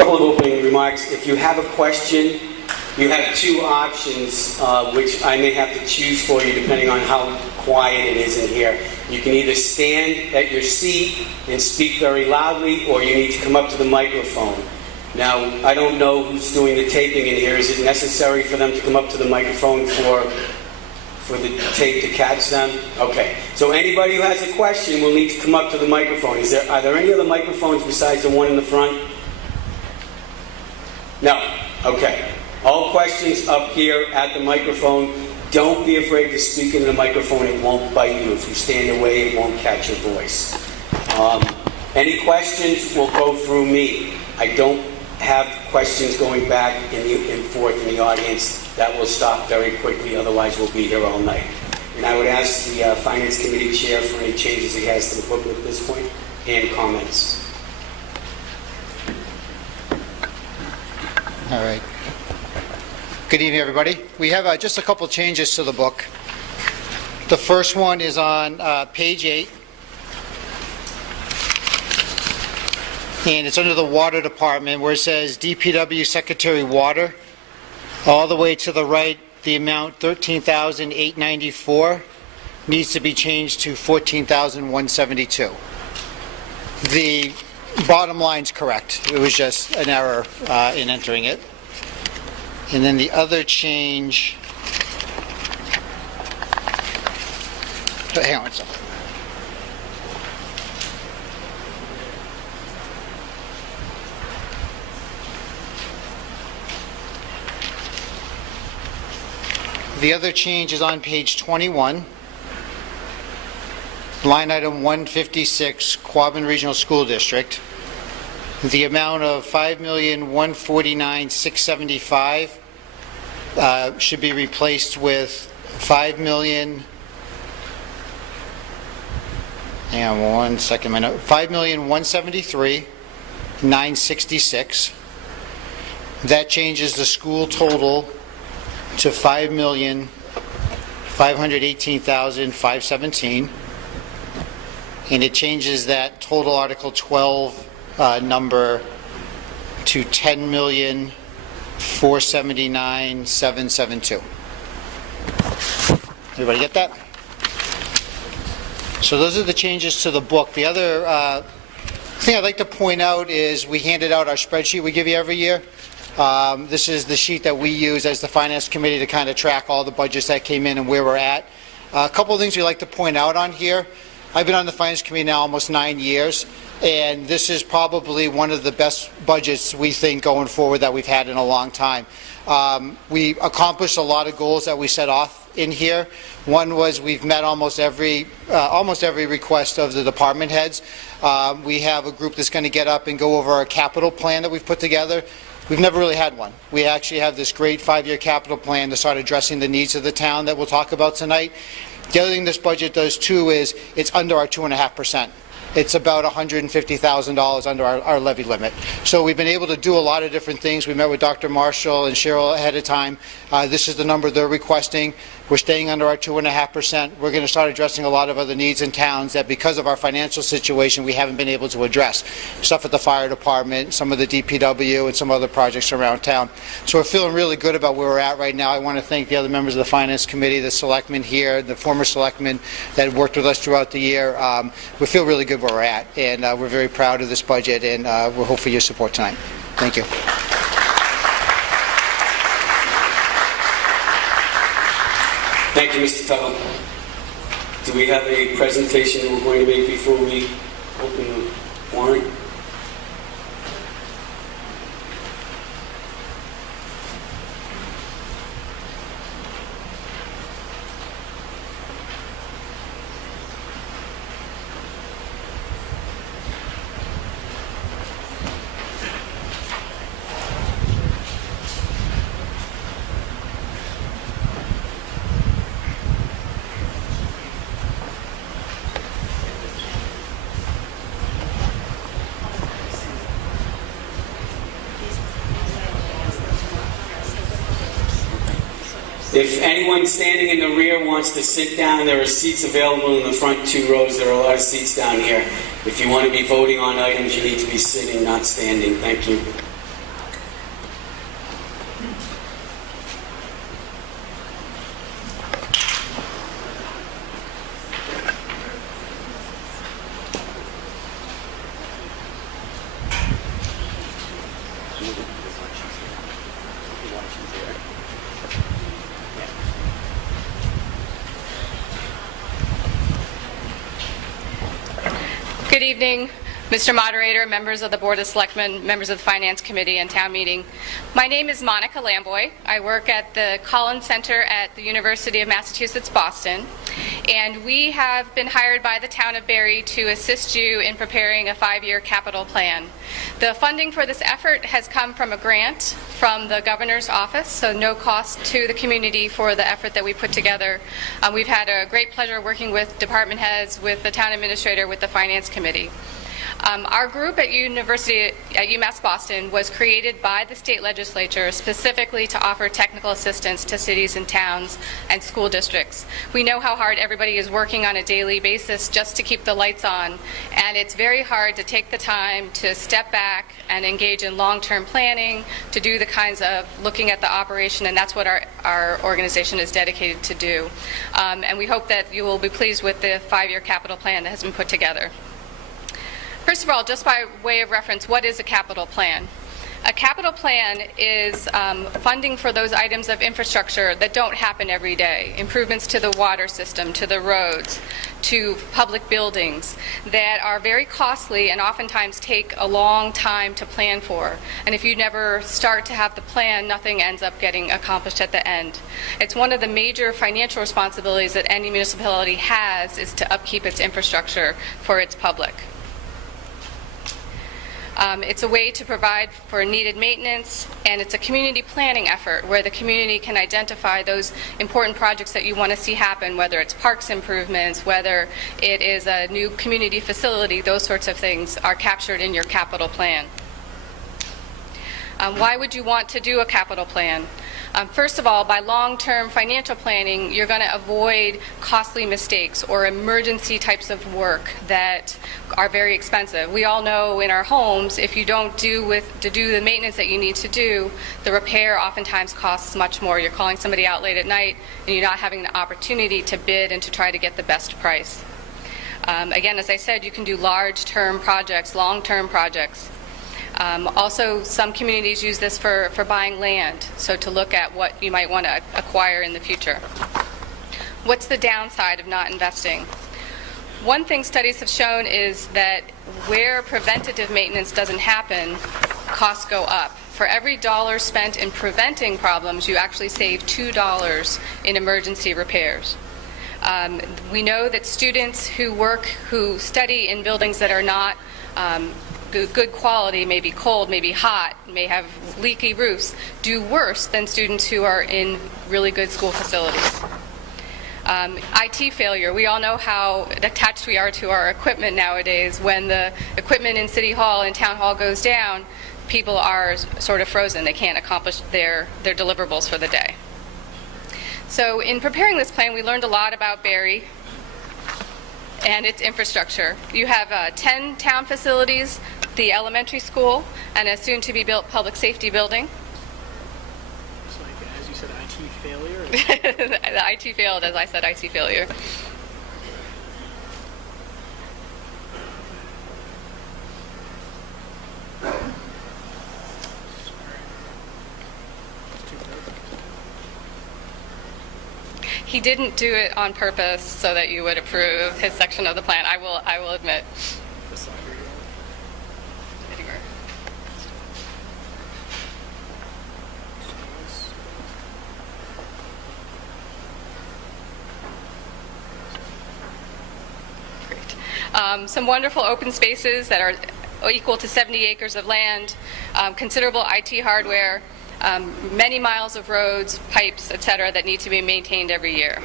couple of opening remarks. If you have a question, you have two options, which I may have to choose for you depending on how quiet it is in here. You can either stand at your seat and speak very loudly, or you need to come up to the microphone. Now, I don't know who's doing the taping in here. Is it necessary for them to come up to the microphone for the tape to catch them? Okay. So anybody who has a question will need to come up to the microphone. Are there any other microphones besides the one in the front? No. Okay. All questions up here at the microphone. Don't be afraid to speak into the microphone. It won't bite you. If you stand away, it won't catch your voice. Any questions will go through me. I don't have questions going back and forth in the audience. That will stop very quickly, otherwise we'll be here all night. And I would ask the Finance Committee Chair for any changes he has to the booklet at this point, and comments. All right. Good evening, everybody. We have just a couple changes to the book. The first one is on page 8. And it's under the Water Department, where it says DPW Secretary Water. All the way to the right, the amount $13,894 needs to be changed to $14,172. The bottom line's correct. It was just an error in entering it. And then the other change, hang on one second. The other change is on page 21, line item 156, Quabbin Regional School District. The amount of $5,149,675 should be replaced with $5,173,966. That changes the school total to $5,518,517, and it changes that total Article 12 number to $10,479,772. Everybody get that? So those are the changes to the book. The other thing I'd like to point out is we handed out our spreadsheet we give you every year. This is the sheet that we use as the Finance Committee to kind of track all the budgets that came in and where we're at. A couple of things we'd like to point out on here. I've been on the Finance Committee now almost 9 years, and this is probably one of the best budgets we think going forward that we've had in a long time. We accomplished a lot of goals that we set off in here. One was we've met almost every request of the department heads. We have a group that's going to get up and go over our capital plan that we've put together. We've never really had one. We actually have this great 5-year capital plan to start addressing the needs of the town that we'll talk about tonight. The other thing this budget does too is it's under our 2.5%. It's about $150,000 under our levy limit. So we've been able to do a lot of different things. We met with Dr. Marshall and Cheryl ahead of time. This is the number they're requesting. We're staying under our 2.5%. We're going to start addressing a lot of other needs in towns that because of our financial situation we haven't been able to address. Stuff at the fire department, some of the DPW, and some other projects around town. So we're feeling really good about where we're at right now. I want to thank the other members of the Finance Committee, the selectmen here, the former selectmen that worked with us throughout the year. We feel really good where we're at, and we're very proud of this budget, and we'll hope for your support tonight. Thank you. Thank you, Mr. Tuttle. Do we have a presentation that we're going to make before we open the warrant? If anyone standing in the rear wants to sit down, there are seats available in the front 2 rows. There are a lot of seats down here. If you want to be voting on items, you need to be sitting, not standing. Thank you. Good evening, Mr. Moderator, members of the Board of Selectmen, members of the Finance Committee, and Town Meeting. My name is Monica Lamboy. I work at the Collins Center at the University of Massachusetts, Boston, and we have been hired by the Town of Barre to assist you in preparing a 5-year capital plan. The funding for this effort has come from a grant from the Governor's Office, so no cost to the community for the effort that we put together. We've had a great pleasure working with department heads, with the Town Administrator, with the Finance Committee. Our group at UMass Boston was created by the state legislature specifically to offer technical assistance to cities and towns and school districts. We know how hard everybody is working on a daily basis just to keep the lights on, and it's very hard to take the time to step back and engage in long-term planning, to do the kinds of looking at the operation, and that's what our organization is dedicated to do. And we hope that you will be pleased with the 5-year capital plan that has been put together. First of all, just by way of reference, what is a capital plan? A capital plan is funding for those items of infrastructure that don't happen every day. Improvements to the water system, to the roads, to public buildings that are very costly and oftentimes take a long time to plan for. And if you never start to have the plan, nothing ends up getting accomplished at the end. It's one of the major financial responsibilities that any municipality has, is to upkeep its infrastructure for its public. It's a way to provide for needed maintenance, and it's a community planning effort where the community can identify those important projects that you want to see happen, whether it's parks improvements, whether it is a new community facility. Those sorts of things are captured in your capital plan. Why would you want to do a capital plan? First of all, by long-term financial planning, you're going to avoid costly mistakes or emergency types of work that are very expensive. We all know in our homes, if you don't do the maintenance that you need to do, the repair oftentimes costs much more. You're calling somebody out late at night, and you're not having the opportunity to bid and to try to get the best price. Again, as I said, you can do large-term projects, long-term projects. Also, some communities use this for buying land, so to look at what you might want to acquire in the future. What's the downside of not investing? One thing studies have shown is that where preventative maintenance doesn't happen, costs go up. For every dollar spent in preventing problems, you actually save $2 in emergency repairs. We know that students who study in buildings that are not good quality, may be cold, may be hot, may have leaky roofs, do worse than students who are in really good school facilities. IT failure. We all know how attached we are to our equipment nowadays. When the equipment in City Hall and Town Hall goes down, people are sort of frozen. They can't accomplish their deliverables for the day. So in preparing this plan, we learned a lot about Barre and its infrastructure. You have 10 town facilities, the elementary school, and a soon-to-be-built public safety building. It's like, as you said, IT failure? The IT failed, as I said, IT failure. He didn't do it on purpose so that you would approve his section of the plan. I will admit. Some wonderful open spaces that are equal to 70 acres of land, considerable IT hardware, many miles of roads, pipes, etc., that need to be maintained every year.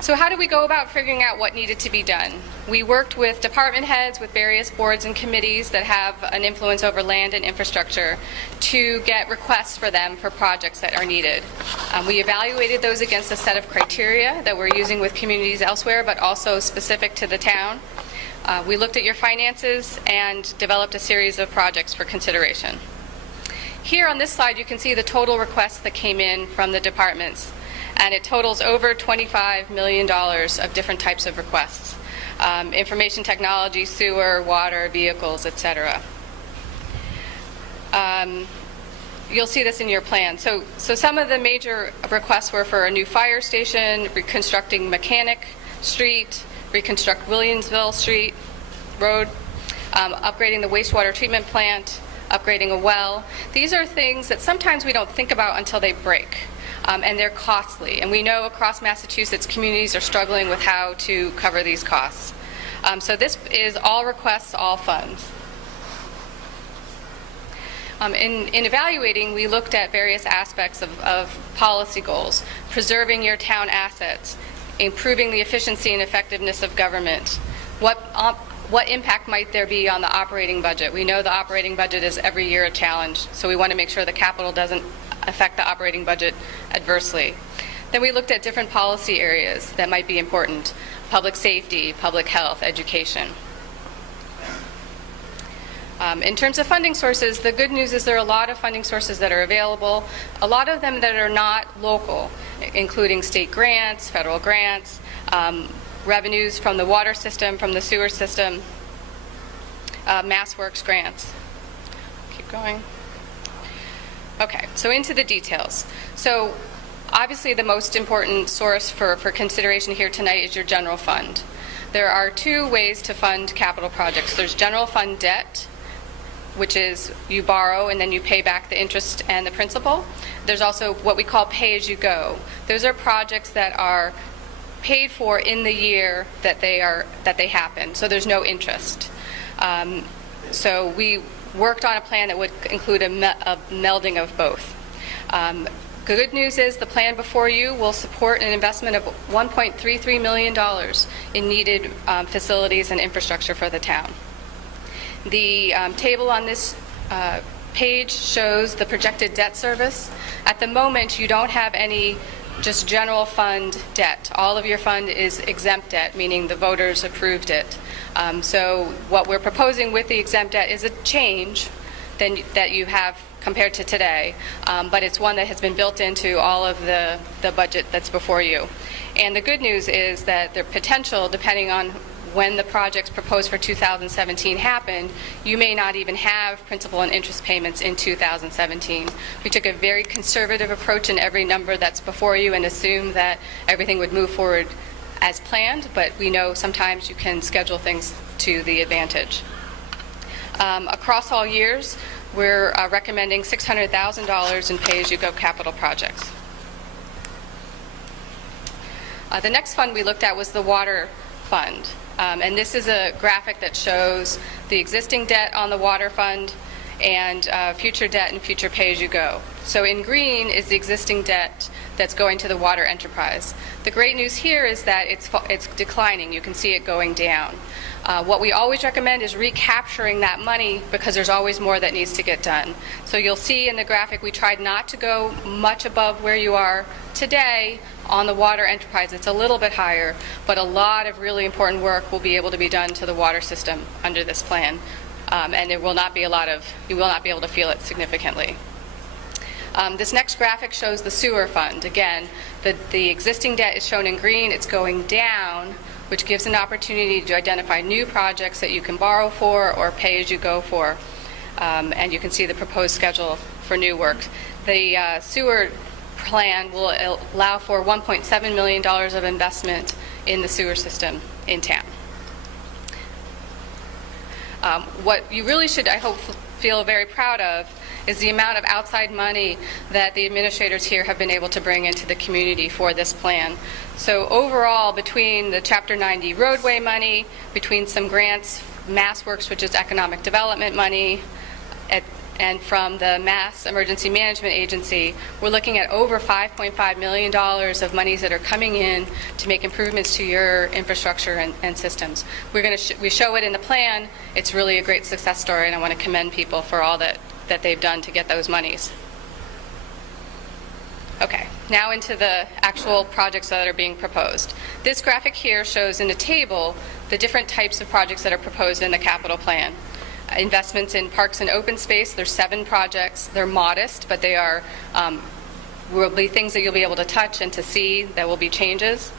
So how do we go about figuring out what needed to be done? We worked with department heads, with various boards and committees that have an influence over land and infrastructure, to get requests for them for projects that are needed. We evaluated those against a set of criteria that we're using with communities elsewhere, but also specific to the town. We looked at your finances and developed a series of projects for consideration. Here on this slide, you can see the total requests that came in from the departments, and it totals over $25 million of different types of requests. Information technology, sewer, water, vehicles, etc. You'll see this in your plan. So some of the major requests were for a new fire station, reconstructing Mechanic Street, reconstruct Williamsville Street, road, upgrading the wastewater treatment plant, upgrading a well. These are things that sometimes we don't think about until they break, and they're costly. And we know across Massachusetts, communities are struggling with how to cover these costs. So this is all requests, all funds. In evaluating, we looked at various aspects of policy goals: preserving your town assets, improving the efficiency and effectiveness of government. What impact might there be on the operating budget? We know the operating budget is every year a challenge, so we want to make sure the capital doesn't affect the operating budget adversely. Then we looked at different policy areas that might be important: public safety, public health, education. In terms of funding sources, the good news is there are a lot of funding sources that are available, a lot of them that are not local, including state grants, federal grants, revenues from the water system, from the sewer system, MassWorks grants. Keep going. Okay, so into the details. So obviously the most important source for consideration here tonight is your general fund. There are two ways to fund capital projects. There's general fund debt, which is you borrow and then you pay back the interest and the principal. There's also what we call pay-as-you-go. Those are projects that are paid for in the year that they happen, so there's no interest. So we worked on a plan that would include a melding of both. Good news is the plan before you will support an investment of $1.33 million in needed facilities and infrastructure for the town. The table on this page shows the projected debt service. At the moment, you don't have any just general fund debt. All of your fund is exempt debt, meaning the voters approved it. So what we're proposing with the exempt debt is a change that you have compared to today, but it's one that has been built into all of the budget that's before you. And the good news is that the potential, depending on when the projects proposed for 2017 happened, you may not even have principal and interest payments in 2017. We took a very conservative approach in every number that's before you and assumed that everything would move forward as planned, but we know sometimes you can schedule things to the advantage. Across all years, we're recommending $600,000 in pay-as-you-go capital projects. The next fund we looked at was the water fund. And this is a graphic that shows the existing debt on the water fund and future debt and future pay-as-you-go. So in green is the existing debt that's going to the water enterprise. The great news here is that it's declining. You can see it going down. What we always recommend is recapturing that money because there's always more that needs to get done. So you'll see in the graphic we tried not to go much above where you are today on the water enterprise. It's a little bit higher, but a lot of really important work will be able to be done to the water system under this plan. And there will not be you will not be able to feel it significantly. This next graphic shows the sewer fund. Again, the existing debt is shown in green. It's going down, which gives an opportunity to identify new projects that you can borrow for or pay as you go for. And you can see the proposed schedule for new work. The sewer plan will allow for $1.7 million of investment in the sewer system in town. What you really should, I hope, feel very proud of is the amount of outside money that the administrators here have been able to bring into the community for this plan. So overall, between the Chapter 90 roadway money, between some grants, MassWorks, which is economic development money, and from the Mass Emergency Management Agency, we're looking at over $5.5 million of monies that are coming in to make improvements to your infrastructure and systems. We show it in the plan. It's really a great success story, and I want to commend people for all that they've done to get those monies. Okay, now into the actual projects that are being proposed. This graphic here shows in a table the different types of projects that are proposed in the capital plan. Investments in parks and open space, there's 7 projects. They're modest, but they will be things that you'll be able to touch and to see. There will be changes.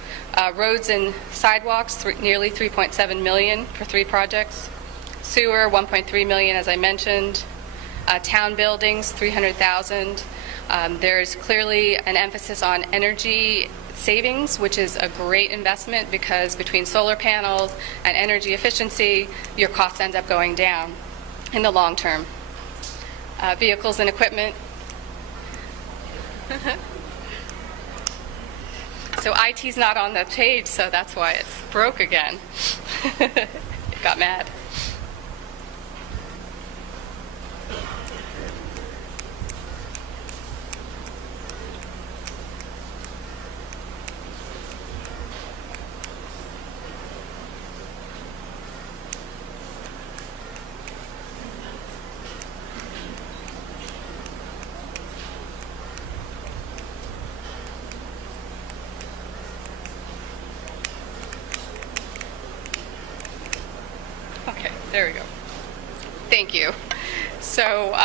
Roads and sidewalks, nearly $3.7 million for 3 projects. Sewer, $1.3 million, as I mentioned. Town buildings, $300,000. There's clearly an emphasis on energy savings, which is a great investment because between solar panels and energy efficiency, your costs end up going down in the long term. Vehicles and equipment. So IT's not on the page, so that's why it's broke again. It got mad. Okay, there we go. Thank you. So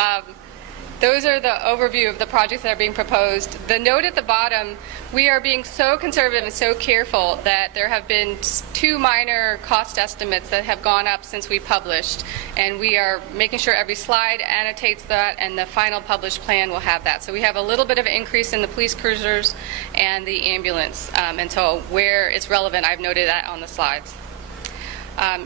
those are the overview of the projects that are being proposed. The note at the bottom, we are being so conservative and so careful that there have been 2 minor cost estimates that have gone up since we published, and we are making sure every slide annotates that, and the final published plan will have that. So we have a little bit of an increase in the police cruisers and the ambulance, and so where it's relevant, I've noted that on the slides.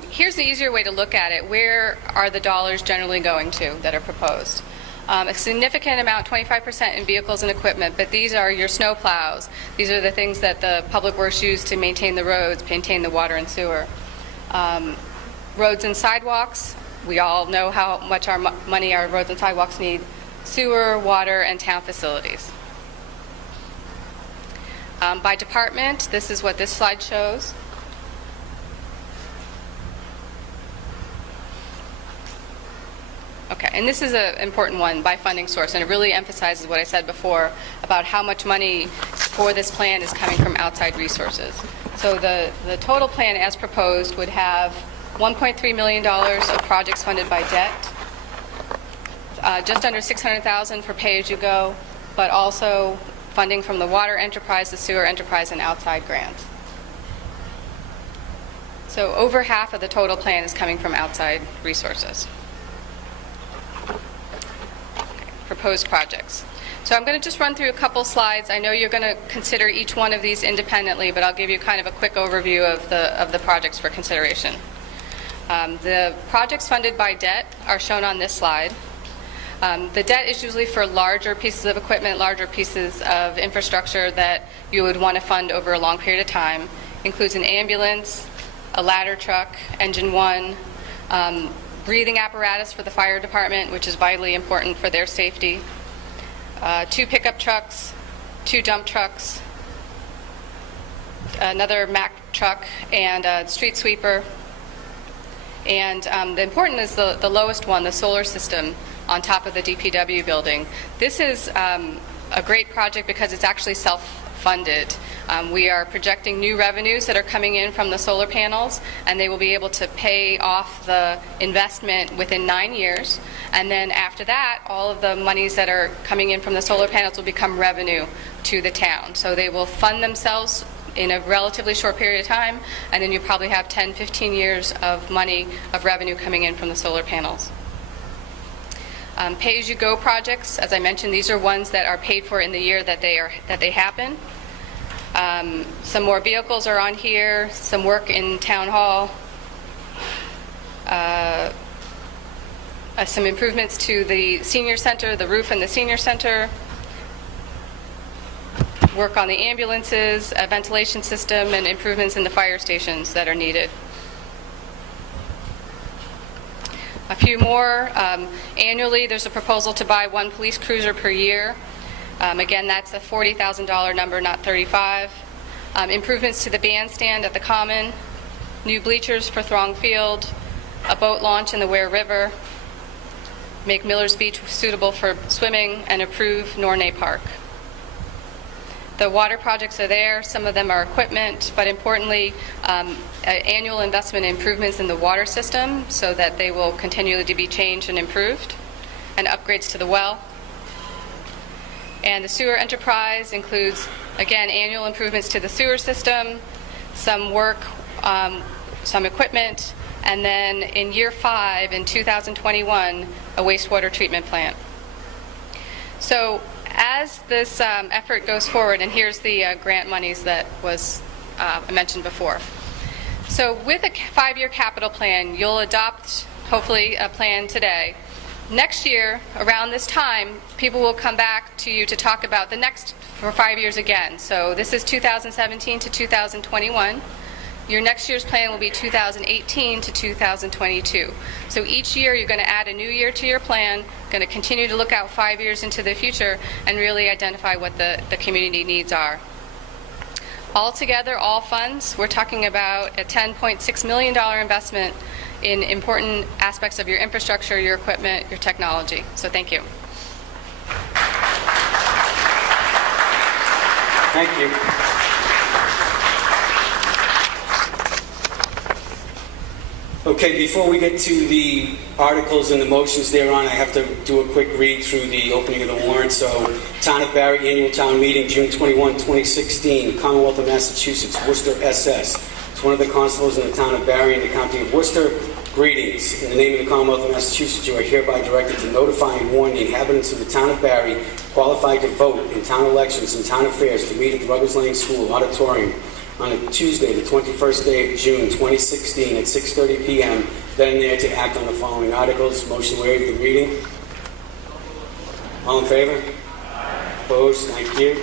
Here's the easier way to look at it. Where are the dollars generally going to that are proposed? A significant amount, 25% in vehicles and equipment, but these are your snow plows. These are the things that the public works use to maintain the roads, maintain the water and sewer. Roads and sidewalks, we all know how much money our roads and sidewalks need. Sewer, water, and town facilities. By department, this is what this slide shows. Okay, and this is an important one by funding source, and it really emphasizes what I said before about how much money for this plan is coming from outside resources. So the total plan as proposed would have $1.3 million of projects funded by debt, just under $600,000 for pay-as-you-go, but also funding from the water enterprise, the sewer enterprise, and outside grants. So over half of the total plan is coming from outside resources. Proposed projects. So I'm going to just run through a couple slides. I know you're going to consider each one of these independently, but I'll give you kind of a quick overview of the projects for consideration. The projects funded by debt are shown on this slide. The debt is usually for larger pieces of equipment, larger pieces of infrastructure that you would want to fund over a long period of time. Includes an ambulance, a ladder truck, engine 1, breathing apparatus for the fire department, which is vitally important for their safety, 2 pickup trucks, 2 dump trucks, another Mack truck, and a street sweeper. And the important is the lowest one, the solar system on top of the DPW building. This is a great project because it's actually self-funded. We are projecting new revenues that are coming in from the solar panels, and they will be able to pay off the investment within 9 years. And then after that, all of the monies that are coming in from the solar panels will become revenue to the town. So they will fund themselves in a relatively short period of time, and then you probably have 10, 15 years of money of revenue coming in from the solar panels. Pay-as-you-go projects, as I mentioned, these are ones that are paid for in the year that they happen. Some more vehicles are on here, some work in town hall, some improvements to the senior center, the roof in the senior center, work on the ambulances, a ventilation system, and improvements in the fire stations that are needed. A few more. Annually, there's a proposal to buy 1 police cruiser per year. Again, that's a $40,000 number, not $35,000. Improvements to the bandstand at the Common, new bleachers for Throng Field, a boat launch in the Ware River, make Miller's Beach suitable for swimming, and improve Nornay Park. The water projects are there. Some of them are equipment, but importantly, annual investment improvements in the water system so that they will continually to be changed and improved, and upgrades to the well. And the sewer enterprise includes, again, annual improvements to the sewer system, some work, some equipment, and then in year 5, in 2021, a wastewater treatment plant. So as this effort goes forward, and here's the grant monies that was mentioned before. So with a 5-year capital plan, you'll adopt, hopefully, a plan today. Next year, around this time, people will come back to you to talk about the next for 5 years again. So this is 2017 to 2021. Your next year's plan will be 2018 to 2022. So each year you're going to add a new year to your plan, going to continue to look out 5 years into the future and really identify what the community needs are. Altogether, all funds, we're talking about a $10.6 million investment in important aspects of your infrastructure, your equipment, your technology. So thank you. Thank you. Okay, before we get to the articles and the motions thereon, I have to do a quick read through the opening of the warrant. So, Town of Barry Annual Town Meeting, June 21, 2016, Commonwealth of Massachusetts, Worcester, SS. It's one of the constables in the Town of Barry in the County of Worcester. Greetings. In the name of the Commonwealth of Massachusetts, you are hereby directed to notify and warn the inhabitants of the Town of Barry qualified to vote in town elections and town affairs to meet at the Ruggles Lane School Auditorium on a Tuesday, the 21st day of June, 2016 at 6:30 p.m. Then and there to act on the following articles. Motion to waive the reading. All in favor? Opposed? Thank you.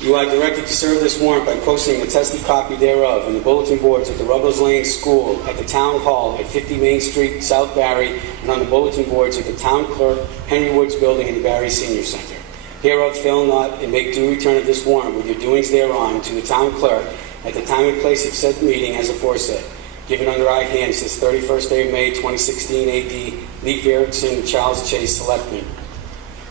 You are directed to serve this warrant by posting a attested copy thereof in the bulletin boards at the Ruggles Lane School, at the Town Hall at 50 Main Street, South Barry, and on the bulletin boards at the Town Clerk, Henry Woods Building, and the Barry Senior Center. Hereof fail not, and make due return of this warrant with your doings thereon to the Town Clerk at the time and place of said meeting as aforesaid. Given under our hands this 31st day of May 2016 AD, Leif Erickson, Charles Chase, Selectmen.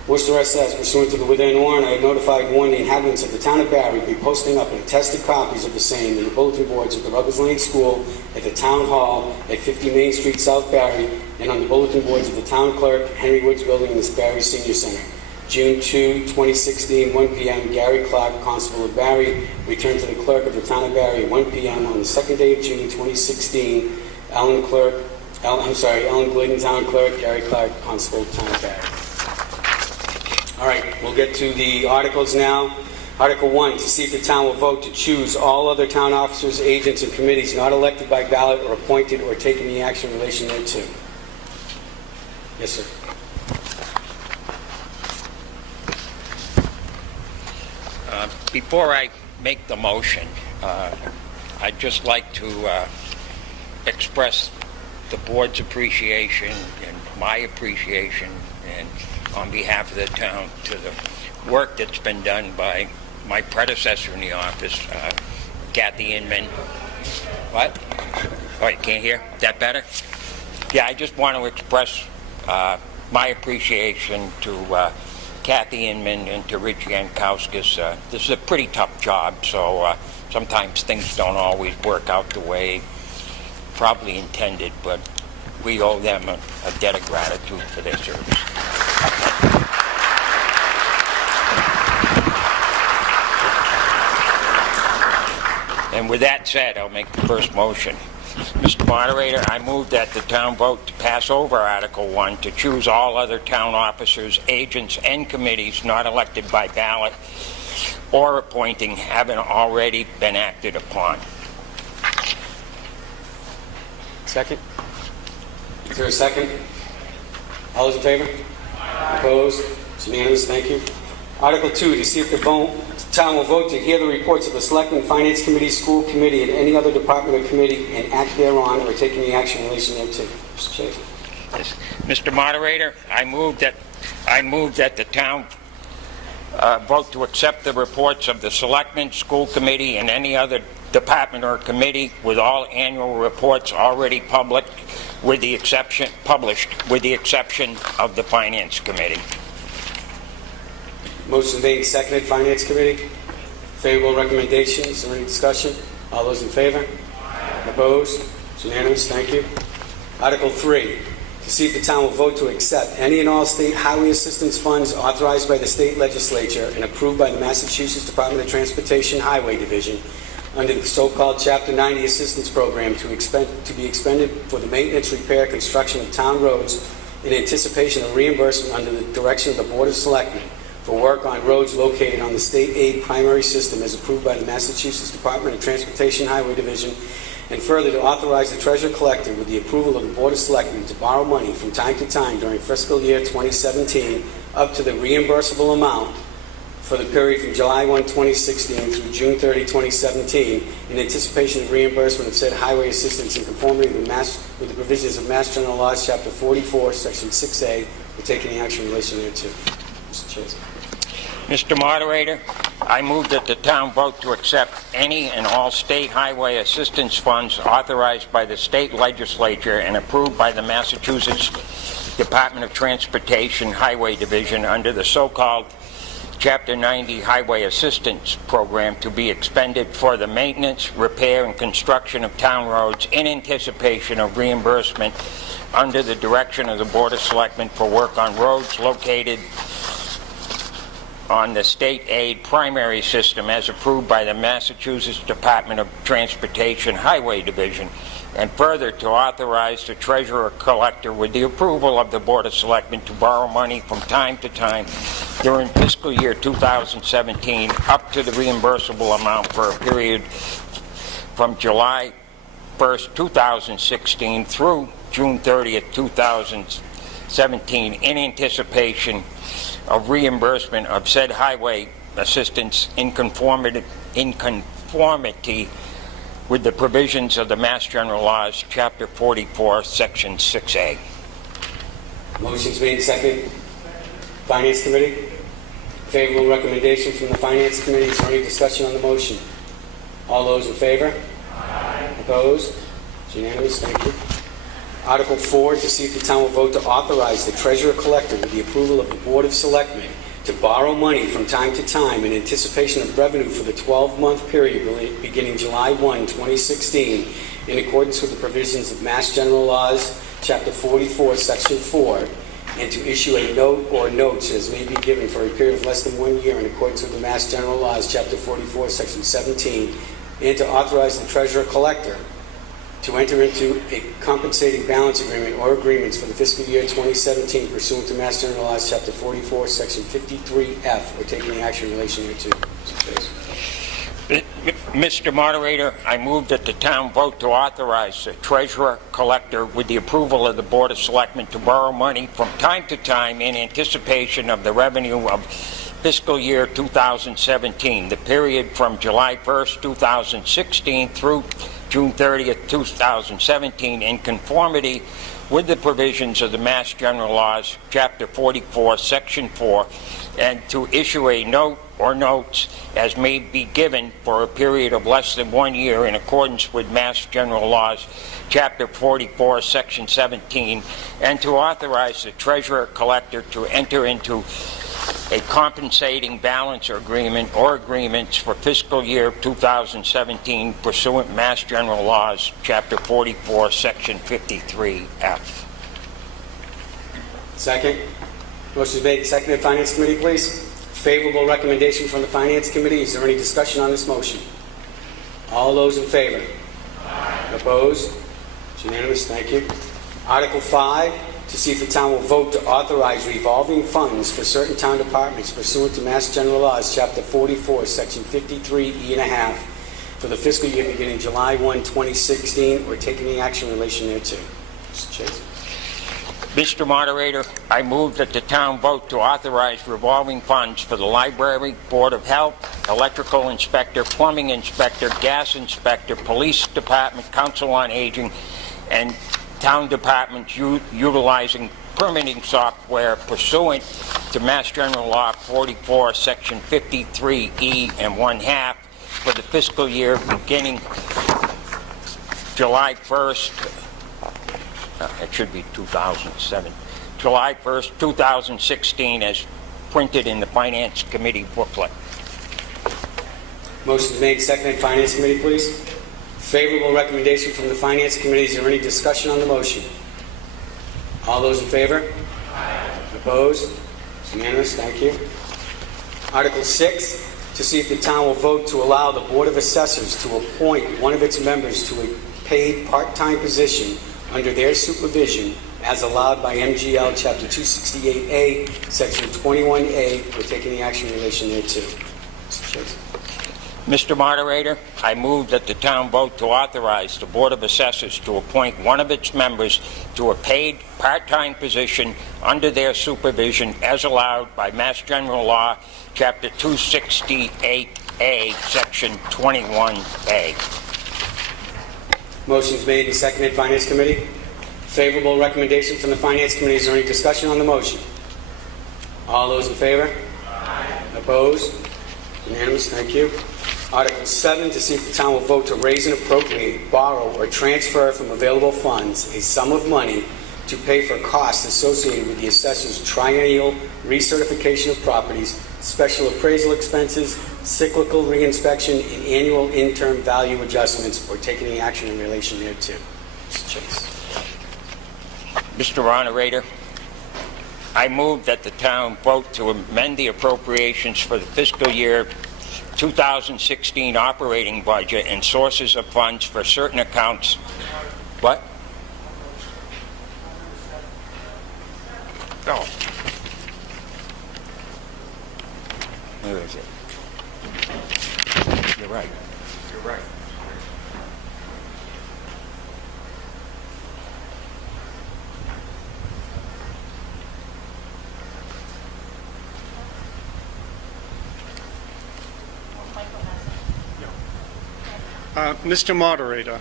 Worcester SS, pursuant to the within warrant, I have notified and warned the inhabitants of the Town of Barry be posting up attested copies of the same in the bulletin boards at the Ruggles Lane School, at the Town Hall, at 50 Main Street, South Barry, and on the bulletin boards of the Town Clerk, Henry Woods Building, and the Barry Senior Center. June 2, 2016, 1 p.m., Gary Clark, Constable of Barry, returned to the Clerk of the Town of Barry at 1 p.m. on the second day of June 2016. Ellen Glidden, Town Clerk, Gary Clark, Constable of Town of Barry. All right, we'll get to the articles now. Article 1, to see if the town will vote to choose all other town officers, agents, and committees not elected by ballot or appointed or taking any action in relation thereto. Yes, sir. Before I make the motion, I'd just like to express the board's appreciation and my appreciation, and on behalf of the town, to the work that's been done by my predecessor in the office, Kathy Inman. What? Oh, you can't hear? That better? Yeah, I just want to express my appreciation to Kathy Inman and to Rich Yankowskis. This is a pretty tough job, so sometimes things don't always work out the way probably intended, but we owe them a debt of gratitude for their service. And with that said, I'll make the first motion. Mr. Moderator, I move that the town vote to pass over Article 1 to choose all other town officers, agents, and committees not elected by ballot or appointing having already been acted upon. Second? Is there a second? All those in favor? Opposed? It's unanimous. Thank you. Article 2, to see if the town will vote to hear the reports of the Selectmen, Finance Committee, School Committee, and any other department or committee and act thereon or take any action in relation thereto. Mr. Chase. Yes. Mr. Moderator, I move that the town vote to accept the reports of the Selectmen, School Committee, and any other department or committee, with all annual reports already published, with the exception of the Finance Committee. Motion made, seconded. Finance Committee. Favorable recommendation. Is there any discussion? All those in favor? Opposed? It's unanimous. Thank you. Article 3, to see if the town will vote to accept any and all state highway assistance funds authorized by the state legislature and approved by the Massachusetts Department of Transportation Highway Division under the so-called Chapter 90 assistance program to be expended for the maintenance, repair, construction of town roads in anticipation of reimbursement under the direction of the Board of Selectmen for work on roads located on the state aid primary system as approved by the Massachusetts Department of Transportation Highway Division, and further to authorize the Treasurer Collector with the approval of the Board of Selectmen to borrow money from time to time during fiscal year 2017 up to the reimbursable amount for the period from July 1, 2016 through June 30, 2017 in anticipation of reimbursement of said highway assistance in conformity with the provisions of Mass General Laws, Chapter 44, Section 6A, or take any action in relation thereto. Mr. Chairman. Mr. Moderator, I move that the town vote to accept any and all state highway assistance funds authorized by the state legislature and approved by the Massachusetts Department of Transportation Highway Division under the so-called Chapter 90 Highway Assistance Program to be expended for the maintenance, repair, and construction of town roads in anticipation of reimbursement under the direction of the Board of Selectmen for work on roads located on the state aid primary system as approved by the Massachusetts Department of Transportation Highway Division, and further to authorize the Treasurer Collector with the approval of the Board of Selectmen to borrow money from time to time during fiscal year 2017 up to the reimbursable amount for a period from July 1st, 2016 through June 30th, 2017 in anticipation of reimbursement of said highway assistance in conformity with the provisions of the Mass General Laws, Chapter 44, Section 6A. Motion's made and seconded. Finance Committee. Favorable recommendation from the Finance Committee. Is there any discussion on the motion? All those in favor? Aye. Opposed? It's unanimous. Thank you. Article 4, to see if the town will vote to authorize the Treasurer Collector with the approval of the Board of Selectmen to borrow money from time to time in anticipation of revenue for the 12-month period beginning July 1, 2016, in accordance with the provisions of Mass General Laws, Chapter 44, Section 4, and to issue a note or notes as may be given for a period of less than 1 year in accordance with the Mass General Laws, Chapter 44, Section 17, and to authorize the Treasurer Collector to enter into a compensating balance agreement or agreements for the fiscal year 2017 pursuant to Mass General Laws, Chapter 44, Section 53F, or take any action in relation thereto. Mr. Moderator, I move that the town vote to authorize the Treasurer Collector with the approval of the Board of Selectmen to borrow money from time to time in anticipation of the revenue of fiscal year 2017, the period from July 1st, 2016 through June 30th, 2017, in conformity with the provisions of the Mass General Laws, Chapter 44, Section 4, and to issue a note or notes as may be given for a period of less than 1 year in accordance with Mass General Laws, Chapter 44, Section 17, and to authorize the Treasurer Collector to enter into a compensating balance agreement or agreements for fiscal year 2017 pursuant Mass General Laws, Chapter 44, Section 53F. Second. Motion made and seconded. Finance Committee, please. Favorable recommendation from the Finance Committee. Is there any discussion on this motion? All those in favor? Aye. Opposed? It's unanimous. Thank you. Article 5, to see if the town will vote to authorize revolving funds for certain town departments pursuant to Mass General Laws, Chapter 44, Section 53E1/2 for the fiscal year beginning July 1, 2016, or take any action in relation thereto. Mr. Chase. Mr. Moderator, I move that the town vote to authorize revolving funds for the Library, Board of Health, Electrical Inspector, Plumbing Inspector, Gas Inspector, Police Department, Council on Aging, and town departments utilizing permitting software pursuant to Mass General Law 44, Section 53E and 1/2 for the fiscal year beginning July 1st, it should be 2007, July 1st, 2016, as printed in the Finance Committee booklet. Motion is made. Seconded. Finance Committee, please. Favorable recommendation from the Finance Committee. Is there any discussion on the motion? All those in favor? Aye. Opposed? It's unanimous. Thank you. Article 6, to see if the town will vote to allow the Board of Assessors to appoint one of its members to a paid part-time position under their supervision as allowed by MGL Chapter 268A, Section 21A. We're taking the action in relation thereto. Mr. Chase. Mr. Moderator, I move that the town vote to authorize the Board of Assessors to appoint one of its members to a paid part-time position under their supervision as allowed by Mass General Law, Chapter 268A, Section 21A. Motion's made and seconded. Finance Committee. Favorable recommendation from the Finance Committee. Is there any discussion on the motion? All those in favor? Aye. Opposed? Unanimous. Thank you. Article 7, to see if the town will vote to raise and appropriate, borrow, or transfer from available funds a sum of money to pay for costs associated with the assessor's triennial recertification of properties, special appraisal expenses, cyclical reinspection, and annual interim value adjustments, or taking any action in relation thereto. Mr. Chase. Mr. Moderator, I move that the town vote to amend the appropriations for the fiscal year 2016 operating budget and sources of funds for certain accounts. What? Oh. Where is it? You're right. You're right. Mr. Moderator,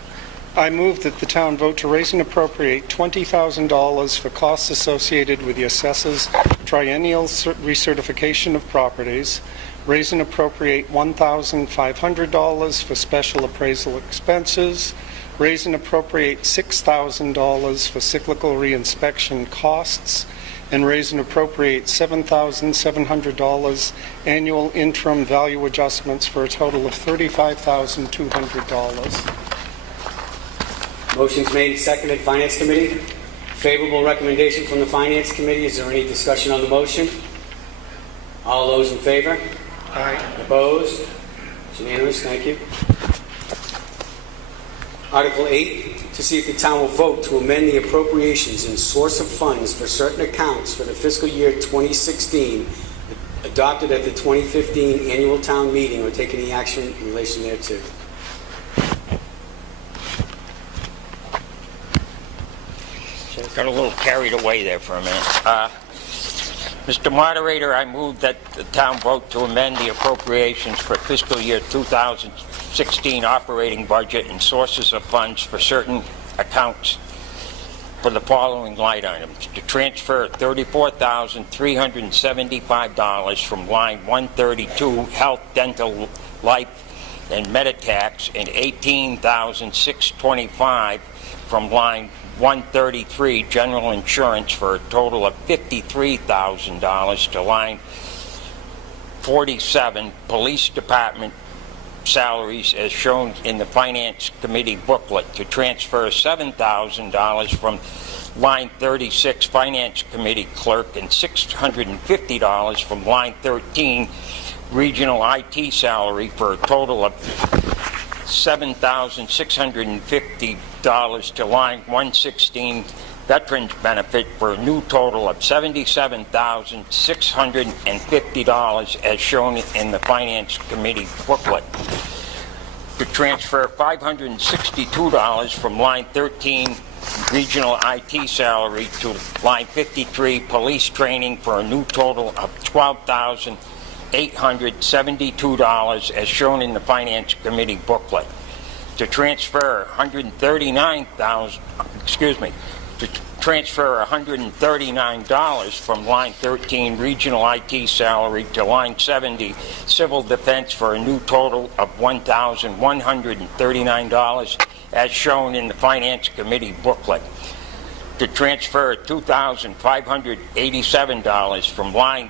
I move that the town vote to raise and appropriate $20,000 for costs associated with the assessor's triennial recertification of properties, raise and appropriate $1,500 for special appraisal expenses, raise and appropriate $6,000 for cyclical reinspection costs, and raise and appropriate $7,700 annual interim value adjustments for a total of $35,200. Motion's made and seconded. Finance Committee. Favorable recommendation from the Finance Committee. Is there any discussion on the motion? All those in favor? Aye. Opposed? It's unanimous. Thank you. Article 8, to see if the town will vote to amend the appropriations and source of funds for certain accounts for the fiscal year 2016 adopted at the 2015 annual town meeting or take any action in relation thereto. Got a little carried away there for a minute. Mr. Moderator, I move that the town vote to amend the appropriations for fiscal year 2016 operating budget and sources of funds for certain accounts for the following line items: to transfer $34,375 from line 132 health, dental, life, and Meditax, and $18,625 from line 133 general insurance for a total of $53,000 to line 47 police department salaries as shown in the Finance Committee booklet, to transfer $7,000 from line 36 Finance Committee clerk and $650 from line 13 regional IT salary for a total of $7,650 to line 116 veterans benefit for a new total of $77,650 as shown in the Finance Committee booklet. To transfer $562 from line 13 regional IT salary to line 53 police training for a new total of $12,872 as shown in the Finance Committee booklet. To transfer $139 from line 13 regional IT salary to line 70 civil defense for a new total of $1,139 as shown in the Finance Committee booklet. To transfer $2,587 from line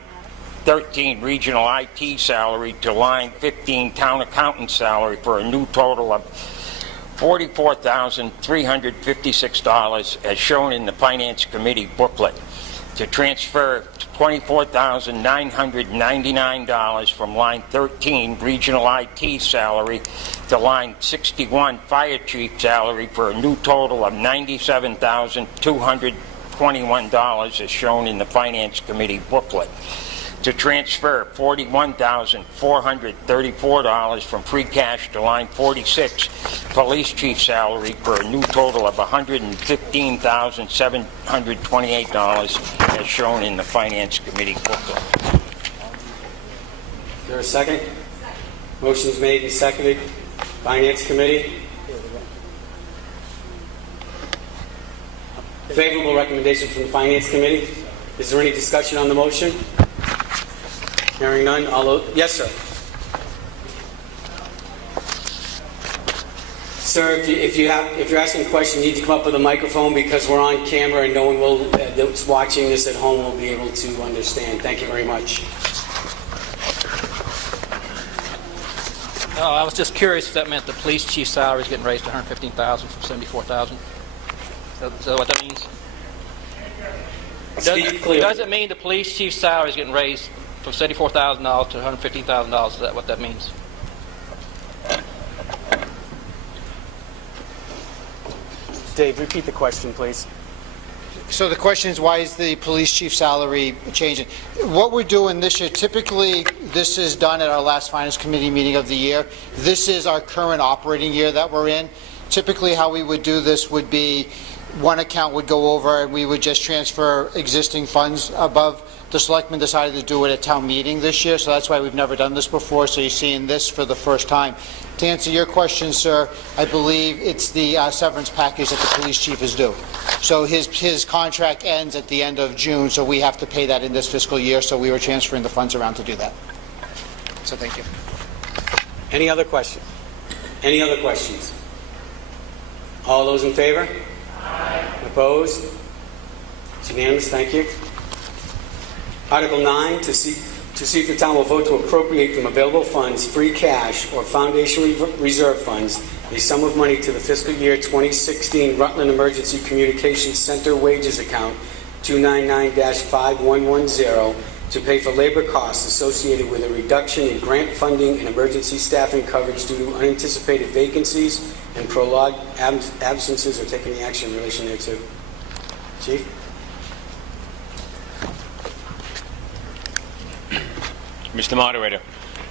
13 regional IT salary to line 15 town accountant salary for a new total of $44,356 as shown in the Finance Committee booklet. To transfer $24,999 from line 13 regional IT salary to line 61 fire chief salary for a new total of $97,200 $21 as shown in the Finance Committee booklet. To transfer $41,434 from free cash to line 46, police chief salary, for a new total of $115,728 as shown in the Finance Committee booklet. Is there a second? Motion's made and seconded. Finance Committee. Favorable recommendation from the Finance Committee. Is there any discussion on the motion? Hearing none. Yes, sir. Sir, if you're asking a question, you need to come up with a microphone because we're on camera and no one that's watching this at home will be able to understand. Thank you very much. I was just curious if that meant the police chief's salary is getting raised to $115,000 from $74,000. Is that what that means? Speak clearly. Does it mean the police chief's salary is getting raised from $74,000 to $115,000? Is that what that means? Dave, repeat the question, please. So the question is, why is the police chief salary changing? What we're doing this year, typically this is done at our last Finance Committee meeting of the year. This is our current operating year that we're in. Typically how we would do this would be one account would go over and we would just transfer existing funds above. The selectmen decided to do it at town meeting this year, so that's why we've never done this before, so you're seeing this for the first time. To answer your question, sir, I believe it's the severance package that the police chief is due. So his contract ends at the end of June, so we have to pay that in this fiscal year, so we were transferring the funds around to do that. So thank you. Any other questions? Any other questions? All those in favor? Aye. Opposed? It's unanimous. Thank you. Article 9, to see if the town will vote to appropriate from available funds, free cash, or foundation reserve funds, a sum of money to the fiscal year 2016 Rutland Emergency Communications Center wages account 299-5110 to pay for labor costs associated with a reduction in grant funding and emergency staffing coverage due to unanticipated vacancies and prolonged absences, or take any action in relation thereto. Chief? Mr. Moderator,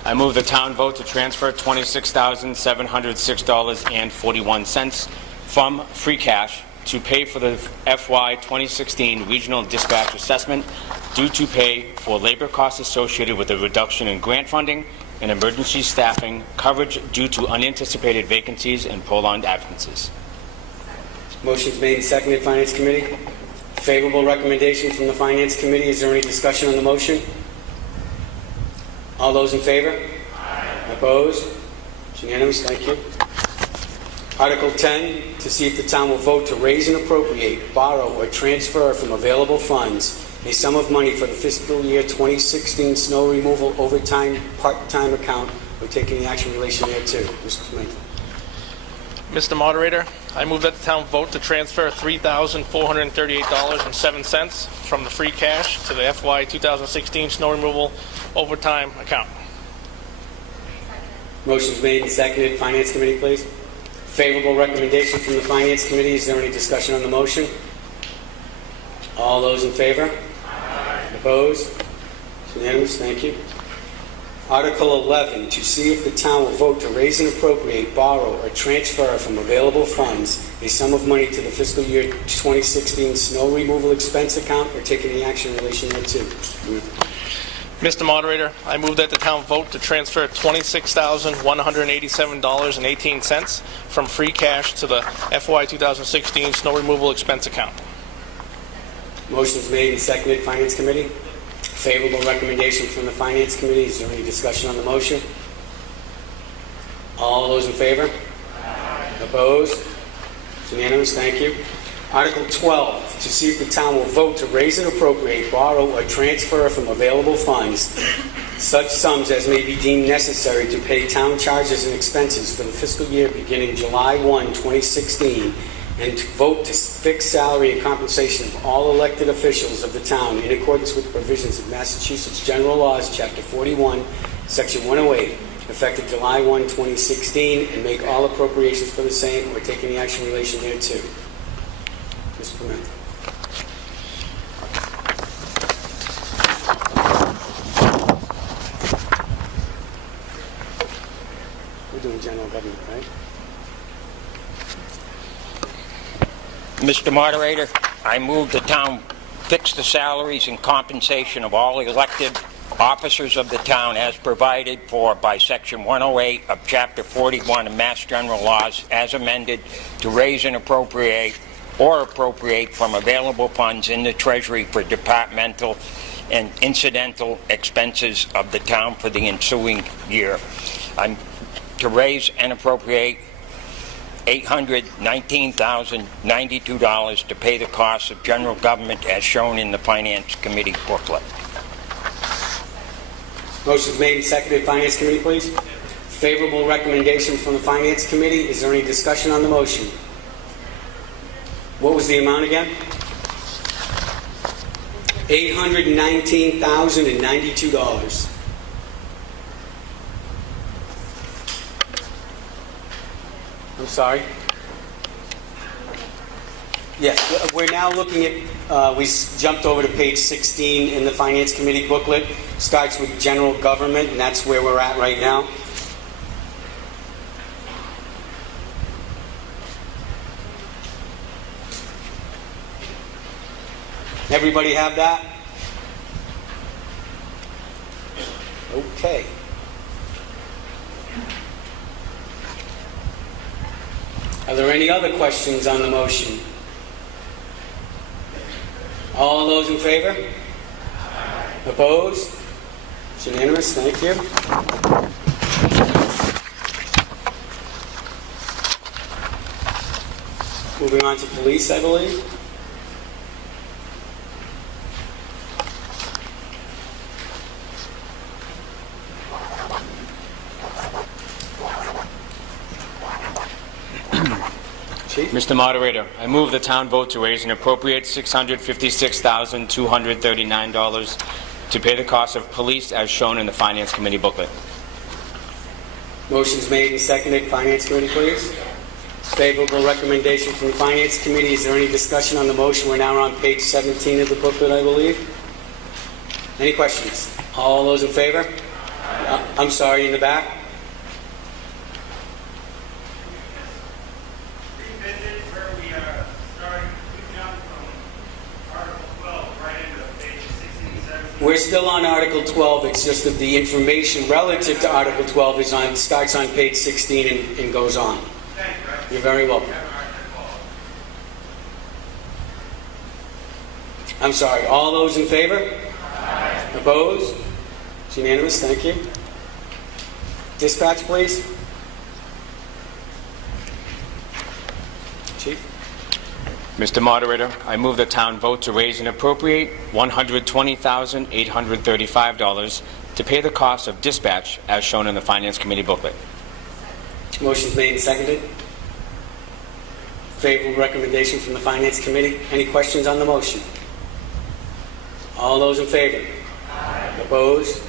I move the town vote to transfer $26,706.41 from free cash to pay for the FY 2016 Regional Dispatch Assessment due to pay for labor costs associated with a reduction in grant funding and emergency staffing coverage due to unanticipated vacancies and prolonged absences. Motion's made and seconded. Finance Committee. Favorable recommendation from the Finance Committee. Is there any discussion on the motion? All those in favor? Aye. Opposed? It's unanimous. Thank you. Article 10, to see if the town will vote to raise and appropriate, borrow, or transfer from available funds a sum of money for the fiscal year 2016 snow removal overtime part-time account, or take any action in relation thereto. Mr. Clement. Mr. Moderator, I move that the town vote to transfer $3,438.07 from the free cash to the FY 2016 snow removal overtime account. Motion's made and seconded. Finance Committee, please. Favorable recommendation from the Finance Committee. Is there any discussion on the motion? All those in favor? Aye. Opposed? It's unanimous. Thank you. Article 11, to see if the town will vote to raise and appropriate, borrow, or transfer from available funds a sum of money to the fiscal year 2016 snow removal expense account, or take any action in relation thereto. Mr. Moderator, I move that the town vote to transfer $26,187.18 from free cash to the FY 2016 snow removal expense account. Motion's made and seconded. Finance Committee. Favorable recommendation from the Finance Committee. Is there any discussion on the motion? All those in favor? Aye. Opposed? It's unanimous. Thank you. Article 12, to see if the town will vote to raise and appropriate, borrow, or transfer from available funds such sums as may be deemed necessary to pay town charges and expenses for the fiscal year beginning July 1, 2016, and to vote to fix salary and compensation of all elected officials of the town in accordance with the provisions of Massachusetts General Laws, Chapter 41, Section 108, effective July 1, 2016, and make all appropriations for the same or take any action in relation thereto. Mr. Clement. Mr. Moderator, I move the town fix the salaries and compensation of all elected officers of the town as provided for by Section 108 of Chapter 41 of Mass General Laws as amended to raise and appropriate or appropriate from available funds in the Treasury for departmental and incidental expenses of the town for the ensuing year. I'm to raise and appropriate $819,092 to pay the costs of general government as shown in the Finance Committee booklet. Motion's made and seconded. Finance Committee, please. Favorable recommendation from the Finance Committee. Is there any discussion on the motion? What was the amount again? $819,092. I'm sorry. Yes, we're now looking at, we jumped over to page 16 in the Finance Committee booklet. Starts with general government, and that's where we're at right now. Everybody have that? Okay. Are there any other questions on the motion? All those in favor? Opposed? It's unanimous. Thank you. Moving on to police, I believe. Mr. Moderator, I move the town vote to raise and appropriate $656,239 to pay the cost of police as shown in the Finance Committee booklet. Motion's made and seconded. Finance Committee, please. Favorable recommendation from the Finance Committee. Is there any discussion on the motion? We're now on page 17 of the booklet, I believe. Any questions? All those in favor? I'm sorry, in the back. We're still on Article 12. It's just that the information relative to Article 12 is starts on page 16 and goes on. You're very welcome. I'm sorry. All those in favor? Opposed? It's unanimous. Thank you. Dispatch, please. Chief. Mr. Moderator, I move the town vote to raise and appropriate $120,835 to pay the cost of dispatch as shown in the Finance Committee booklet. Motion's made and seconded. Favorable recommendation from the Finance Committee. Any questions on the motion? All those in favor? Opposed?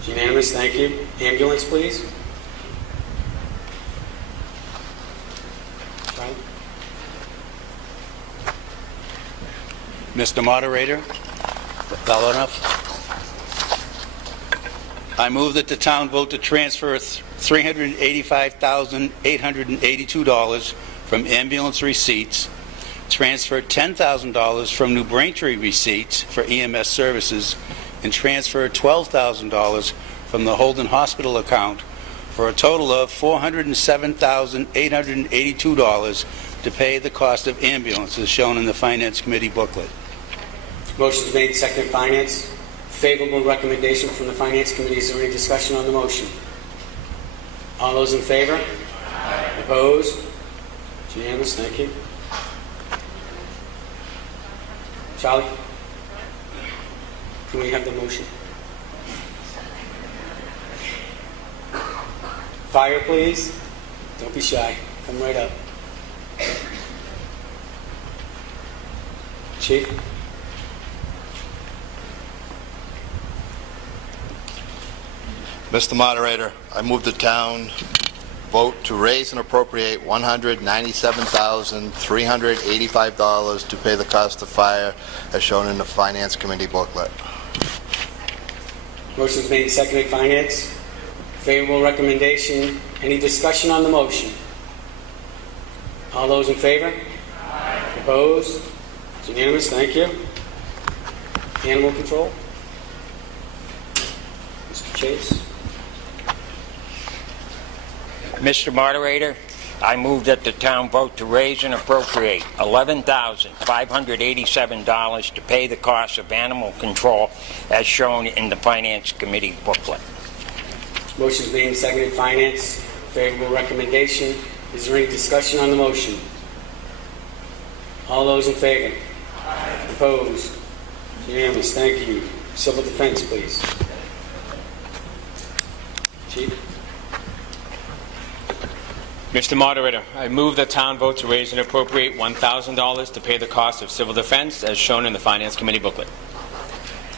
It's unanimous. Thank you. Ambulance, please. Charlie? Mr. Moderator, well enough. I move that the town vote to transfer $385,882 from ambulance receipts, transfer $10,000 from New Braintree receipts for EMS services, and transfer $12,000 from the Holden Hospital account for a total of $407,882 to pay the cost of ambulance as shown in the Finance Committee booklet. Motion is made, seconded. Finance. Favorable recommendation from the Finance Committee. Is there any discussion on the motion? All those in favor? Opposed? It's unanimous. Thank you. Charlie? Can we have the motion? Fire, please. Don't be shy. Come right up. Chief? Mr. Moderator, I move the town vote to raise and appropriate $197,385 to pay the cost of fire as shown in the Finance Committee booklet. Motion is made and seconded. Finance. Favorable recommendation. Any discussion on the motion? All those in favor? Opposed? It's unanimous. Thank you. Animal control? Mr. Chase? Mr. Moderator, I move that the town vote to raise and appropriate $11,587 to pay the cost of animal control as shown in the Finance Committee booklet. Motion is made and seconded. Finance, favorable recommendation. Is there any discussion on the motion? All those in favor? Opposed? Unanimous. Thank you. Civil Defense, please. Chief? Mr. Moderator, I move the town vote to raise and appropriate $1,000 to pay the cost of civil defense as shown in the Finance Committee booklet.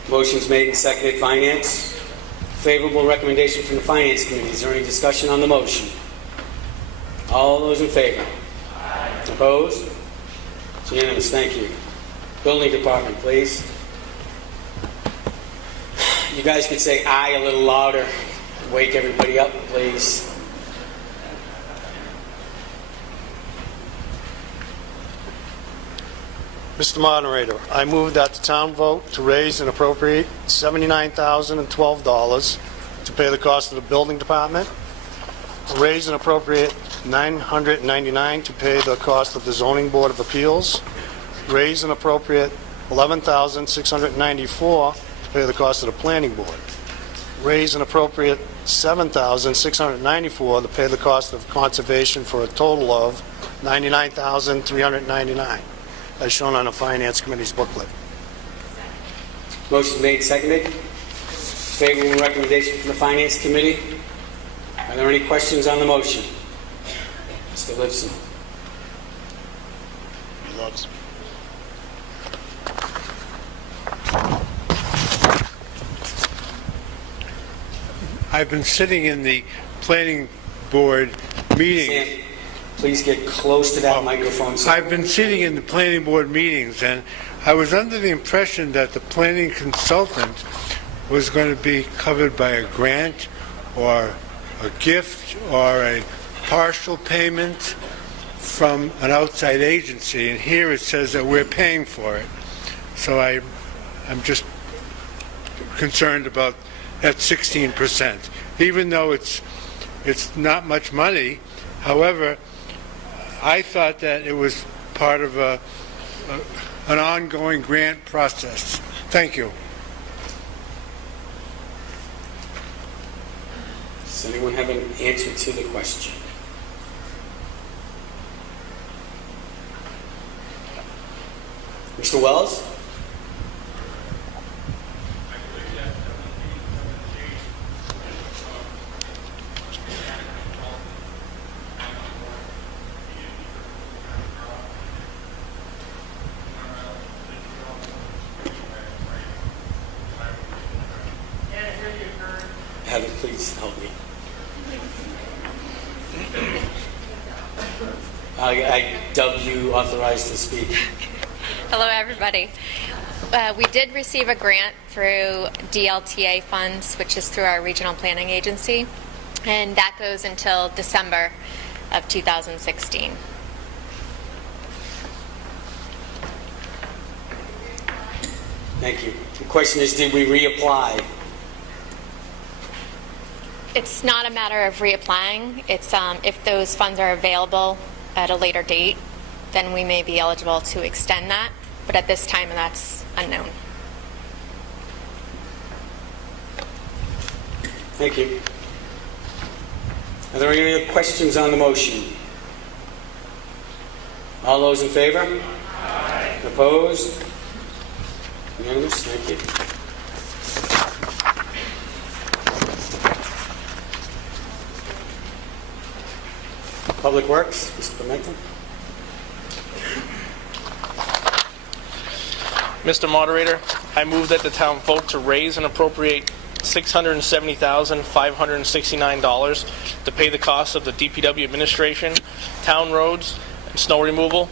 Motion's made and seconded. Finance. Favorable recommendation from the Finance Committee. Is there any discussion on the motion? All those in favor? Opposed? It's unanimous. Thank you. Building Department, please. You guys could say aye a little louder. Wake everybody up, please. Mr. Moderator, I move that the town vote to raise and appropriate $79,012 to pay the cost of the building department, raise and appropriate $999 to pay the cost of the zoning board of appeals, raise and appropriate $11,694 to pay the cost of the planning board, raise and appropriate $7,694 to pay the cost of conservation for a total of $99,399. As shown on the Finance Committee's booklet. Motion made, seconded. Favorable recommendation from the Finance Committee. Are there any questions on the motion? Mr. Lipson. He loves. I've been sitting in the planning board meeting. Sam, please get close to that microphone. I've been sitting in the planning board meetings, and I was under the impression that the planning consultant was going to be covered by a grant or a gift or a partial payment from an outside agency, and here it says that we're paying for it. So I'm just concerned about that 16%, even though it's not much money. However, I thought that it was part of an ongoing grant process. Thank you. Does anyone have an answer to the question? Mr. Wells? Heather, please help me. I dub you authorized to speak. Hello, everybody. We did receive a grant through DLTA funds, which is through our regional planning agency, and that goes until December of 2016. Thank you. The question is, did we reapply? It's not a matter of reapplying. It's if those funds are available at a later date, then we may be eligible to extend that. But at this time, that's unknown. Thank you. Are there any other questions on the motion? All those in favor? Aye. Opposed? Unanimous? Thank you. Public Works, Mr. Pimentel. Mr. Moderator, I move that the town vote to raise and appropriate $670,569 to pay the costs of the DPW administration, town roads, and snow removal.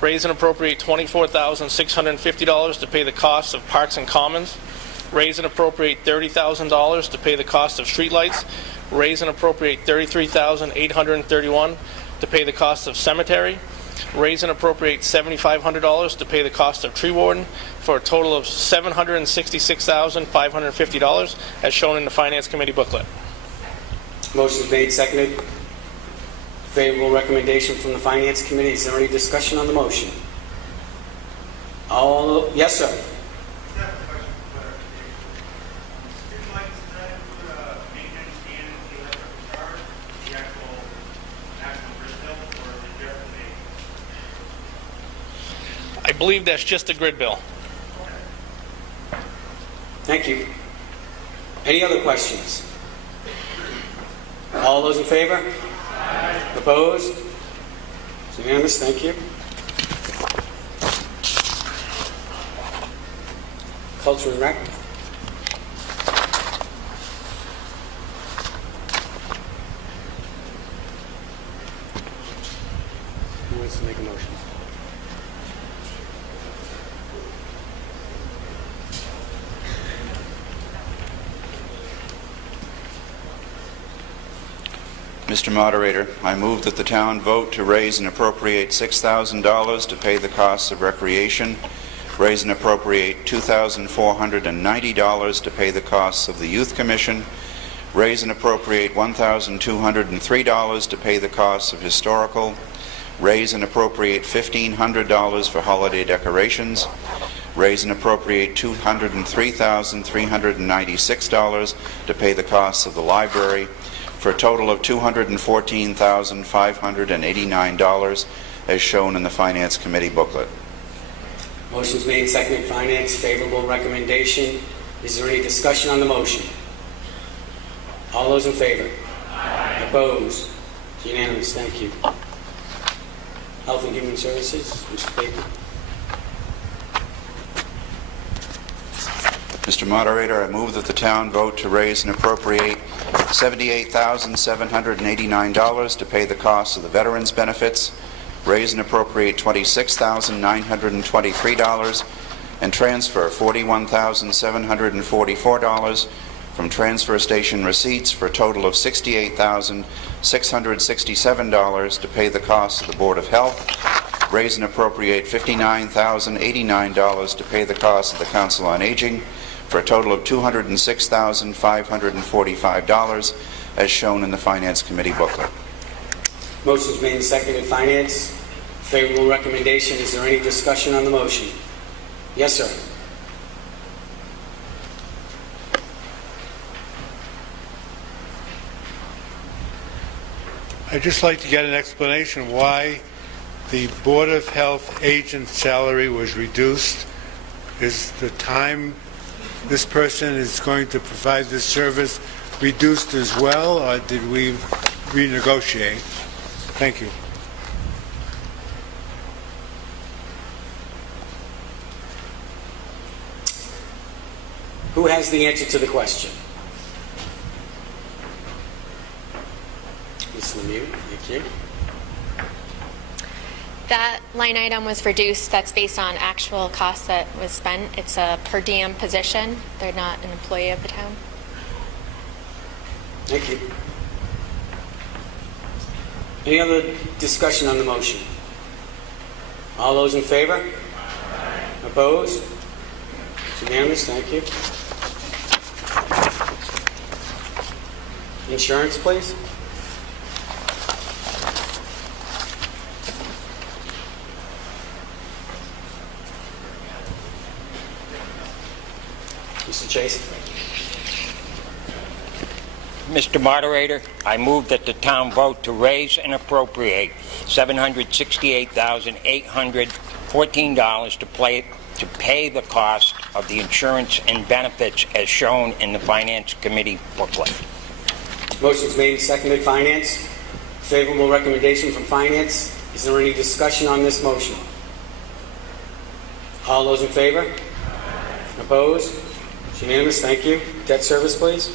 Raise and appropriate $24,650 to pay the costs of parks and commons. Raise and appropriate $30,000 to pay the cost of streetlights. Raise and appropriate $33,831 to pay the cost of cemetery. Raise and appropriate $7,500 to pay the cost of tree warden for a total of $766,550 as shown in the Finance Committee booklet. Motion made, seconded. Favorable recommendation from the Finance Committee. Is there any discussion on the motion? Yes, sir. I believe that's just a grid bill. Thank you. Any other questions? All those in favor? Aye. Opposed? It's unanimous. Thank you. Culture and Rec. Who wants to make a motion? Mr. Moderator, I move that the town vote to raise and appropriate $6,000 to pay the costs of recreation, raise and appropriate $2,490 to pay the costs of the Youth Commission, raise and appropriate $1,203 to pay the costs of historical, raise and appropriate $1,500 for holiday decorations, raise and appropriate $203,396 to pay the costs of the library, for a total of $214,589 as shown in the Finance Committee booklet. Motion's made, seconded. Finance, favorable recommendation. Is there any discussion on the motion? All those in favor? Aye. Opposed? It's unanimous. Thank you. Health and Human Services, Mr. Baker. Mr. Moderator, I move that the town vote to raise and appropriate $78,789 to pay the costs of the veterans' benefits, raise and appropriate $26,923, and transfer $41,744 from transfer station receipts for a total of $68,667 to pay the costs of the Board of Health, raise and appropriate $59,089 to pay the costs of the Council on Aging, for a total of $206,545 as shown in the Finance Committee booklet. Motion's made and seconded. Finance, favorable recommendation. Is there any discussion on the motion? Yes, sir. I'd just like to get an explanation why the Board of Health agent salary was reduced. Is the time this person is going to provide this service reduced as well, or did we renegotiate? Thank you. Who has the answer to the question? Ms. Lemieux, thank you. That line item was reduced. That's based on actual costs that was spent. It's a per diem position. They're not an employee of the town. Thank you. Any other discussion on the motion? All those in favor? Aye. Opposed? It's unanimous. Thank you. Insurance, please. Mr. Chase. Mr. Moderator, I move that the town vote to raise and appropriate $768,814 to pay the cost of the insurance and benefits as shown in the Finance Committee booklet. Motion's made and seconded. Finance. Favorable recommendation from Finance. Is there any discussion on this motion? All those in favor? Opposed? It's unanimous. Thank you. Debt service, please.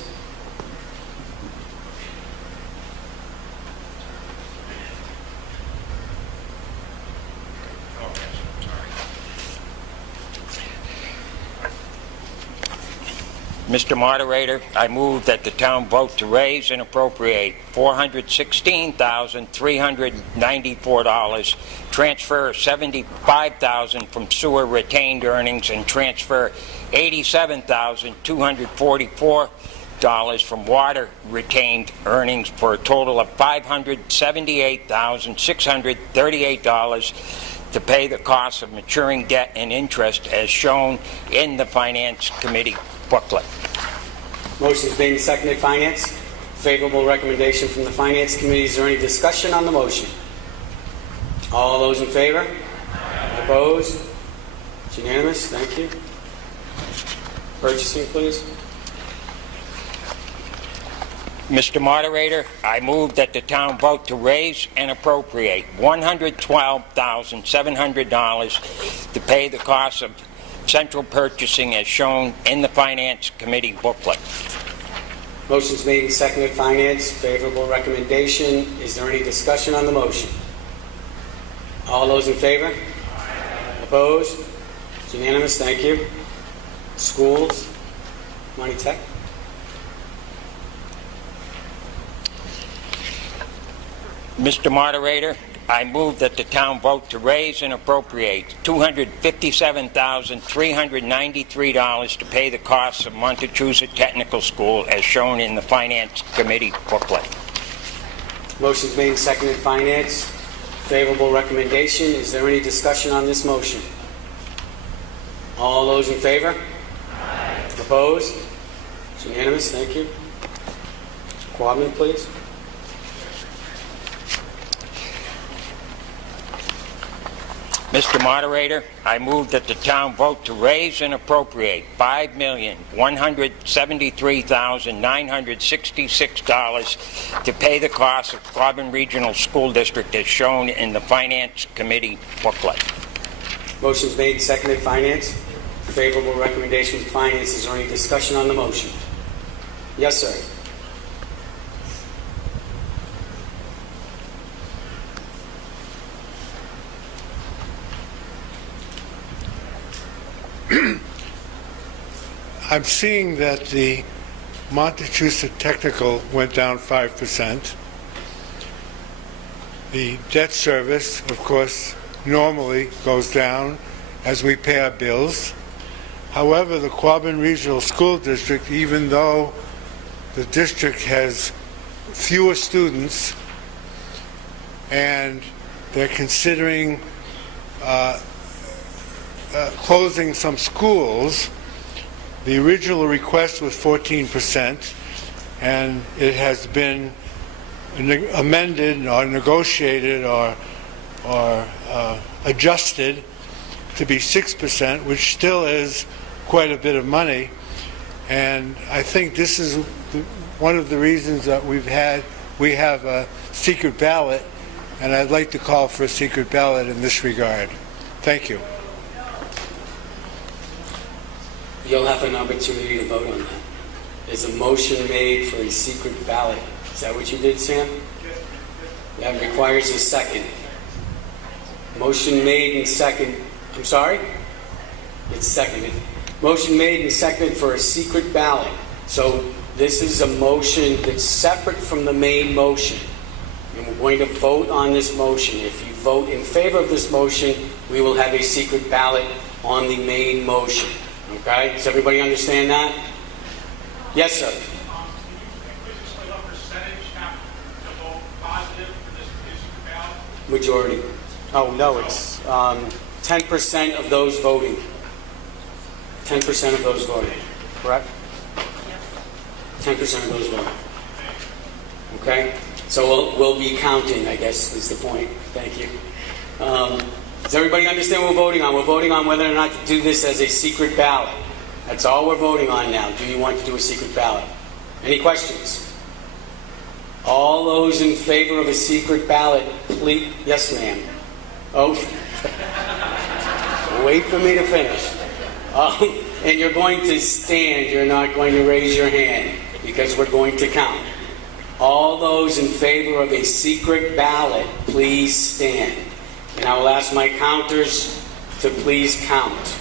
Mr. Moderator, I move that the town vote to raise and appropriate $416,394, transfer $75,000 from sewer retained earnings, and transfer $87,244 from water retained earnings for a total of $578,638 to pay the costs of maturing debt and interest as shown in the Finance Committee booklet. Motion is made and seconded. Finance. Favorable recommendation from the Finance Committee. Is there any discussion on the motion? All those in favor? Opposed? It's unanimous. Thank you. Purchasing, please. Mr. Moderator, I move that the town vote to raise and appropriate $112,700 to pay the costs of central purchasing as shown in the Finance Committee booklet. Motion's made and seconded. Finance. Favorable recommendation. Is there any discussion on the motion? All those in favor? Opposed? It's unanimous. Thank you. Schools. Monty Tech. Mr. Moderator, I move that the town vote to raise and appropriate $257,393 to pay the costs of Montechusett Technical School as shown in the Finance Committee booklet. Motion's made and seconded. Finance. Favorable recommendation. Is there any discussion on this motion? All those in favor? Opposed? It's unanimous. Thank you. Mr. Quadman, please. Mr. Moderator, I move that the town vote to raise and appropriate $5,173,966 to pay the costs of Quabbin Regional School District as shown in the Finance Committee booklet. Motion's made and seconded. Finance. Favorable recommendation from Finance. Is there any discussion on the motion? Yes, sir. I'm seeing that the Montechusett Technical went down 5%. The debt service, of course, normally goes down as we pay our bills. However, the Quabbin Regional School District, even though the district has fewer students and they're considering closing some schools, the original request was 14%, and it has been amended or negotiated or adjusted to be 6%, which still is quite a bit of money. And I think this is one of the reasons that we have a secret ballot, and I'd like to call for a secret ballot in this regard. Thank you. You'll have an opportunity to vote on that. There's a motion made for a secret ballot. Is that what you did, Sam? That requires a second. Motion made and second. I'm sorry? It's seconded. Motion made and seconded for a secret ballot. So this is a motion that's separate from the main motion. And we're going to vote on this motion. If you vote in favor of this motion, we will have a secret ballot on the main motion. Okay? Does everybody understand that? Yes, sir. Majority. Oh, no, it's 10% of those voting. 10% of those voting. Correct? 10% of those voting. Okay? So we'll be counting, I guess, is the point. Thank you. Does everybody understand what we're voting on? We're voting on whether or not to do this as a secret ballot. That's all we're voting on now. Do you want to do a secret ballot? Any questions? All those in favor of a secret ballot, please. Yes, ma'am. Oh, wait for me to finish. And you're going to stand. You're not going to raise your hand because we're going to count. All those in favor of a secret ballot, please stand. And I will ask my counters to please count.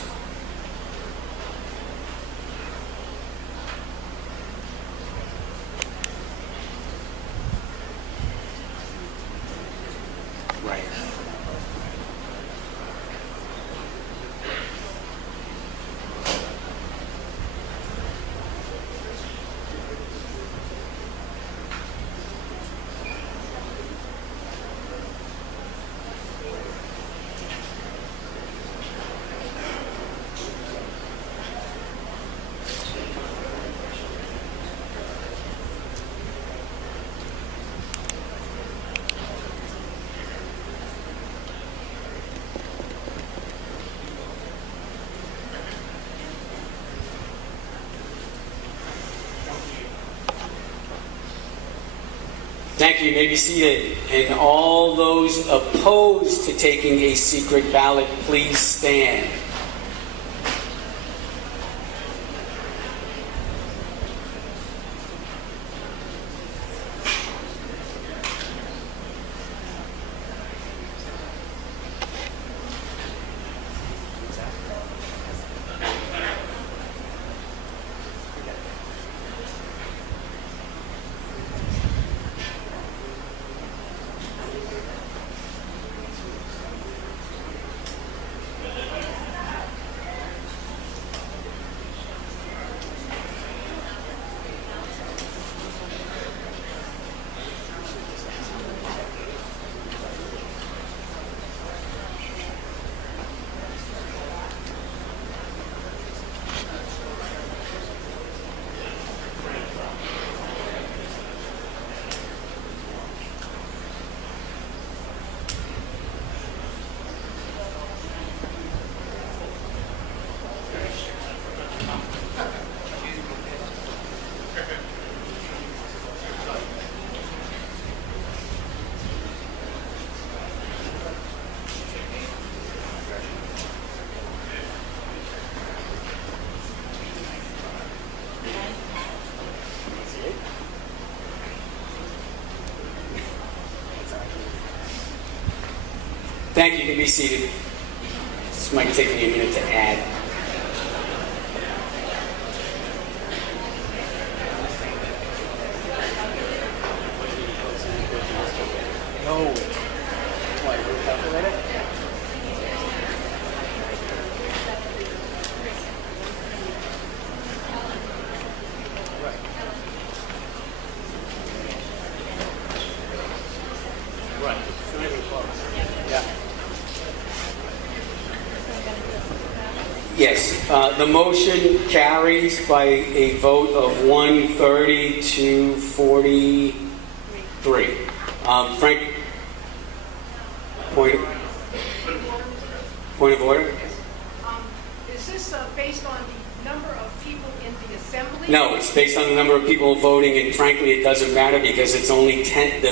Thank you. You may be seated. And all those opposed to taking a secret ballot, please stand. Thank you. You can be seated. This might take me a minute to add. No. What, you calculate it? Right. It's really close. Yeah. Yes, the motion carries by a vote of 130 to 43. Frank, point of order? Is this based on the number of people in the assembly? No, it's based on the number of people voting, and frankly, it doesn't matter because it's only 10.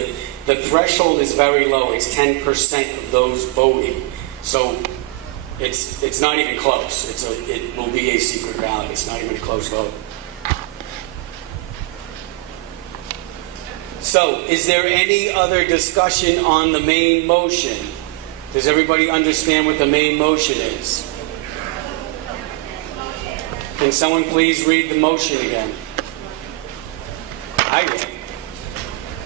The threshold is very low. It's 10% of those voting. So it's not even close. It will be a secret ballot. It's not even a close vote. So, is there any other discussion on the main motion? Does everybody understand what the main motion is? Can someone please read the motion again? I read.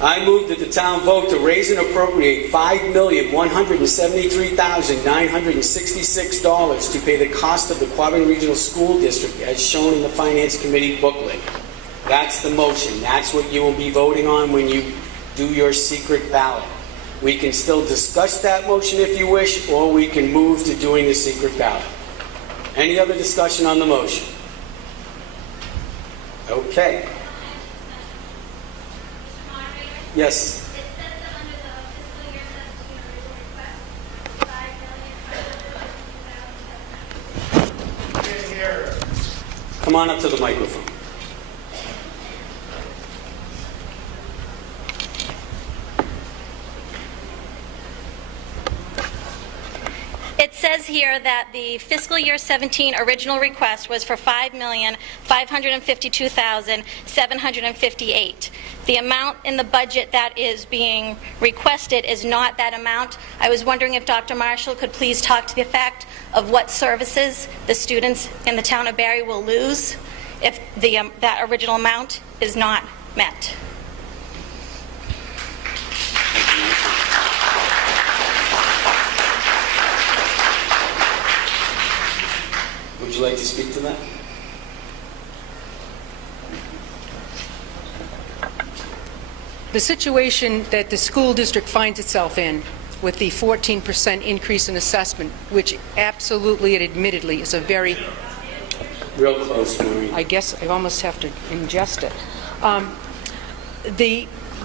I move that the town vote to raise and appropriate $5,173,966 to pay the cost of the Quabbin Regional School District as shown in the Finance Committee booklet. That's the motion. That's what you will be voting on when you do your secret ballot. We can still discuss that motion if you wish, or we can move to doing the secret ballot. Any other discussion on the motion? Okay. Yes. Come on up to the microphone. It says here that the fiscal year 17 original request was for $5,552,758. The amount in the budget that is being requested is not that amount. I was wondering if Dr. Marshall could please talk to the effect of what services the students in the town of Barry will lose if that original amount is not met. Would you like to speak to that? The situation that the school district finds itself in with the 14% increase in assessment, which absolutely and admittedly is a very... Real close, Maureen. I guess I almost have to ingest it.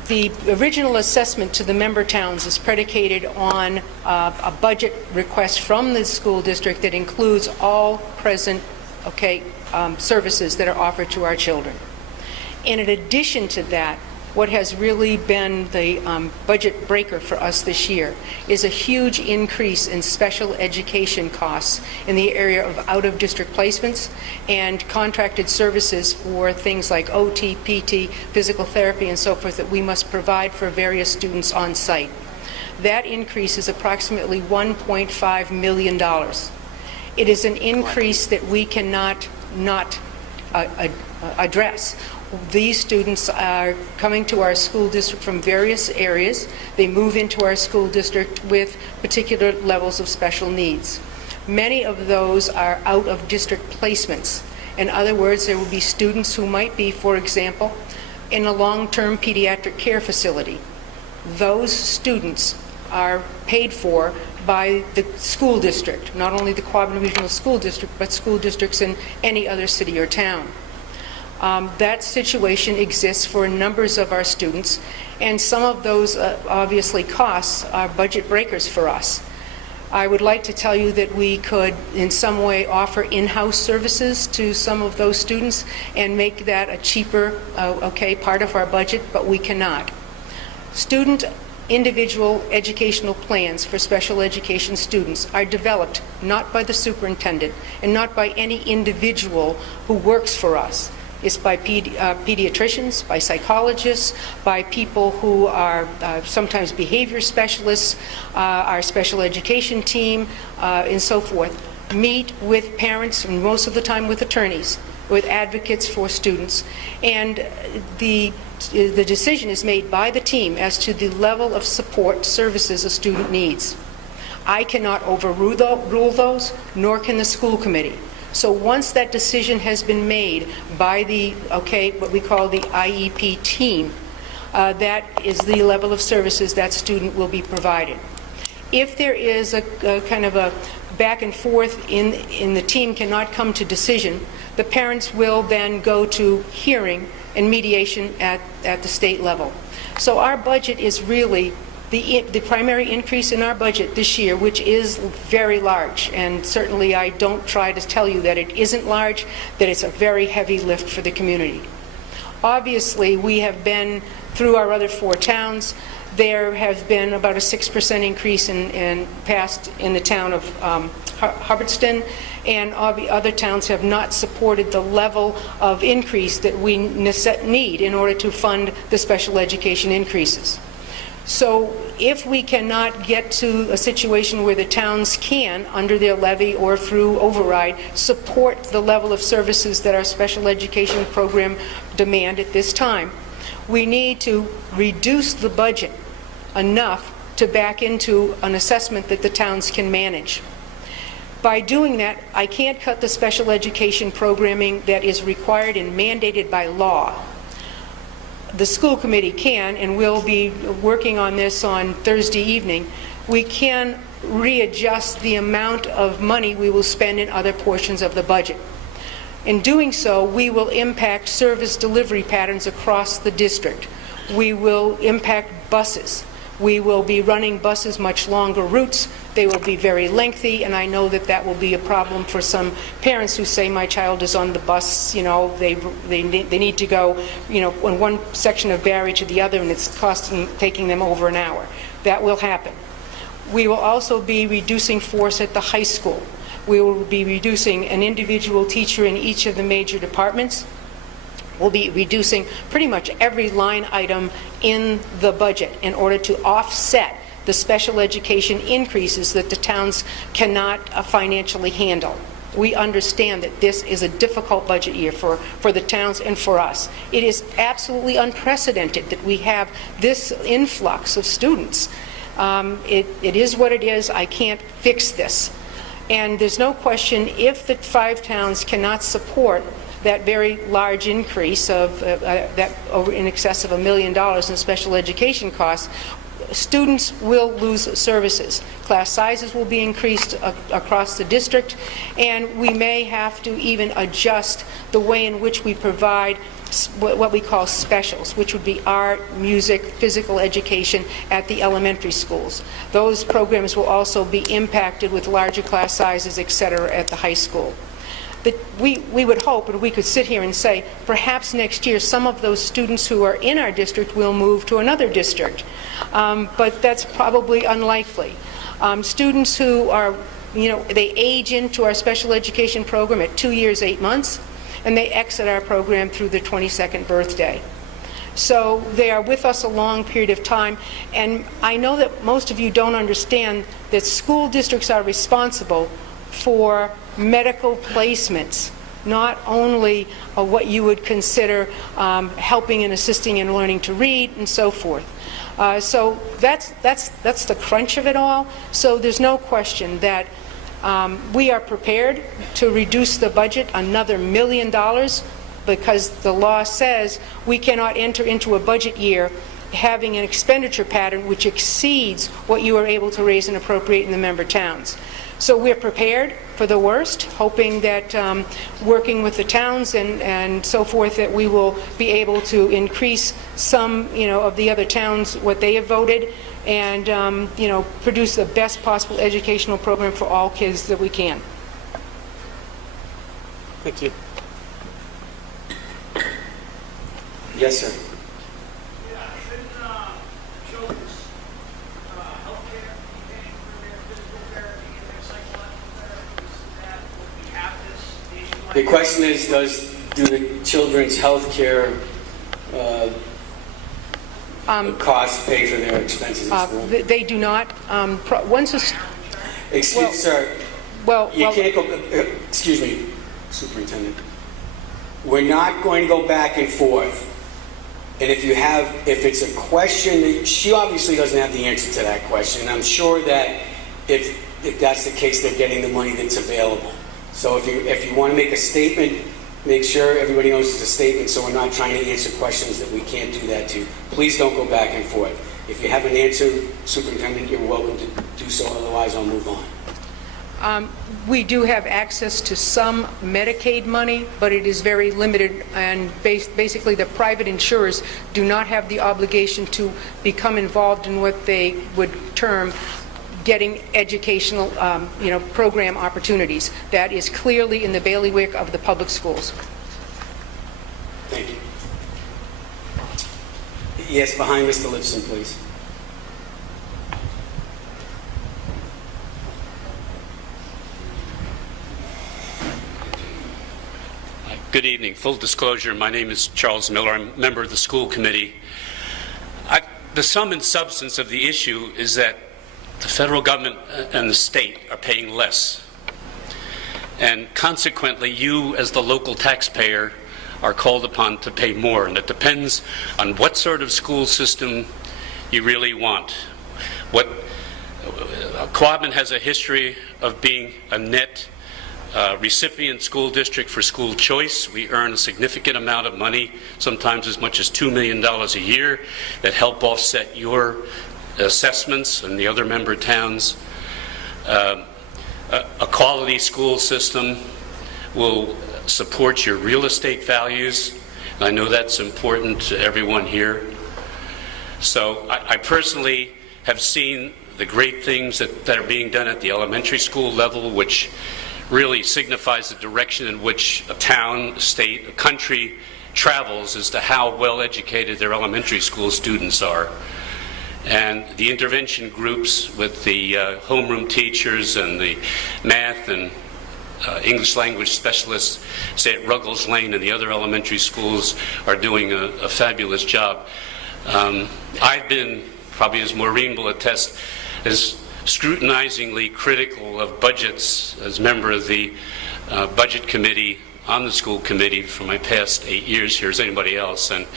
The original assessment to the member towns is predicated on a budget request from the school district that includes all present services that are offered to our children. And in addition to that, what has really been the budget breaker for us this year is a huge increase in special education costs in the area of out-of-district placements and contracted services for things like OT, PT, physical therapy, and so forth that we must provide for various students on site. That increase is approximately $1.5 million. It is an increase that we cannot not address. These students are coming to our school district from various areas. They move into our school district with particular levels of special needs. Many of those are out-of-district placements. In other words, there will be students who might be, for example, in a long-term pediatric care facility. Those students are paid for by the school district, not only the Quabbin Regional School District, but school districts in any other city or town. That situation exists for numbers of our students, and some of those obviously costs are budget breakers for us. I would like to tell you that we could in some way offer in-house services to some of those students and make that a cheaper part of our budget, but we cannot. Student individual educational plans for special education students are developed not by the superintendent and not by any individual who works for us. It's by pediatricians, by psychologists, by people who are sometimes behavior specialists, our special education team, and so forth. Meet with parents, and most of the time with attorneys, with advocates for students, and the decision is made by the team as to the level of support services a student needs. I cannot overrule those, nor can the school committee. So once that decision has been made by the, what we call the IEP team, that is the level of services that student will be provided. If there is a kind of a back and forth in the team cannot come to decision, the parents will then go to hearing and mediation at the state level. So our budget is really the primary increase in our budget this year, which is very large, and certainly I don't try to tell you that it isn't large, that it's a very heavy lift for the community. Obviously, we have been through our other 4 towns. There has been about a 6% increase in the town of Hubbardston, and other towns have not supported the level of increase that we need in order to fund the special education increases. So if we cannot get to a situation where the towns can, under their levy or through override, support the level of services that our special education program demand at this time, we need to reduce the budget enough to back into an assessment that the towns can manage. By doing that, I can't cut the special education programming that is required and mandated by law. The school committee can, and we'll be working on this on Thursday evening. We can readjust the amount of money we will spend in other portions of the budget. In doing so, we will impact service delivery patterns across the district. We will impact buses. We will be running buses much longer routes. They will be very lengthy, and I know that that will be a problem for some parents who say, my child is on the bus, they need to go, in one section of Barry to the other, and it's taking them over an hour. That will happen. We will also be reducing force at the high school. We will be reducing an individual teacher in each of the major departments. We'll be reducing pretty much every line item in the budget in order to offset the special education increases that the towns cannot financially handle. We understand that this is a difficult budget year for the towns and for us. It is absolutely unprecedented that we have this influx of students. It is what it is. I can't fix this. And there's no question, if the 5 towns cannot support that very large increase of that over in excess of $1 million in special education costs, students will lose services. Class sizes will be increased across the district, and we may have to even adjust the way in which we provide what we call specials, which would be art, music, physical education at the elementary schools. Those programs will also be impacted with larger class sizes, etc., at the high school. that we would hope, and we could sit here and say, perhaps next year some of those students who are in our district will move to another district. But that's probably unlikely. Students who are, they age into our special education program at 2 years, 8 months, and they exit our program through their 22nd birthday. So they are with us a long period of time, and I know that most of you don't understand that school districts are responsible for medical placements, not only what you would consider helping and assisting in learning to read and so forth. So that's the crunch of it all. So there's no question that we are prepared to reduce the budget another $1 million, because the law says we cannot enter into a budget year having an expenditure pattern which exceeds what you are able to raise and appropriate in the member towns. So we're prepared for the worst, hoping that working with the towns and so forth, that we will be able to increase some, of the other towns what they have voted, and produce the best possible educational program for all kids that we can. Thank you. Yes, sir. The question is, do the children's health care costs pay for their expenses in school? They do not. Sir, you can't go, excuse me, Superintendent. We're not going to go back and forth. And if it's a question, she obviously doesn't have the answer to that question. And I'm sure that if that's the case, they're getting the money that's available. So if you want to make a statement, make sure everybody knows it's a statement, so we're not trying to answer questions that we can't do that to. Please don't go back and forth. If you have an answer, Superintendent, you're welcome to do so. Otherwise, I'll move on. We do have access to some Medicaid money, but it is very limited, and basically the private insurers do not have the obligation to become involved in what they would term getting educational program opportunities. That is clearly in the bailiwick of the public schools. Thank you. Yes, behind Mr. Lipson, please. Good evening. Full disclosure, my name is Charles Miller. I'm a member of the school committee. The sum and substance of the issue is that the federal government and the state are paying less. And consequently, you as the local taxpayer are called upon to pay more. And it depends on what sort of school system you really want. Quabbin has a history of being a net recipient school district for school choice. We earn a significant amount of money, sometimes as much as $2 million a year, that help offset your assessments and the other member towns. A quality school system will support your real estate values. And I know that's important to everyone here. So I personally have seen the great things that are being done at the elementary school level, which really signifies the direction in which a town, a state, a country travels as to how well educated their elementary school students are. And the intervention groups with the homeroom teachers and the math and English language specialists, say at Ruggles Lane and the other elementary schools, are doing a fabulous job. I've been, probably as Maureen will attest, as scrutinizingly critical of budgets as member of the budget committee on the school committee for my past 8 years here as anybody else. And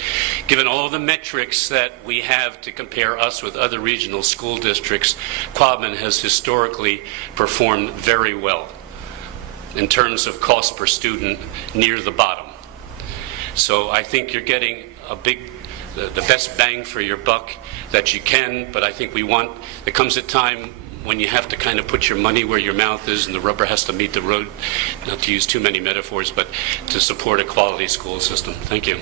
given all the metrics that we have to compare us with other regional school districts, Quabbin has historically performed very well in terms of cost per student, near the bottom. So I think you're getting the best bang for your buck that you can, but I think there comes a time when you have to kind of put your money where your mouth is and the rubber has to meet the road, not to use too many metaphors, but to support a quality school system. Thank you.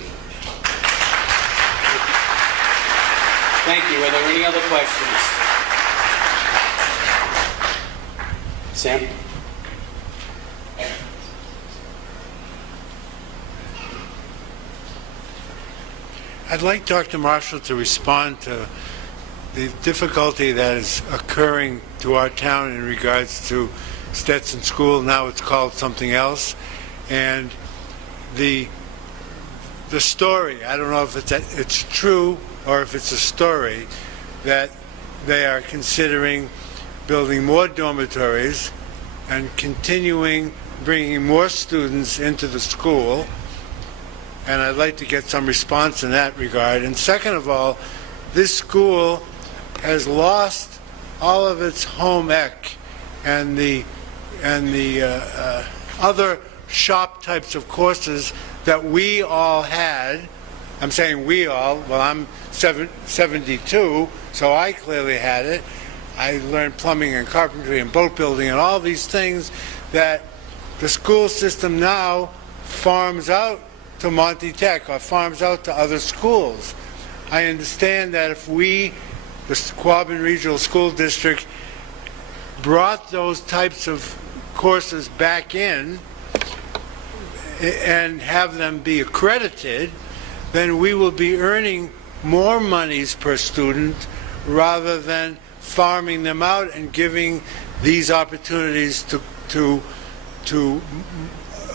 Thank you. Are there any other questions? Sam? I'd like Dr. Marshall to respond to the difficulty that is occurring to our town in regards to Stetson School. Now it's called something else. And the story, I don't know if it's true or if it's a story, that they are considering building more dormitories and continuing bringing more students into the school. And I'd like to get some response in that regard. And second of all, this school has lost all of its home ec and the other shop types of courses that we all had. I'm saying we all, well, I'm 72, so I clearly had it. I learned plumbing and carpentry and boat building and all these things that the school system now farms out to Monty Tech or farms out to other schools. I understand that if we, the Quabbin Regional School District, brought those types of courses back in and have them be accredited, then we will be earning more monies per student rather than farming them out and giving these opportunities to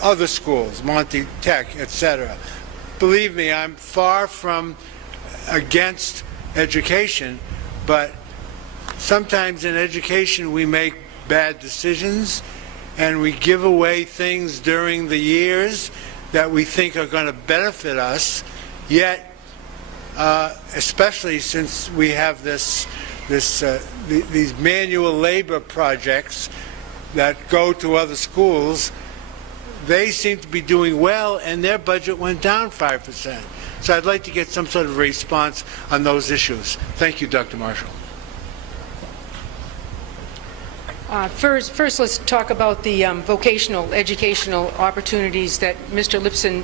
other schools, Monty Tech, etc. Believe me, I'm far from against education, but sometimes in education we make bad decisions and we give away things during the years that we think are going to benefit us, yet especially since we have these manual labor projects that go to other schools, they seem to be doing well and their budget went down 5%. So I'd like to get some sort of response on those issues. Thank you, Dr. Marshall. First, let's talk about the vocational educational opportunities that Mr. Lipson,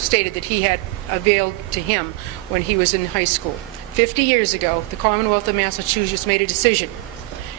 stated that he had availed to him when he was in high school. 50 years ago, the Commonwealth of Massachusetts made a decision.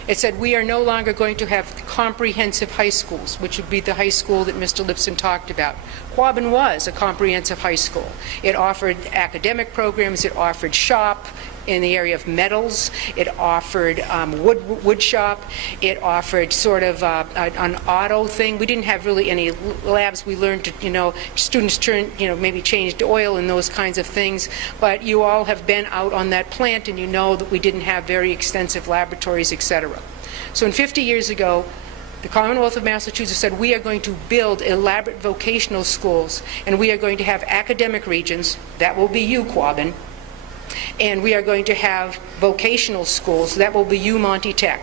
It said we are no longer going to have comprehensive high schools, which would be the high school that Mr. Lipson talked about. Quabbin was a comprehensive high school. It offered academic programs, it offered shop in the area of metals, it offered wood shop, it offered sort of an auto thing. We didn't have really any labs. We learned to, students maybe changed oil and those kinds of things, but you all have been out on that plant and you know that we didn't have very extensive laboratories, etc. So 50 years ago, the Commonwealth of Massachusetts said we are going to build elaborate vocational schools and we are going to have academic regions. That will be you, Quabbin. And we are going to have vocational schools. That will be you, Monty Tech.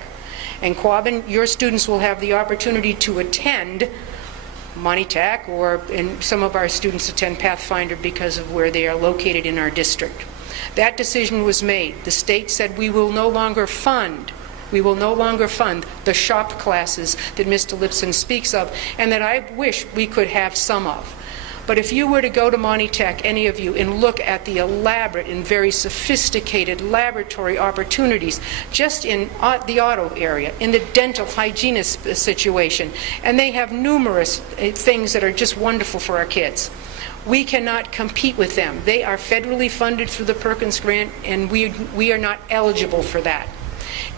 And Quabbin, your students will have the opportunity to attend Monty Tech, and some of our students attend Pathfinder because of where they are located in our district. That decision was made. The state said we will no longer fund the shop classes that Mr. Lipson speaks of and that I wish we could have some of. But if you were to go to Monty Tech, any of you, and look at the elaborate and very sophisticated laboratory opportunities just in the auto area, in the dental hygienist situation, and they have numerous things that are just wonderful for our kids. We cannot compete with them. They are federally funded through the Perkins Grant, and we are not eligible for that.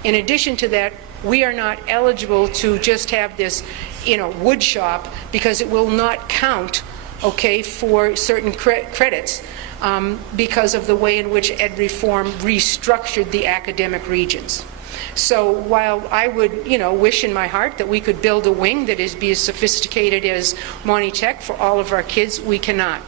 In addition to that, we are not eligible to just have this, wood shop because it will not count for certain credits because of the way in which Ed Reform restructured the academic regions. So while I would, wish in my heart that we could build a wing that be as sophisticated as Monty Tech for all of our kids, we cannot.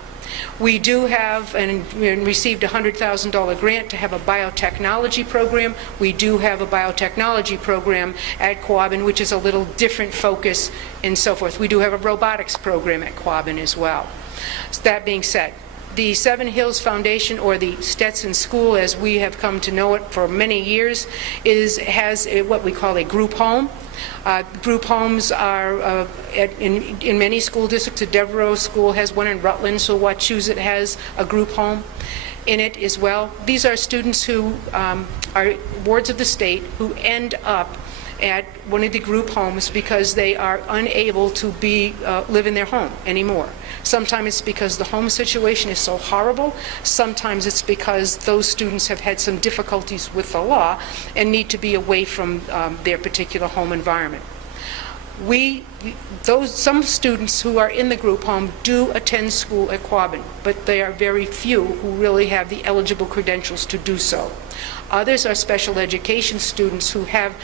We do have and received a $100,000 grant to have a biotechnology program. We do have a biotechnology program at Quabbin, which is a little different focus and so forth. We do have a robotics program at Quabbin as well. So that being said, the Seven Hills Foundation, or the Stetson School as we have come to know it for many years, has what we call a group home. Group homes are in many school districts. The Devereaux School has one in Rutland, so Wachusett has a group home in it as well. These are students who are wards of the state who end up at one of the group homes because they are unable to live in their home anymore. Sometimes it's because the home situation is so horrible. Sometimes it's because those students have had some difficulties with the law and need to be away from their particular home environment. Some students who are in the group home do attend school at Quabbin, but they are very few who really have the eligible credentials to do so. Others are special education students who have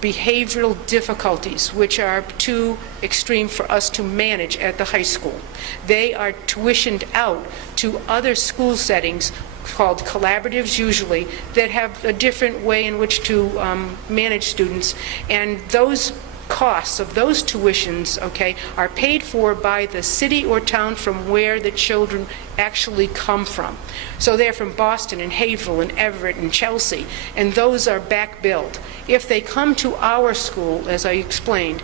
behavioral difficulties, which are too extreme for us to manage at the high school. They are tuitioned out to other school settings called collaboratives usually, that have a different way in which to manage students, and those costs of those tuitions, okay, are paid for by the city or town from where the children actually come from. So they're from Boston and Haverhill and Everett and Chelsea, and those are back billed. If they come to our school, as I explained,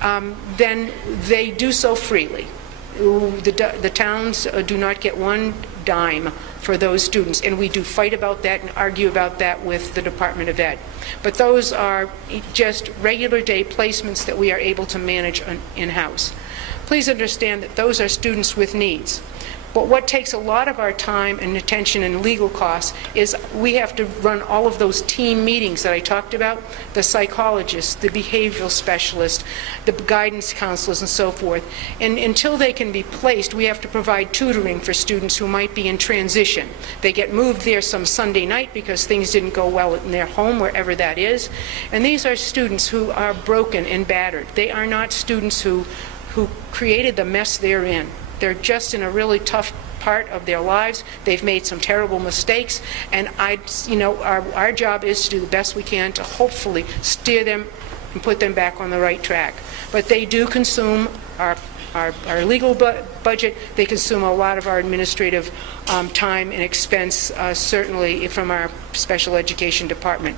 then they do so freely. The towns do not get one dime for those students, and we do fight about that and argue about that with the Department of Ed. But those are just regular day placements that we are able to manage in-house. Please understand that those are students with needs. But what takes a lot of our time and attention and legal costs is we have to run all of those team meetings that I talked about, the psychologists, the behavioral specialists, the guidance counselors, and so forth. And until they can be placed, we have to provide tutoring for students who might be in transition. They get moved there some Sunday night because things didn't go well in their home, wherever that is. And these are students who are broken and battered. They are not students who created the mess they're in. They're just in a really tough part of their lives. They've made some terrible mistakes, and our job is to do the best we can to hopefully steer them and put them back on the right track. But they do consume our legal budget. They consume a lot of our administrative time and expense, certainly from our special education department.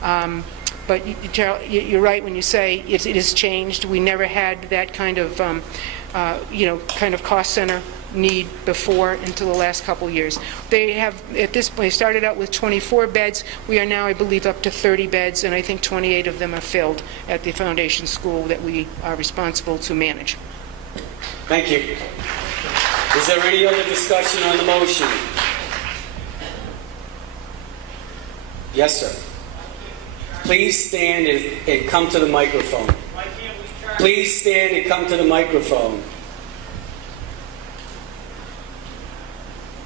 But you're right when you say it has changed. We never had that kind of kind of cost center need before until the last couple of years. They have, at this point, started out with 24 beds. We are now, I believe, up to 30 beds, and I think 28 of them are filled at the foundation school that we are responsible to manage. Thank you. Is there any other discussion on the motion? Yes, sir. Please stand and come to the microphone. Please stand and come to the microphone.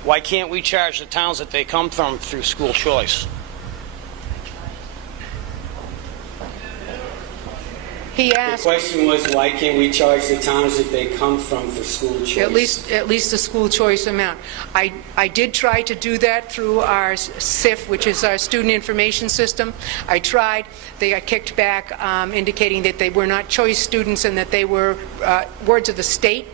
Why can't we charge the towns that they come from through school choice? He asked. The question was, why can't we charge the towns that they come from for school choice? At least the school choice amount. I did try to do that through our SIF, which is our student information system. I tried. They got kicked back, indicating that they were not choice students and that they were wards of the state.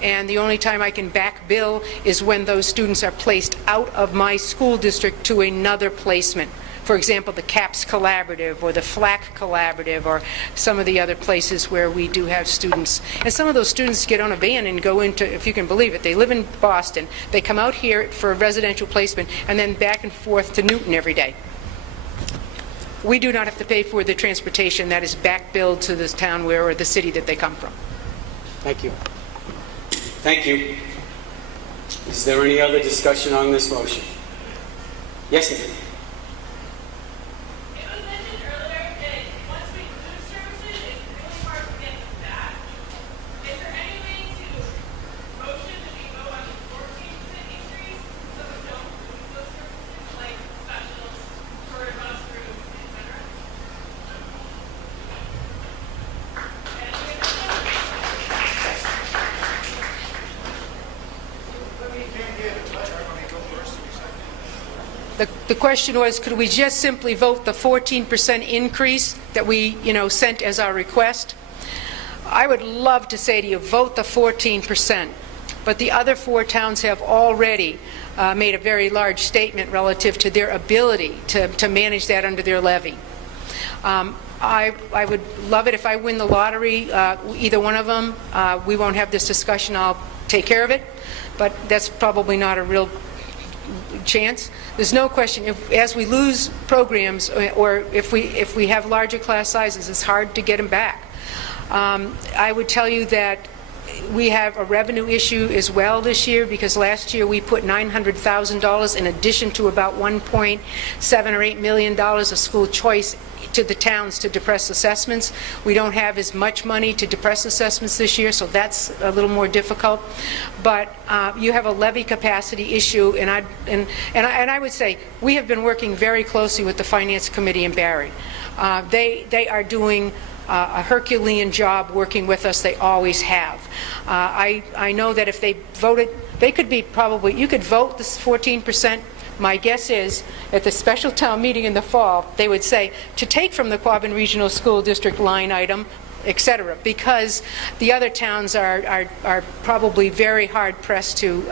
And the only time I can back bill is when those students are placed out of my school district to another placement. For example, the CAPS Collaborative or the FLAC Collaborative or some of the other places where we do have students. And some of those students get on a van and go into, if you can believe it, they live in Boston, they come out here for a residential placement and then back and forth to Newton every day. We do not have to pay for the transportation. That is back billed to this town where, or the city that they come from. Thank you. Thank you. Is there any other discussion on this motion? Yes, ma'am. The question was, could we just simply vote the 14% increase that we, sent as our request? I would love to say to you, vote the 14%, but the other 4 towns have already made a very large statement relative to their ability to manage that under their levy. I would love it if I win the lottery, either one of them. We won't have this discussion. I'll take care of it, but that's probably not a real chance. There's no question, as we lose programs, or if we have larger class sizes, it's hard to get them back. I would tell you that we have a revenue issue as well this year, because last year we put $900,000 in addition to about $1.7 or $8 million of school choice to the towns to depress assessments. We don't have as much money to depress assessments this year, so that's a little more difficult. But you have a levy capacity issue, and I would say we have been working very closely with the Finance Committee in Barry. They are doing a Herculean job working with us. They always have. I know that if they voted, they could be probably, you could vote this 14%. My guess is, at the special town meeting in the fall, they would say to take from the Quabbin Regional School District line item, etc., because the other towns are probably very hard pressed to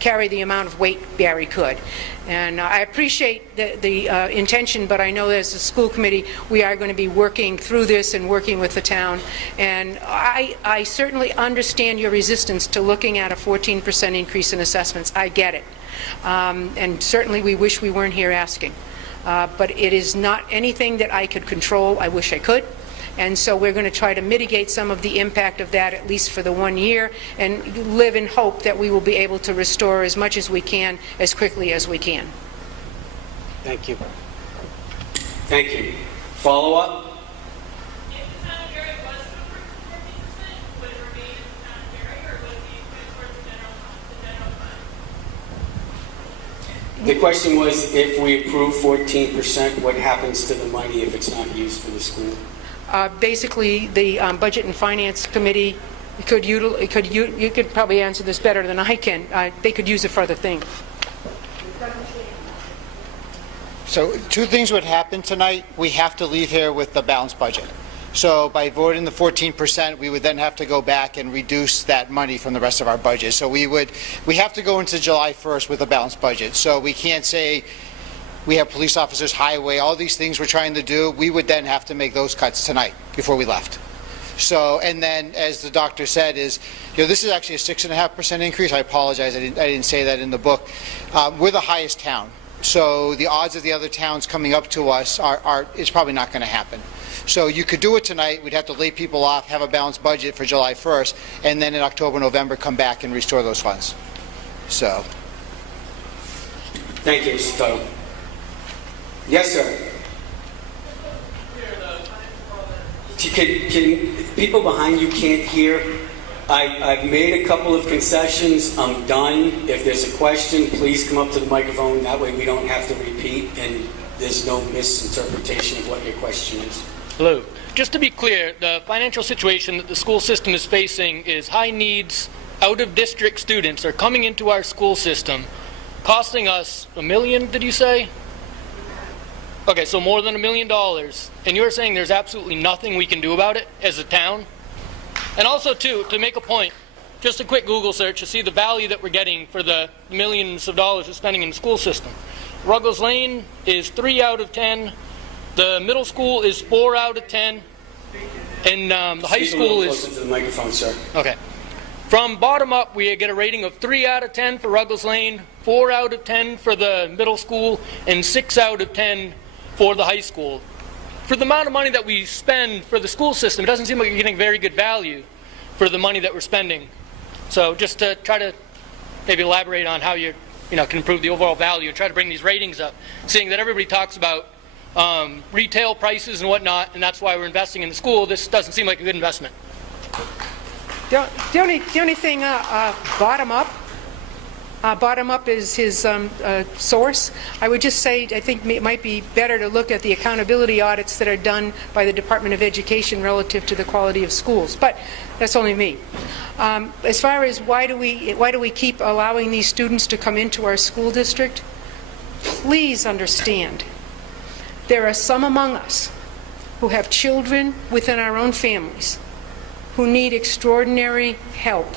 carry the amount of weight Barry could. And I appreciate the intention, but I know as a school committee we are going to be working through this and working with the town. And I certainly understand your resistance to looking at a 14% increase in assessments. I get it. And certainly we wish we weren't here asking. But it is not anything that I could control. I wish I could. And so we're going to try to mitigate some of the impact of that, at least for the 1 year, and live in hope that we will be able to restore as much as we can, as quickly as we can. Thank you. Thank you. Follow up? The question was, if we approve 14%, what happens to the money if it's not used for the school? Basically, the Budget and Finance Committee you could probably answer this better than I can. They could use it for other things. So 2 things would happen tonight. We have to leave here with the balanced budget. So by voting the 14%, we would then have to go back and reduce that money from the rest of our budget. So we have to go into July 1st with a balanced budget. So we can't say we have police officers, highway, all these things we're trying to do. We would then have to make those cuts tonight before we left. So, and then as the doctor said, this is actually a 6.5% increase. I apologize, I didn't say that in the book. We're the highest town. So the odds of the other towns coming up to us it's probably not going to happen. So you could do it tonight. We'd have to lay people off, have a balanced budget for July 1st, and then in October, November, come back and restore those funds. So. Thank you, Mr. Tuttle. Yes, sir. Can people behind you can't hear? I've made a couple of concessions. I'm done. If there's a question, please come up to the microphone. That way we don't have to repeat and there's no misinterpretation of what your question is. Hello. Just to be clear, the financial situation that the school system is facing is high needs, out-of-district students are coming into our school system, costing us $1 million, did you say? Okay, so more than $1 million. And you're saying there's absolutely nothing we can do about it as a town? And also, too, to make a point, just a quick Google search to see the value that we're getting for the millions of dollars we're spending in the school system. Ruggles Lane is 3 out of 10. The middle school is 4 out of 10. And the high school is... Closer to the microphone, sir. Okay. From bottom up, we get a rating of 3 out of 10 for Ruggles Lane, 4 out of 10 for the middle school, and 6 out of 10 for the high school. For the amount of money that we spend for the school system, it doesn't seem like you're getting very good value for the money that we're spending. So just to try to maybe elaborate on how you can improve the overall value and try to bring these ratings up, seeing that everybody talks about retail prices and whatnot, and that's why we're investing in the school. This doesn't seem like a good investment. The only thing bottom up is his source. I would just say I think it might be better to look at the accountability audits that are done by the Department of Education relative to the quality of schools. But that's only me. As far as why do we keep allowing these students to come into our school district, please understand there are some among us who have children within our own families who need extraordinary help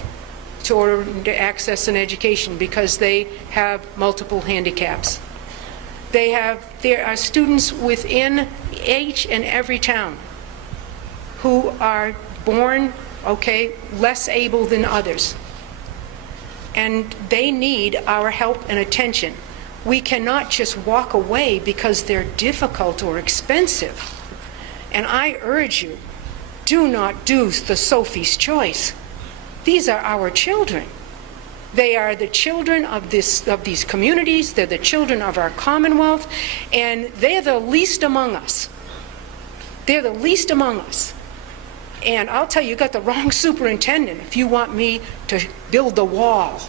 in order to access an education because they have multiple handicaps. There are students within each and every town who are born, less able than others. and they need our help and attention. We cannot just walk away because they're difficult or expensive. And I urge you, do not do the Sophie's Choice. These are our children. They are the children of these communities. They're the children of our Commonwealth, and they're the least among us. They're the least among us. And I'll tell you, you got the wrong superintendent if you want me to build the wall.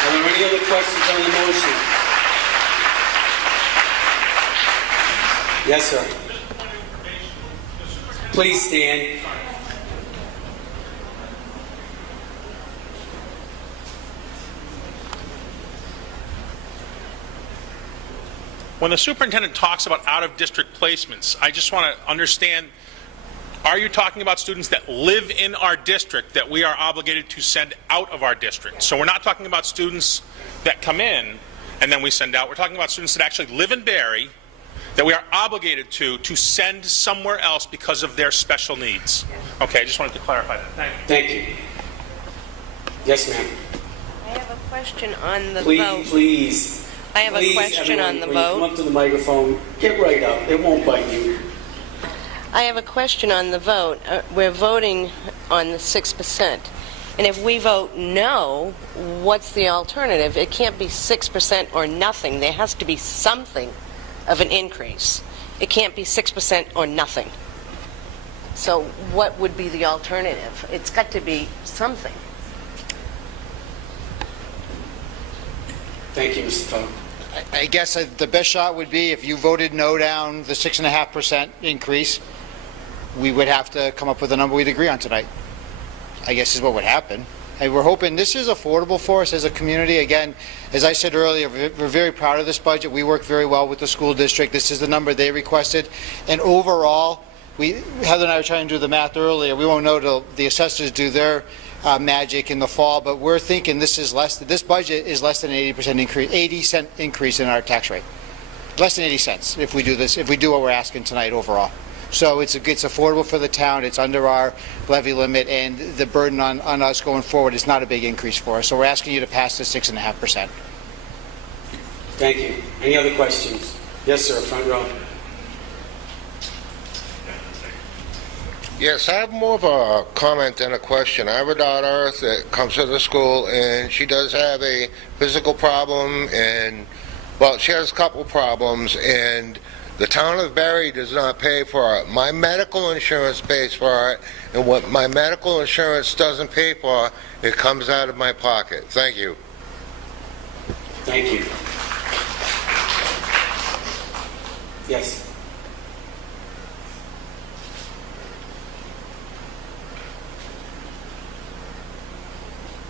Are there any other questions on the motion? Yes, sir. Please stand. When the superintendent talks about out-of-district placements, I just want to understand, are you talking about students that live in our district that we are obligated to send out of our district? So we're not talking about students that come in and then we send out. We're talking about students that actually live in Barry that we are obligated to send somewhere else because of their special needs. Okay, I just wanted to clarify that. Thank you. Thank you. Yes, ma'am. I have a question on the Please, vote. please. I have a question on the when vote. you come up to the microphone, get right up. It won't bite you. I have a question on the vote. We're voting on the 6%. And if we vote no, what's the alternative? It can't be 6% or nothing. There has to be something of an increase. It can't be 6% or nothing. So what would be the alternative? It's got to be something. Thank you, Mr. Fung. I guess the best shot would be if you voted no down the 6.5% increase, we would have to come up with a number we'd agree on tonight. I guess is what would happen. And we're hoping this is affordable for us as a community. Again, as I said earlier, we're very proud of this budget. We work very well with the school district. This is the number they requested. And overall, Heather and I were trying to do the math earlier. We won't know till the assessors do their magic in the fall, but we're thinking this budget is less than an 80% increase, 80-cent increase in our tax rate. Less than 80 cents if we do this, if we do what we're asking tonight overall. So it's affordable for the town, it's under our levy limit, and the burden on us going forward is not a big increase for us. So we're asking you to pass the 6.5%. Thank you. Any other questions? Yes, sir, front row. Yes, I have more of a comment than a question. I have a daughter that comes to the school, and she does have a physical problem, and, well, she has a couple problems, and the town of Barry does not pay for it. My medical insurance pays for it, and what my medical insurance doesn't pay for, it comes out of my pocket. Thank you. Thank you. Yes.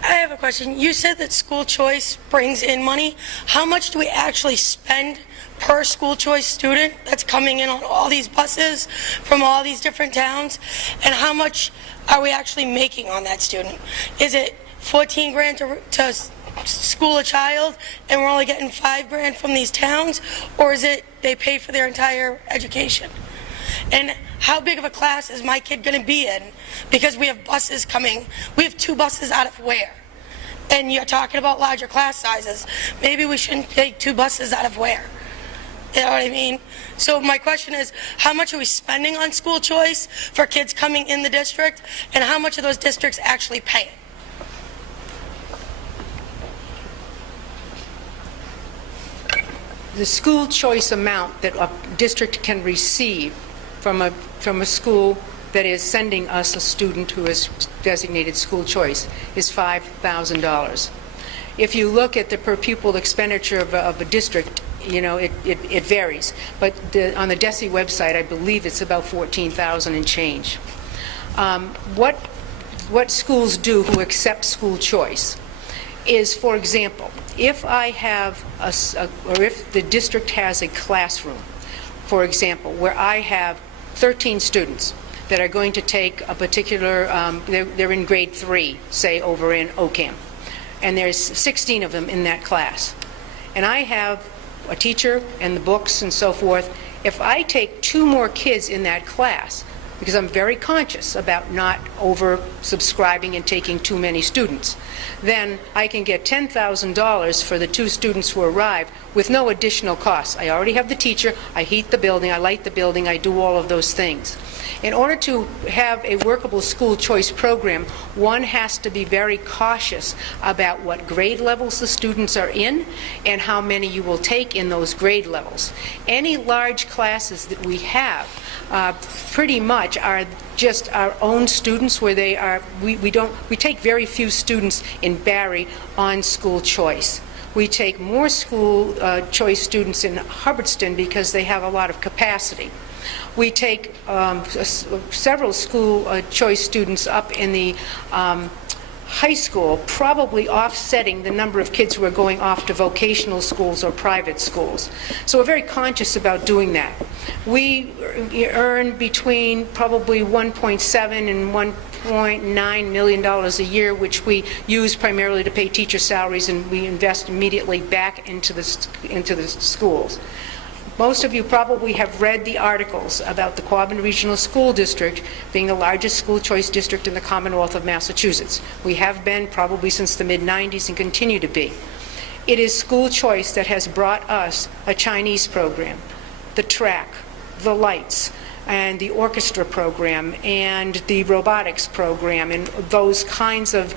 I have a question. You said that school choice brings in money. How much do we actually spend per school choice student that's coming in on all these buses from all these different towns? And how much are we actually making on that student? Is it 14 grand to school a child and we're only getting 5 grand from these towns? Or is it they pay for their entire education? And how big of a class is my kid going to be in? Because we have buses coming. We have 2 buses out of where? And you're talking about larger class sizes. Maybe we shouldn't take 2 buses out of where? You know what I mean? So my question is, how much are we spending on school choice for kids coming in the district? And how much of those districts actually pay it? The school choice amount that a district can receive from a school that is sending us a student who is designated school choice is $5,000. If you look at the per pupil expenditure of a district, you know, it varies. But on the DESE website, I believe it's about $14,000 and change. What schools do who accept school choice is, for example, if I have or if the district has a classroom, for example, where I have 13 students that are going to take a particular, they're in grade 3, say over in Ocam, and there's 16 of them in that class, and I have a teacher and the books and so forth. If I take 2 more kids in that class, because I'm very conscious about not oversubscribing and taking too many students, then I can get $10,000 for the 2 students who arrive with no additional costs. I already have the teacher, I heat the building, I light the building, I do all of those things. In order to have a workable school choice program, one has to be very cautious about what grade levels the students are in and how many you will take in those grade levels. Any large classes that we have pretty much are just our own students, where they are, we take very few students in Barry on school choice. We take more school choice students in Hubbardston because they have a lot of capacity. We take several school choice students up in the high school, probably offsetting the number of kids who are going off to vocational schools or private schools. So we're very conscious about doing that. We earn between probably $1.7 and $1.9 million a year, which we use primarily to pay teacher salaries, and we invest immediately back into the schools. Most of you probably have read the articles about the Quabbin Regional School District being the largest school choice district in the Commonwealth of Massachusetts. We have been probably since the mid-90s and continue to be. It is school choice that has brought us a Chinese program, the track, the lights, and the orchestra program, and the robotics program, and those kinds of,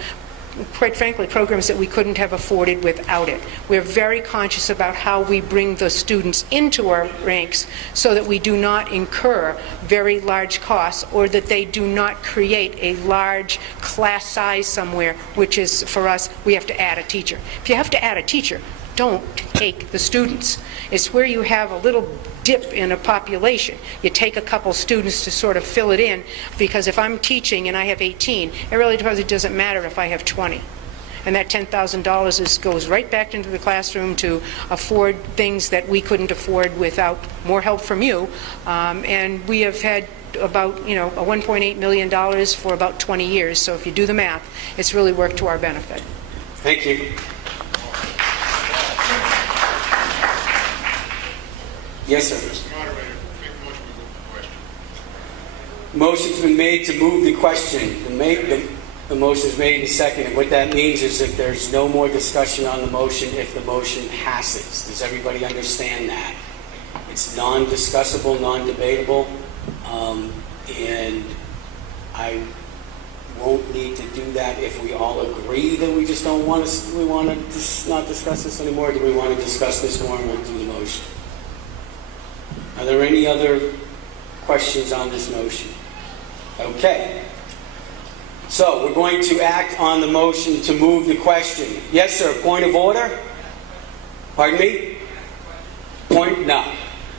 quite frankly, programs that we couldn't have afforded without it. We're very conscious about how we bring the students into our ranks so that we do not incur very large costs, or that they do not create a large class size somewhere, which is, for us, we have to add a teacher. If you have to add a teacher, don't take the students. It's where you have a little dip in a population. You take a couple students to sort of fill it in, because if I'm teaching and I have 18, it really doesn't matter if I have 20. And that $10,000 goes right back into the classroom to afford things that we couldn't afford without more help from you. And we have had about, a $1.8 million for about 20 years. So if you do the math, it's really worked to our benefit. Thank you. Yes, sir. Mr. Moderator, make a motion to move the question. Motion's been made to move the question. The motion is made and seconded. What that means is that there's no more discussion on the motion if the motion passes. Does everybody understand that? It's non-discussable, non-debatable, and I won't need to do that if we all agree that we just don't want to. We want to not discuss this anymore. Do we want to discuss this more, and we'll do the motion? Are there any other questions on this motion? Okay. So we're going to act on the motion to move the question. Yes, sir. Point of order? Pardon me? No.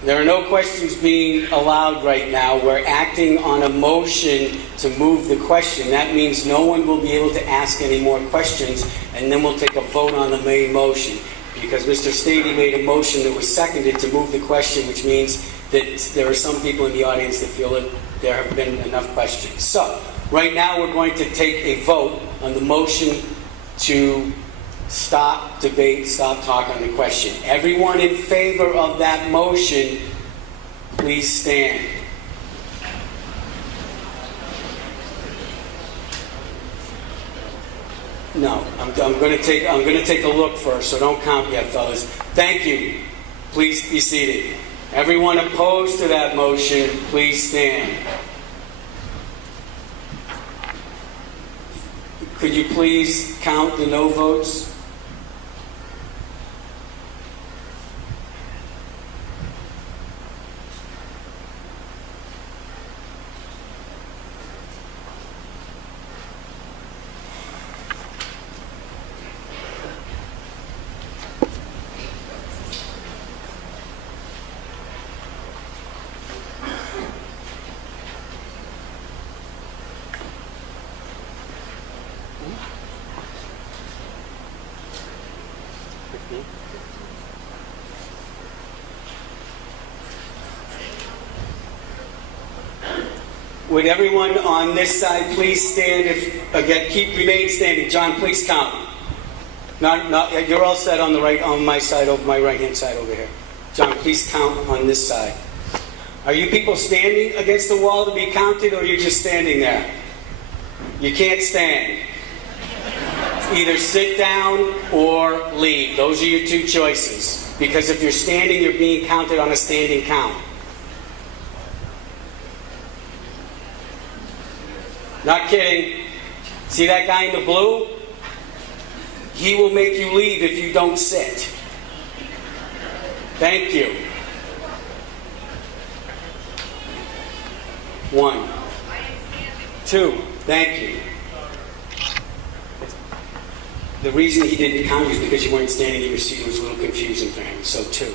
There are no questions being allowed right now. We're acting on a motion to move the question. That means no one will be able to ask any more questions, and then we'll take a vote on the main motion. Because Mr. Stady made a motion that was seconded to move the question, which means that there are some people in the audience that feel that there have been enough questions. So, right now we're going to take a vote on the motion to stop debate, stop talk on the question. Everyone in favor of that motion, please stand. No, I'm going to take a look first, so don't count yet, fellas. Thank you. Please be seated. Everyone opposed to that motion, please stand. Could you please count the no votes? Would everyone on this side please stand? Remain standing. John, please count. You're all set on the right, on my side, over my right-hand side over here. John, please count on this side. Are you people standing against the wall to be counted, or you're just standing there? You can't stand. Either sit down or leave. Those are your two choices. Because if you're standing, you're being counted on a standing count. Not kidding. See that guy in the blue? He will make you leave if you don't sit. Thank you. 1, 2, thank you. The reason he didn't count you is because you weren't standing in your seat. It was a little confusing for him, so 2.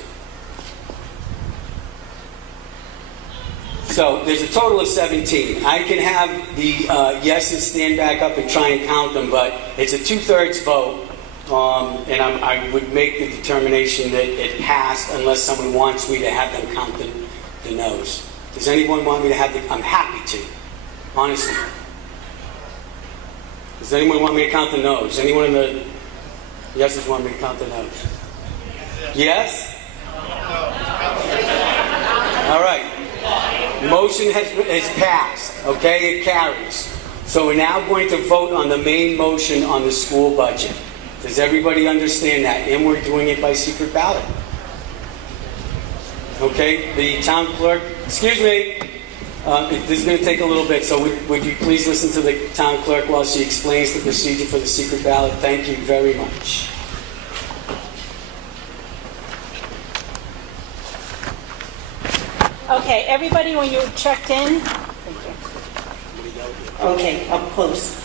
So there's a total of 17. I can have the yeses stand back up and try and count them, but it's a 2/3 vote, and I would make the determination that it passed unless someone wants me to have them count the noes. Does anyone want me to have the... I'm happy to, honestly. Does anyone want me to count the noes? Anyone in the yeses want me to count the noes? Yes? All right. Motion has passed, okay? It carries. So we're now going to vote on the main motion on the school budget. Does everybody understand that? And we're doing it by secret ballot. Okay? The town clerk, excuse me, this is going to take a little bit, so would you please listen to the town clerk while she explains the procedure for the secret ballot? Thank you very much. Okay, everybody, when you checked in, okay, up close.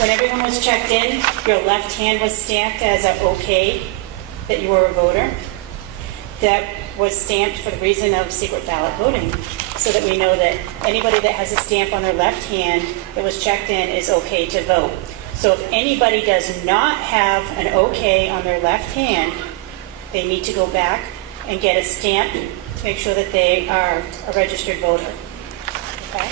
When everyone was checked in, your left hand was stamped as a okay, that you were a voter. That was stamped for the reason of secret ballot voting, so that we know that anybody that has a stamp on their left hand that was checked in is okay to vote. So if anybody does not have an okay on their left hand, they need to go back and get a stamp to make sure that they are a registered voter. Okay?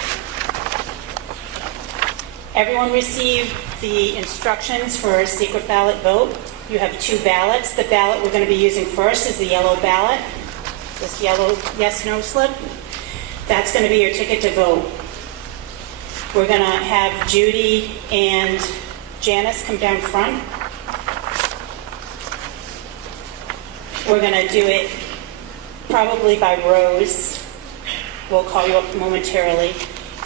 Everyone received the instructions for a secret ballot vote. You have 2 ballots. The ballot we're going to be using first is the yellow ballot. This yellow yes/no slip. That's going to be your ticket to vote. We're going to have Judy and Janice come down front. We're going to do it probably by rows. We'll call you up momentarily.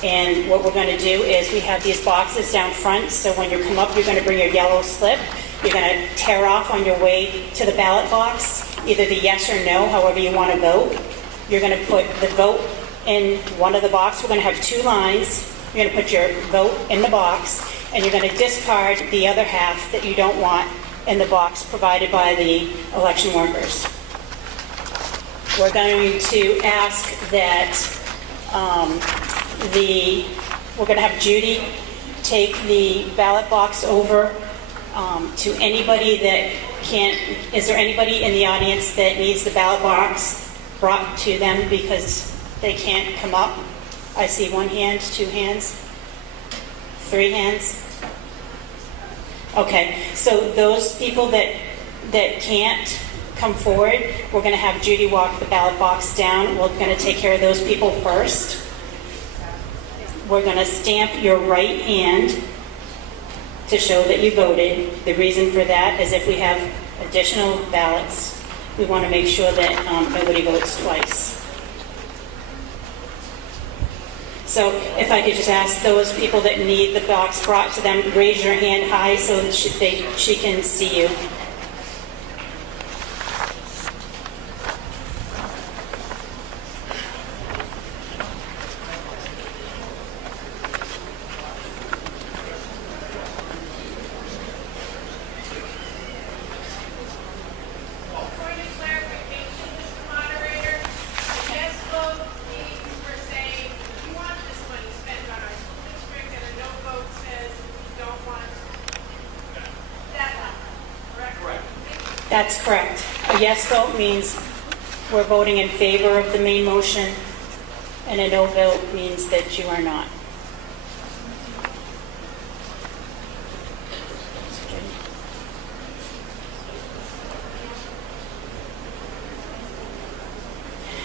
And what we're going to do is we have these boxes down front, so when you come up, you're going to bring your yellow slip. You're going to tear off on your way to the ballot box, either the yes or no, however you want to vote. You're going to put the vote in one of the boxes. We're going to have 2 lines. You're going to put your vote in the box, and you're going to discard the other half that you don't want in the box provided by the election workers. We're going to ask that we're going to have Judy take the ballot box over to anybody that can't. Is there anybody in the audience that needs the ballot box brought to them because they can't come up? I see 1 hand, 2 hands, 3 hands. Okay, so those people that can't come forward, we're going to have Judy walk the ballot box down. We're going to take care of those people first. We're going to stamp your right hand to show that you voted. The reason for that is if we have additional ballots, we want to make sure that nobody votes twice. So if I could just ask those people that need the box brought to them, raise your hand high so that she can see you. That's correct. A yes vote means we're voting in favor of the main motion, and a no vote means that you are not.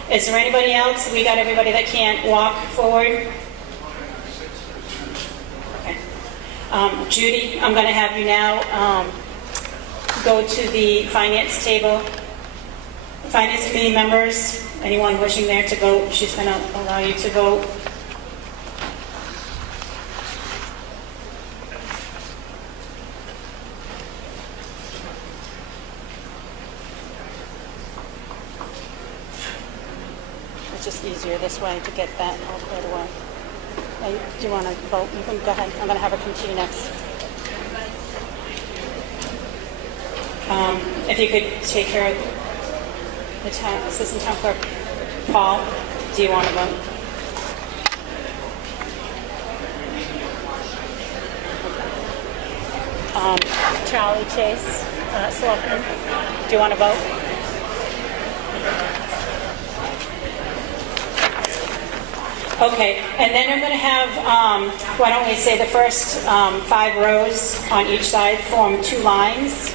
Is there anybody else? We got everybody that can't walk forward? Okay. Judy, I'm going to have you now go to the finance table. Finance committee members, anyone wishing there to vote, she's going to allow you to vote. It's just easier this way to get that all cleared away. Do you want to vote? You can go ahead. I'm going to have her come to you next. If you could take care of the assistant town clerk, Paul, do you want to vote? Charlie Chase, Selectman, do you want to vote? Okay, and then I'm going to have, why don't we say the first 5 rows on each side form 2 lines.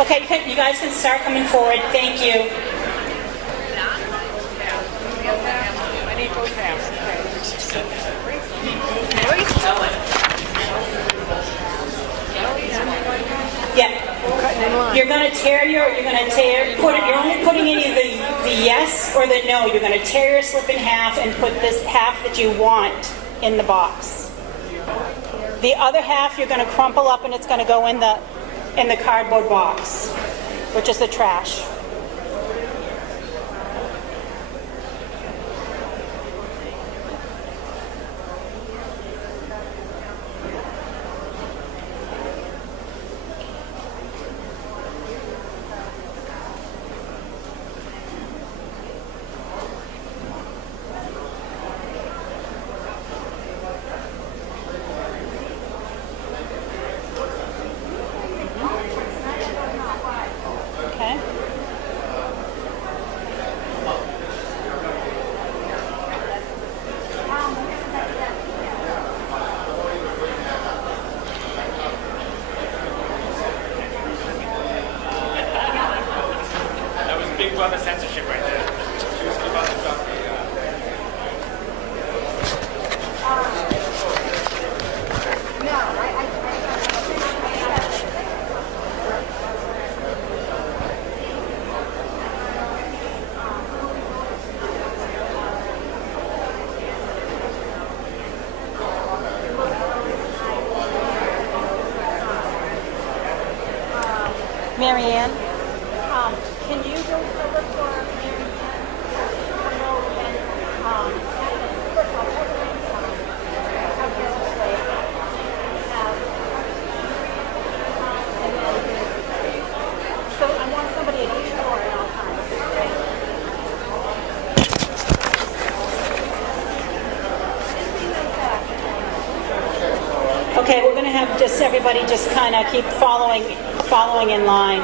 Okay, you guys can start coming forward. Thank you. Yeah. You're going to tear you're only putting any of the yes or the no. You're going to tear your slip in half and put this half that you want in the box. The other half you're going to crumple up and it's going to go in the cardboard box, which is the trash. Brother censorship right there. She was about to drop the... Mary Ann, can you go over for Mary Ann? Come over and, first of all, have your plate. And then, so I want somebody at each door at all times. Okay, we're going to have just everybody just kind of keep following in line.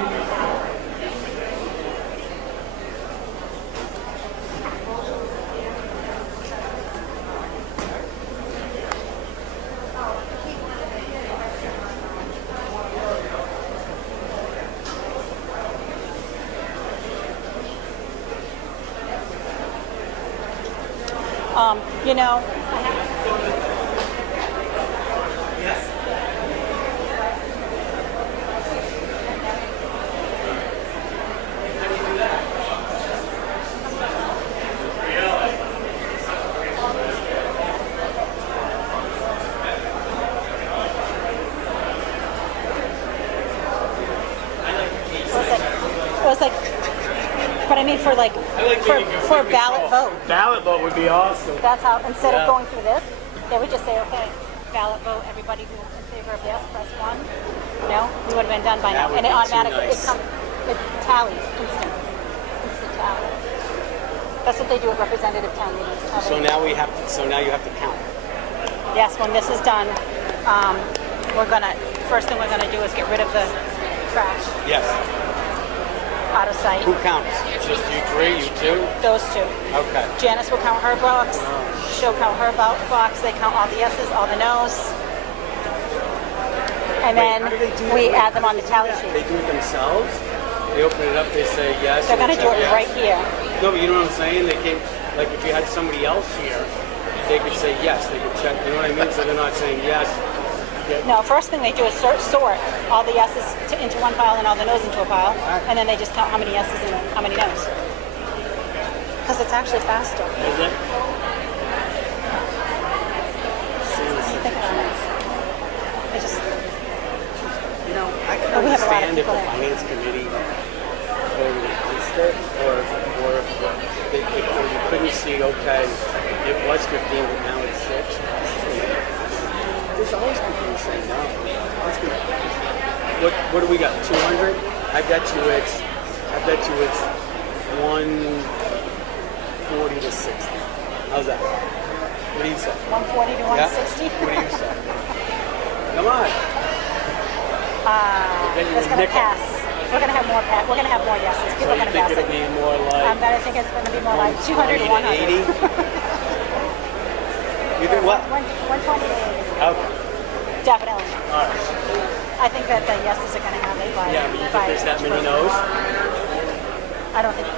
You know, but I mean for ballot vote. Ballot vote would be awesome. That's how, instead of going through this, they would just say, okay, ballot vote, everybody who in favor of yes, press 1. No? We would have been done by That now. would And it be too automatically, nice. it tallies, instant tally. That's what they do at representative town meetings. So now you have to count. Yes, when this is done, first thing we're gonna do is get rid of the trash Yes. out of sight. Who counts? Just you three, you two? Those two. Okay. Janice will count her box, she'll count her box, they count all the yeses, all the nos. And then we add them on the tally sheet. They do it themselves? They open it up, they say yes. They're and gonna check do it yes. right here. No, but you know what I'm saying? They came, like if you had somebody else here, they could say yes, they could check, you know what I mean? So they're not saying yes. No, first thing they do is sort all the yeses into one pile and all the nos into a pile, and then they just count how many yeses and how many nos. Because it's actually faster. Is it? Think about it. I just, I can we have a lot of understand if people the there. finance committee voted against it, or if you couldn't see, okay, it was 15, but now it's 6. There's always people who say no. That's good. What do we got? 200? I bet you it's 140 to 60. How's that? What do you say? 140 to 160? Yeah? What do you say? Come on. It's going to pass. We're going to have more We're going to have more yeses. People are going to pass So you think it'll be more like? I think it's going to be more like 200 to 100. 80? You think what? 120 to 80. Okay. Definitely. All right. I think that the yeses are going to have it by. Yeah, but you think there's that many no's? I don't think. No.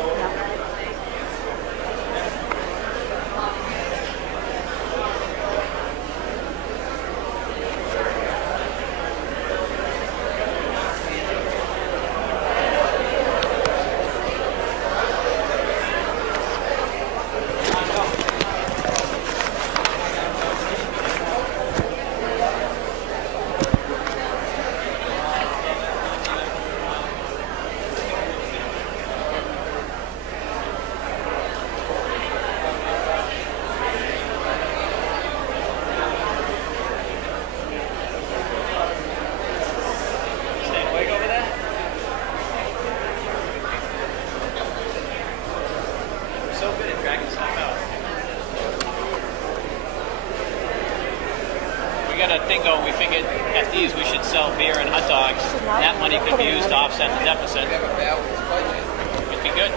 We figured at these we should sell beer and hot dogs. That money could be used to offset the deficit. It'd be good.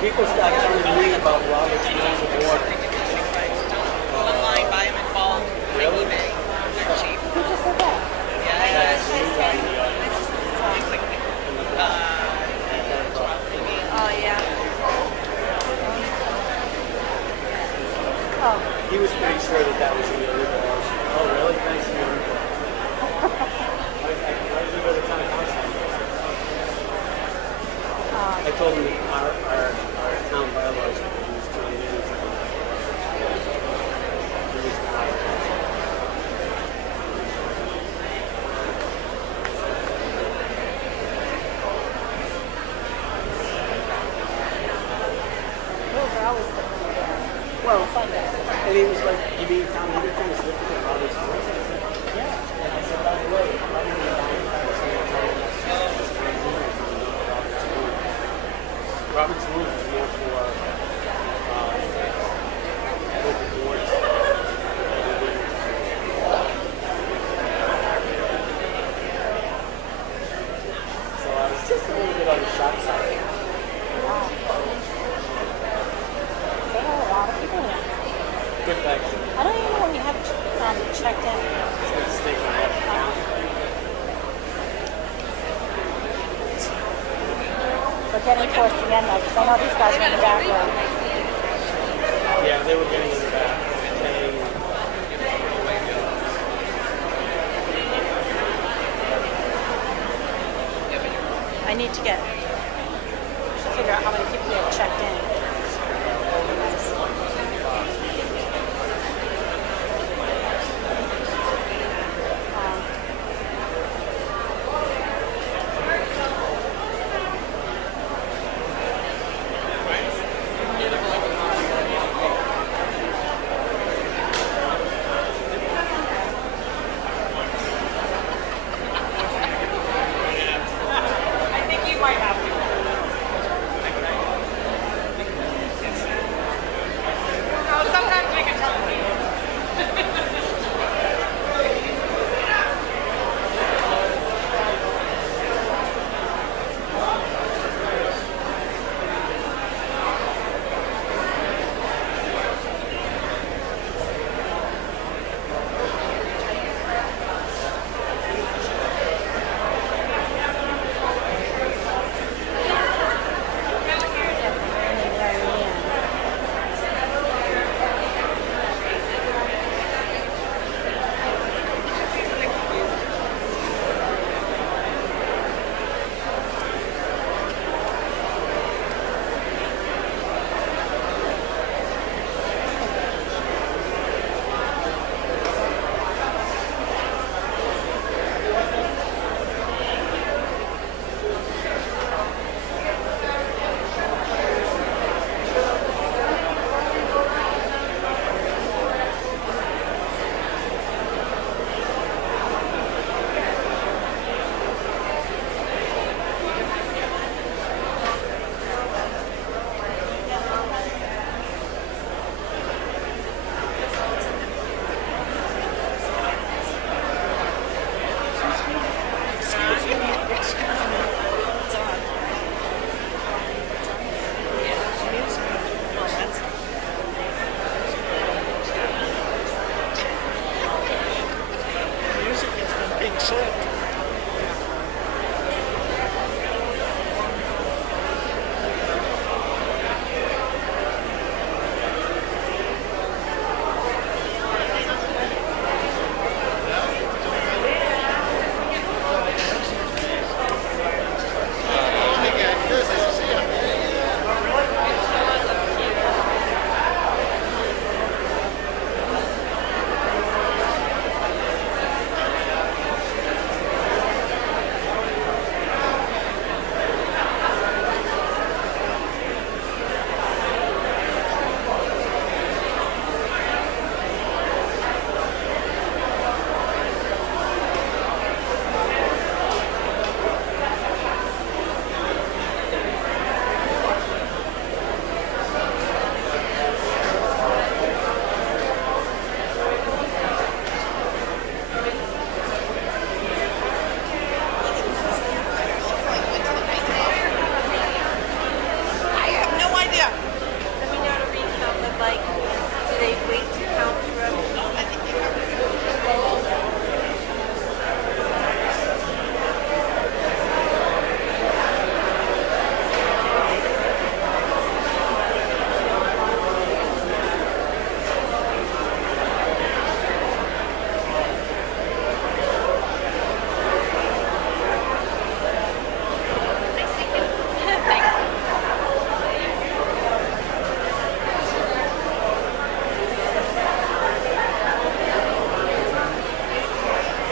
People start telling me about Robert's Rules of Order. Online, buy them in bulk, Really? eBay. They're cheap. Who just said that? Oh, yeah. Oh. He was pretty sure that was in the original motion. Oh, really? Thanks for your input. I live at a town council. I told him that our town bylaws were used to amend. Rules are always different. Well, and he was like, you mean town meeting thing is different than Robert's Rules? I said, yeah. And I said, by the way, probably the Robert's Rules is more for local boards. So I was just a little bit on the short side. There are a lot of people here. Good thanks. I don't even know when you have checked in. It's going to stay on that account. We're getting towards the end though, because I know these guys are in the back row. Yeah, they were getting in the back. I need to figure out how many people we have checked in. I think you might have to. Sometimes we can tell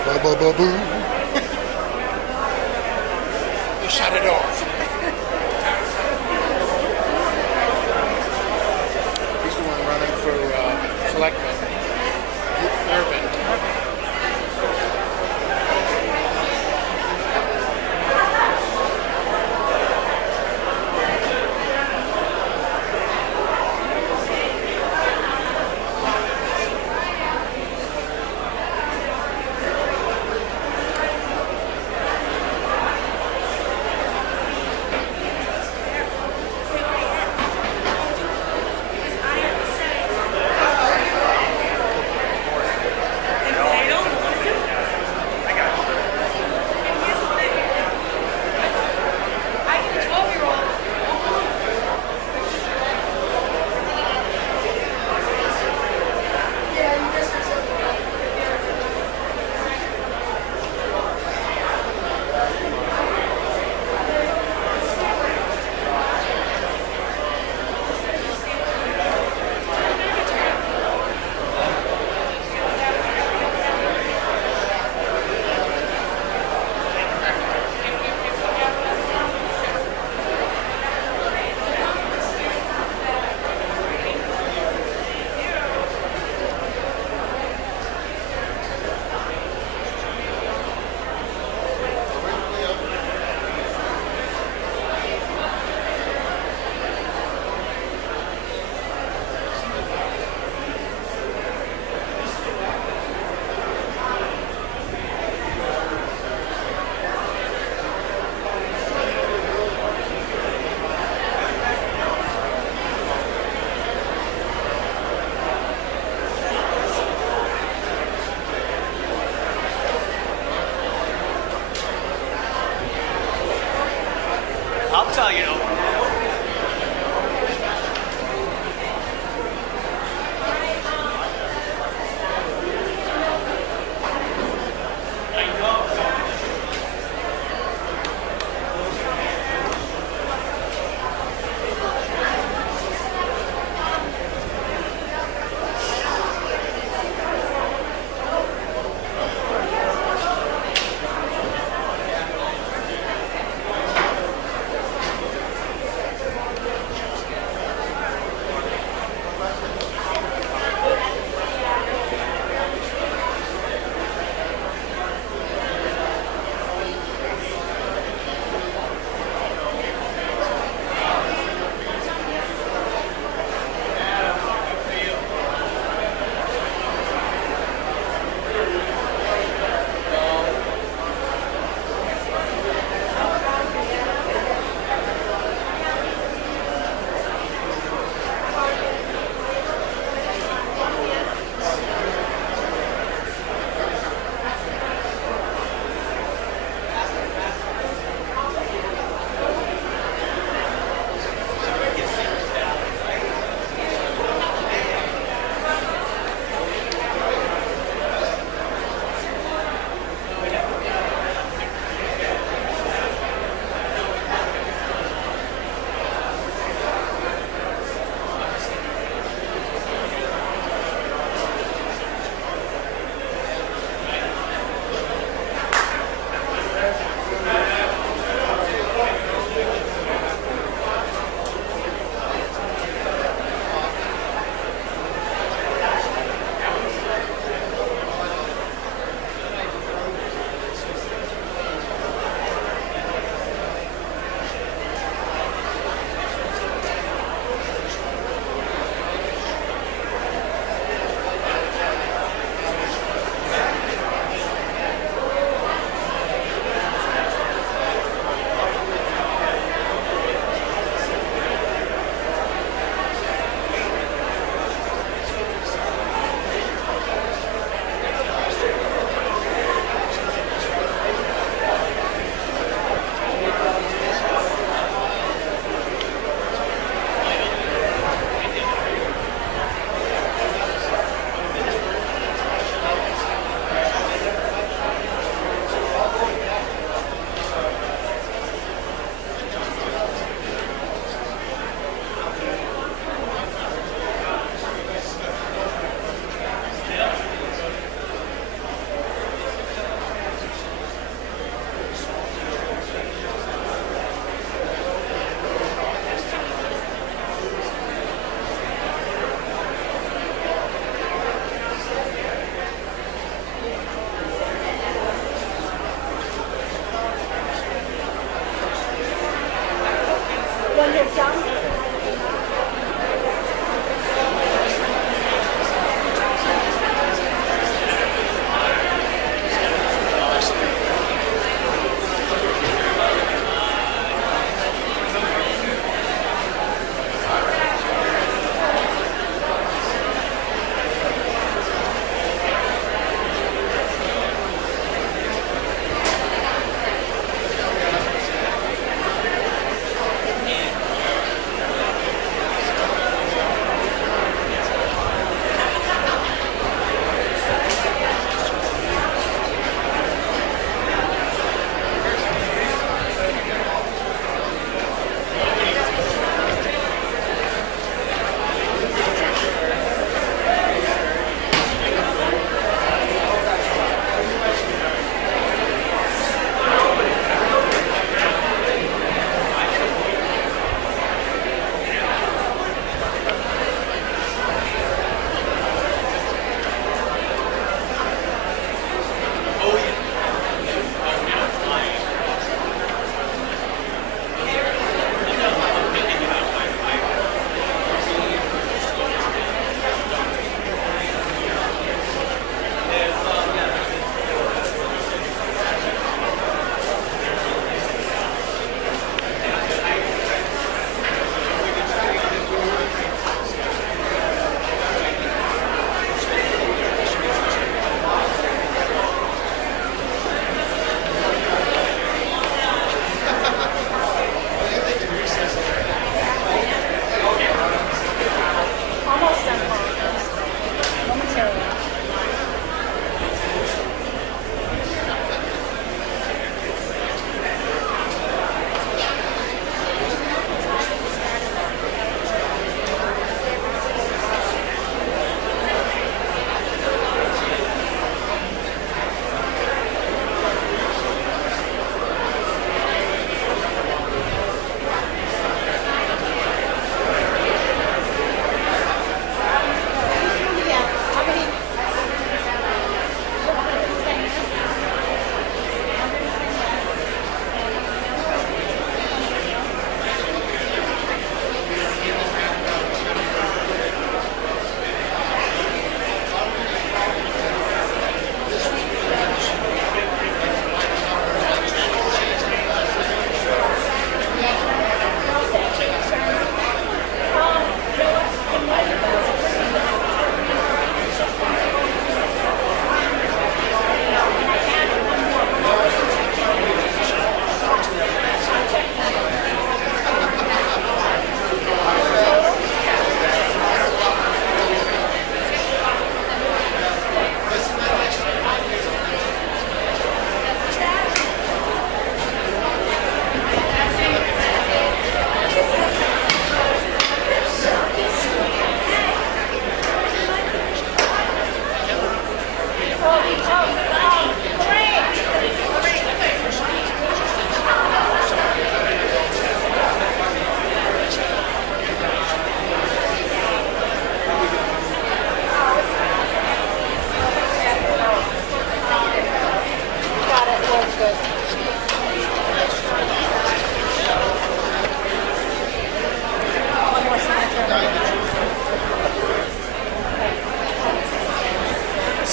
Ba-ba-ba-boo. You shut it off. He's the one running for selectman. Urban. I'll tell you.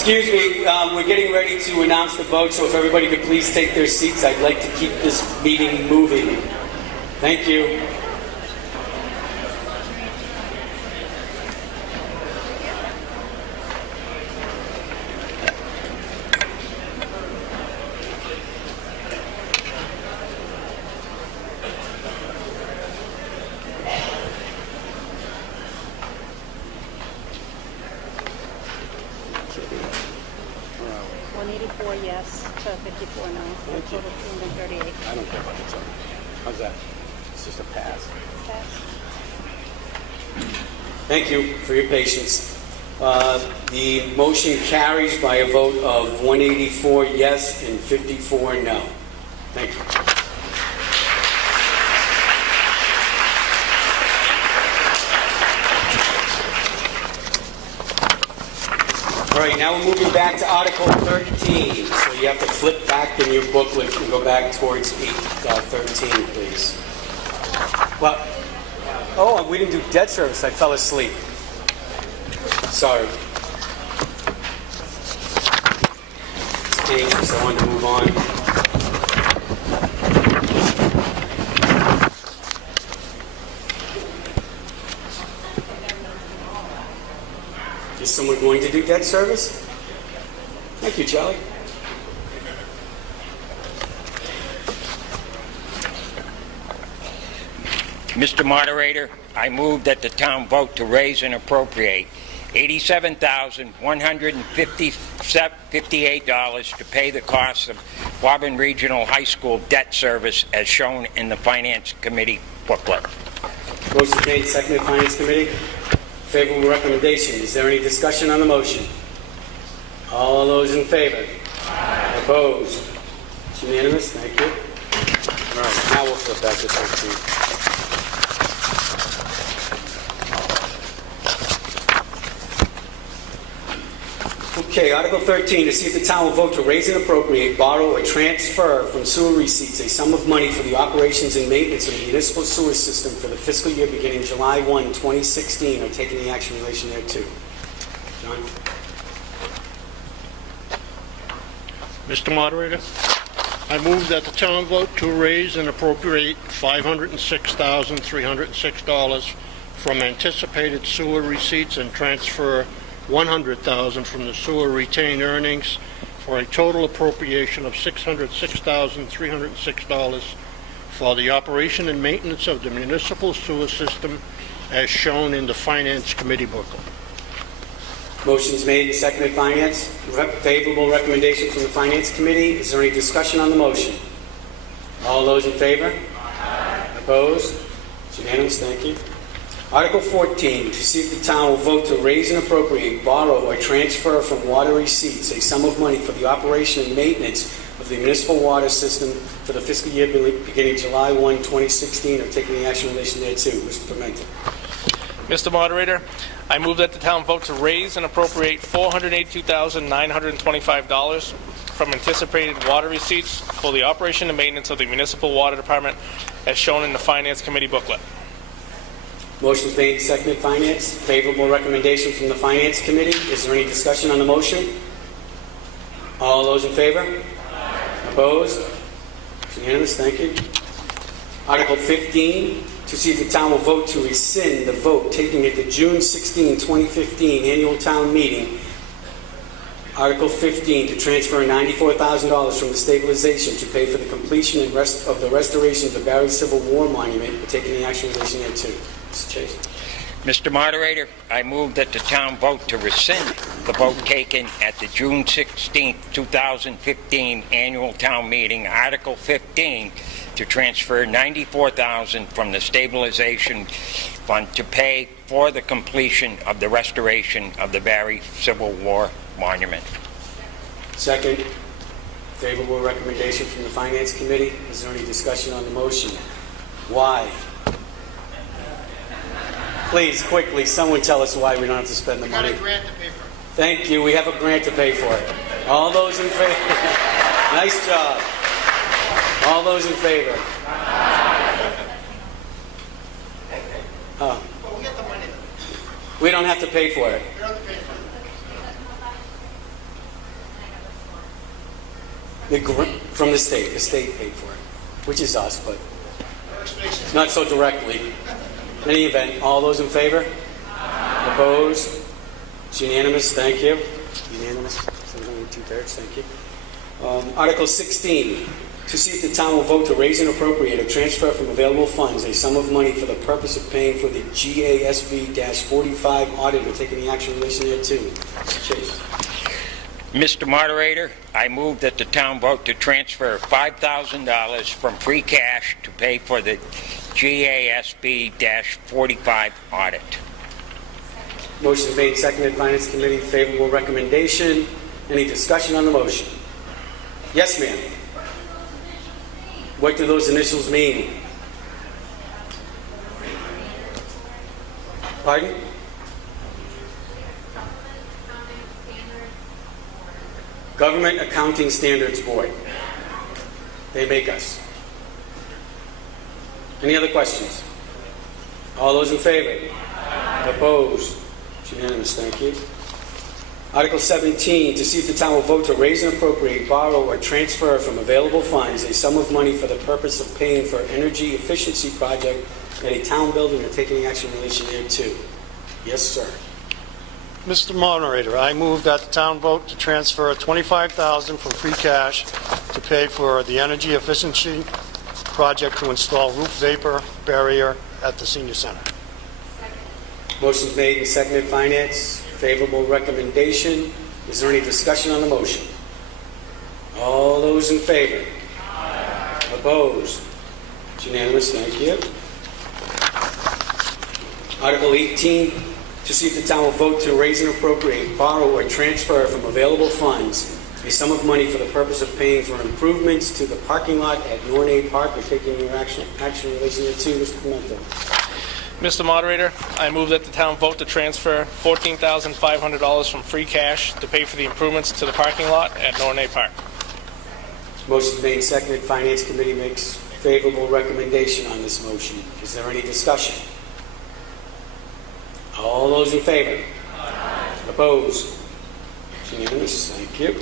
Excuse me, we're getting ready to announce the vote, so if everybody could please take their seats, I'd like to keep this meeting moving. Thank you. Yes, to 54 no. So total 238. I don't care about the total. How's that? It's just a pass. Pass. Thank you for your patience. The motion carries by a vote of 184 yes and 54 no. Thank you. All right, now we're moving back to Article 13. So you have to flip back in your booklet and go back towards 13, please. Well, oh, we didn't do debt service. I fell asleep. Sorry. It's dangerous. I wanted to move on. Is someone going to do debt service? Thank you, Charlie. Mr. Moderator, I move that the town vote to raise and appropriate $87,158 to pay the cost of Auburn Regional High School debt service as shown in the Finance Committee booklet. Motion made, seconded, Finance Committee. Favorable recommendation. Is there any discussion on the motion? All those in favor? Aye. Opposed? It's unanimous. Thank you. All right, now we'll flip back to 13. Okay, Article 13, to see if the town will vote to raise and appropriate, borrow, or transfer from sewer receipts a sum of money for the operations and maintenance of the municipal sewer system for the fiscal year beginning July 1, 2016, or take any action in relation thereto. John? Mr. Moderator, I move that the town vote to raise and appropriate $506,306 from anticipated sewer receipts and transfer $100,000 from the sewer retained earnings for a total appropriation of $606,306 for the operation and maintenance of the municipal sewer system as shown in the Finance Committee booklet. Motion's made and seconded. Finance. Favorable recommendation from the Finance Committee. Is there any discussion on the motion? All those in favor? Aye. Opposed? It's unanimous. Thank you. Article 14, to see if the town will vote to raise and appropriate, borrow, or transfer from water receipts a sum of money for the operation and maintenance of the municipal water system for the fiscal year beginning July 1, 2016, or take any action in relation thereto. Mr. Pimentel. Mr. Moderator, I move that the town vote to raise and appropriate $482,925 from anticipated water receipts for the operation and maintenance of the municipal water department as shown in the Finance Committee booklet. Motion's made, seconded. Finance. Favorable recommendation from the Finance Committee. Is there any discussion on the motion? All those in favor? Aye. Opposed? It's unanimous. Thank you. Article 15, to see if the town will vote to rescind the vote taken at the June 16, 2015 annual town meeting. Article 15, to transfer $94,000 from the stabilization to pay for the completion and rest of the restoration of the Barry Civil War Monument, or take any action in relation thereto. Mr. Chase. Mr. Moderator, I move that the town vote to rescind the vote taken at the June 16, 2015 annual town meeting, Article 15, to transfer $94,000 from the stabilization fund to pay for the completion of the restoration of the Barry Civil War Monument. Second. Favorable recommendation from the Finance Committee. Is there any discussion on the motion? Why? Please, quickly, someone tell us why we don't have to spend the money. We got a grant to pay for it. Thank you. We have a grant to pay for it. All those in favor? Nice job. All those in favor? Oh. Well, we get the money. We don't have to pay for it. We don't have to pay for it. From the state. The state paid for it, which is us, but not so directly. In any event, all those in favor? Opposed? It's unanimous. Thank you. Unanimous. 2/3. Thank you. Article 16. To see if the town will vote to raise and appropriate or transfer from available funds a sum of money for the purpose of paying for the GASB-45 audit or take any action in relation thereto. Mr. Chase. Mr. Moderator, I move that the town vote to transfer $5,000 from free cash to pay for the GASB-45 audit. Motion made, seconded. Finance Committee, favorable recommendation. Any discussion on the motion? Yes, ma'am. What do those initials mean? Pardon? Government Accounting Standards Board. They make us. Any other questions? All those in favor? Opposed? It's unanimous. Thank you. Article 17, to see if the town will vote to raise and appropriate, borrow, or transfer from available funds a sum of money for the purpose of paying for energy efficiency project at a town building or take any action in relation thereto. Yes, sir. Mr. Moderator, I move that the town vote to transfer $25,000 from free cash to pay for the energy efficiency project to install roof vapor barrier at the senior center. Motion's made and seconded. Finance, favorable recommendation. Is there any discussion on the motion? All those in favor? Opposed? It's unanimous. Thank you. Article 18, to see if the town will vote to raise and appropriate, borrow, or transfer from available funds a sum of money for the purpose of paying for improvements to the parking lot at Nornay Park or taking any action in relation thereto. Mr. Pimento. Mr. Moderator, I move that the town vote to transfer $14,500 from free cash to pay for the improvements to the parking lot at Nornay Park. Motion made, seconded. Finance Committee makes favorable recommendation on this motion. Is there any discussion? All those in favor? Opposed? It's unanimous. Thank you.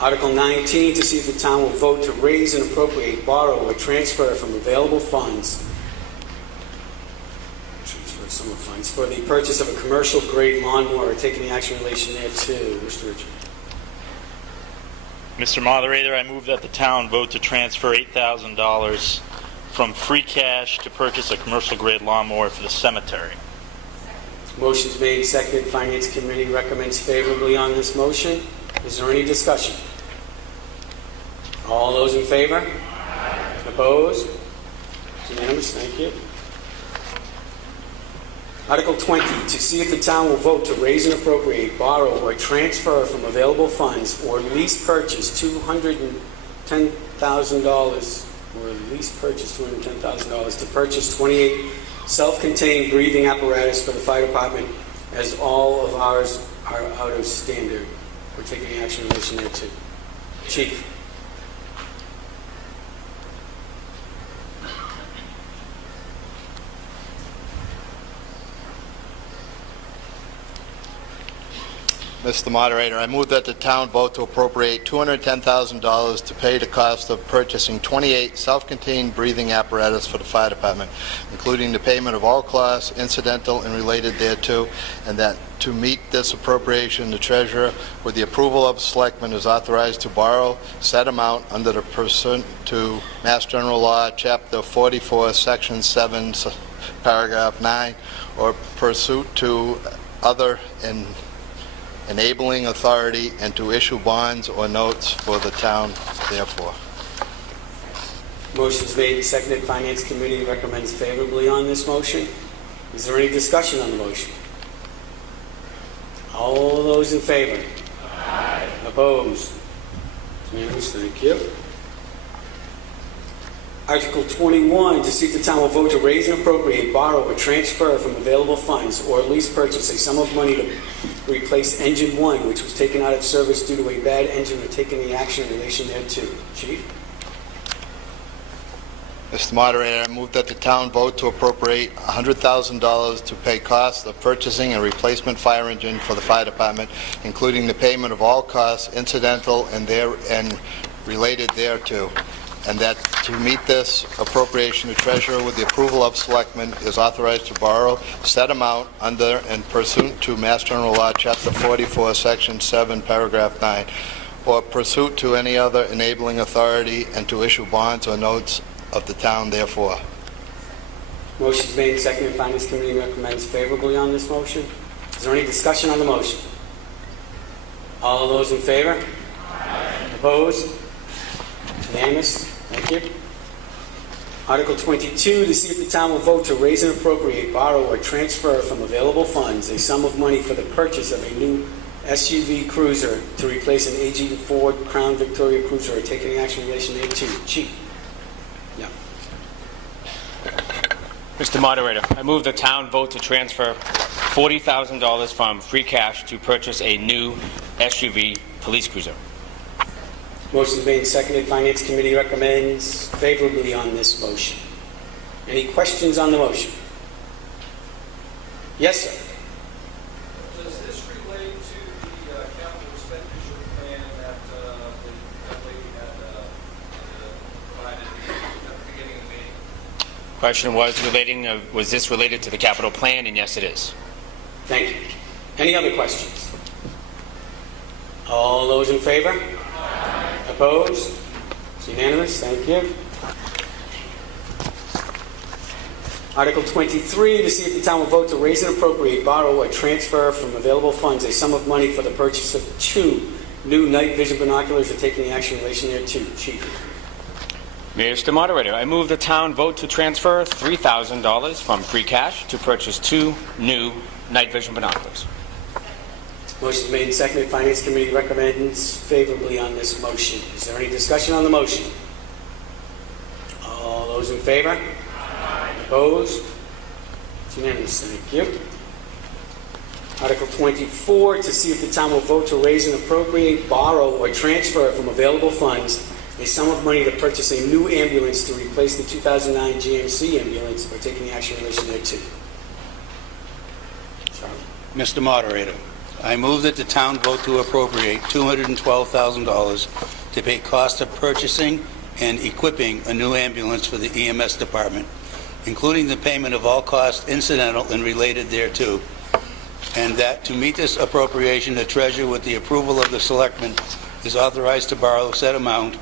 Article 19, to see if the town will vote to raise and appropriate, borrow, or transfer from available funds sum of funds for the purchase of a commercial grade lawnmower or take any action in relation thereto. Mr. Richard. Mr. Moderator, I move that the town vote to transfer $8,000 from free cash to purchase a commercial grade lawnmower for the cemetery. Motion's made, seconded. Finance Committee recommends favorably on this motion. Is there any discussion? All those in favor? Opposed? It's unanimous. Thank you. Article 20, to see if the town will vote to raise and appropriate, borrow, or transfer from available funds or lease purchase $210,000 to purchase 28 self-contained breathing apparatus for the fire department, as all of ours are out of standard. We're taking action in relation thereto. Chief. Mr. Moderator, I move that the town vote to appropriate $210,000 to pay the cost of purchasing 28 self-contained breathing apparatus for the fire department, including the payment of all costs incidental and related thereto, and that to meet this appropriation, the treasurer, with the approval of the selectmen, is authorized to borrow said amount under the pursuant to Mass General Law, Chapter 44, Section 7, Paragraph 9, or pursuant to other enabling authority, and to issue bonds or notes for the town therefore. Motion's made and seconded. Finance Committee recommends favorably on this motion. Is there any discussion on the motion? All those in favor? Opposed? Unanimous. Thank you. Article 21, to see if the town will vote to raise and appropriate, borrow, or transfer from available funds or at least purchase a sum of money to replace Engine 1, which was taken out of service due to a bad engine, or take any action in relation thereto. Chief? Mr. Moderator, I move that the town vote to appropriate $100,000 to pay costs of purchasing a replacement fire engine for the fire department, including the payment of all costs incidental and related thereto, and that to meet this appropriation, the treasurer, with the approval of selectmen, is authorized to borrow said amount under and pursuant to Mass General Law, Chapter 44, Section 7, Paragraph 9, or pursuant to any other enabling authority, and to issue bonds or notes of the town therefore. Motion is made and seconded. Finance Committee recommends favorably on this motion. Is there any discussion on the motion? All those in favor? Opposed? Unanimous? Thank you. Article 22, to see if the town will vote to raise and appropriate, borrow, or transfer from available funds a sum of money for the purchase of a new SUV cruiser to replace an aging Ford Crown Victoria cruiser, or take any action in relation thereto. Chief. Yeah. Mr. Moderator, I move the town vote to transfer $40,000 from free cash to purchase a new SUV police cruiser. Motion made and seconded. Finance Committee recommends favorably on this motion. Any questions on the motion? Yes, sir. Does this relate to the capital expenditure plan that the lady had provided at the beginning of the meeting? Question was this related to the capital plan? And yes, it is. Thank you. Any other questions? All those in favor? Opposed? It's unanimous. Thank you. Article 23, to see if the town will vote to raise and appropriate, borrow, or transfer from available funds a sum of money for the purchase of 2 new night vision binoculars, or taking the action in relation thereto. Chief. Mr. Moderator, I move the town vote to transfer $3,000 from free cash to purchase 2 new night vision binoculars. Motion made and seconded. Finance Committee recommends favorably on this motion. Is there any discussion on the motion? All those in favor? Opposed? It's unanimous. Thank you. Article 24, to see if the town will vote to raise and appropriate, borrow, or transfer from available funds a sum of money to purchase a new ambulance to replace the 2009 GMC ambulance, or taking the action in relation thereto. Mr. Moderator, I move that the town vote to appropriate $212,000 to pay cost of purchasing and equipping a new ambulance for the EMS department, including the payment of all costs incidental and related thereto, and that to meet this appropriation, the treasurer, with the approval of the selectmen, is authorized to borrow said amount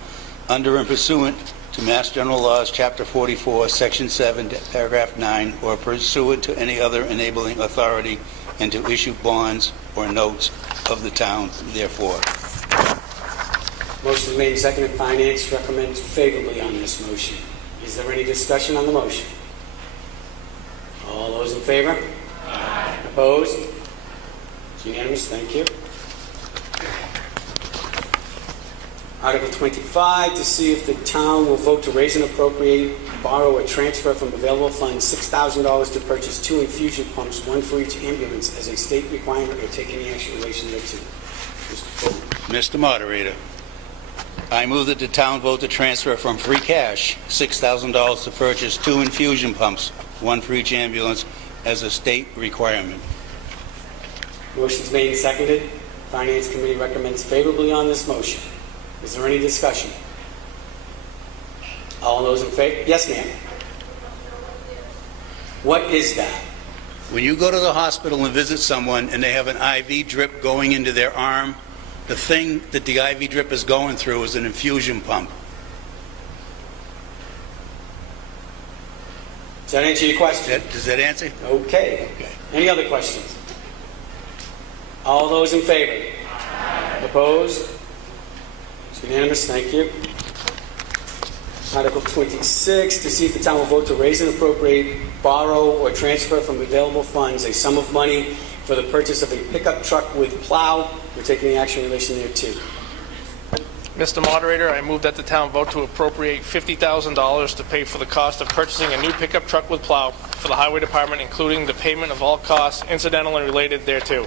under and pursuant to Mass General Laws, Chapter 44, Section 7, Paragraph 9, or pursuant to any other enabling authority, and to issue bonds or notes of the town, therefore. Motion is made and seconded. Finance recommends favorably on this motion. Is there any discussion on the motion? All those in favor? Opposed? It's unanimous. Thank you. Article 25, to see if the town will vote to raise and appropriate, borrow, or transfer from available funds $6,000 to purchase 2 infusion pumps, 1 for each ambulance, as a state requirement, or take any action in relation thereto. Mr. Moderator, I move that the town vote to transfer from free cash $6,000 to purchase 2 infusion pumps, 1 for each ambulance, as a state requirement. Motion's made and seconded. Finance Committee recommends favorably on this motion. Is there any discussion? All those in favor? Yes, ma'am. What is that? When you go to the hospital and visit someone and they have an IV drip going into their arm, the thing that the IV drip is going through is an infusion pump. Does that answer your question? Does that answer? Okay. Any other questions? All those in favor? Opposed? It's unanimous. Thank you. Article 26, to see if the town will vote to raise and appropriate, borrow, or transfer from available funds a sum of money for the purchase of a pickup truck with plow. We're taking action in relation thereto. Mr. Moderator, I move that the town vote to appropriate $50,000 to pay for the cost of purchasing a new pickup truck with plow for the Highway Department, including the payment of all costs incidental and related thereto.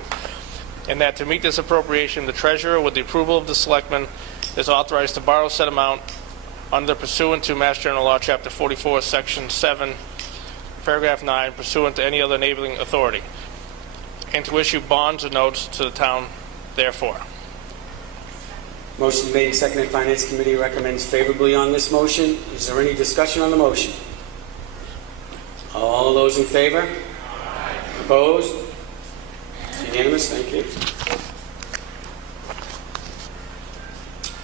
And that to meet this appropriation, the treasurer, with the approval of the selectmen, is authorized to borrow said amount under pursuant to Mass General Law, Chapter 44, Section 7, Paragraph 9, pursuant to any other enabling authority, and to issue bonds or notes to the town therefore. Motion made and seconded. Finance Committee recommends favorably on this motion. Is there any discussion on the motion? All those in favor? Opposed? It's unanimous. Thank you.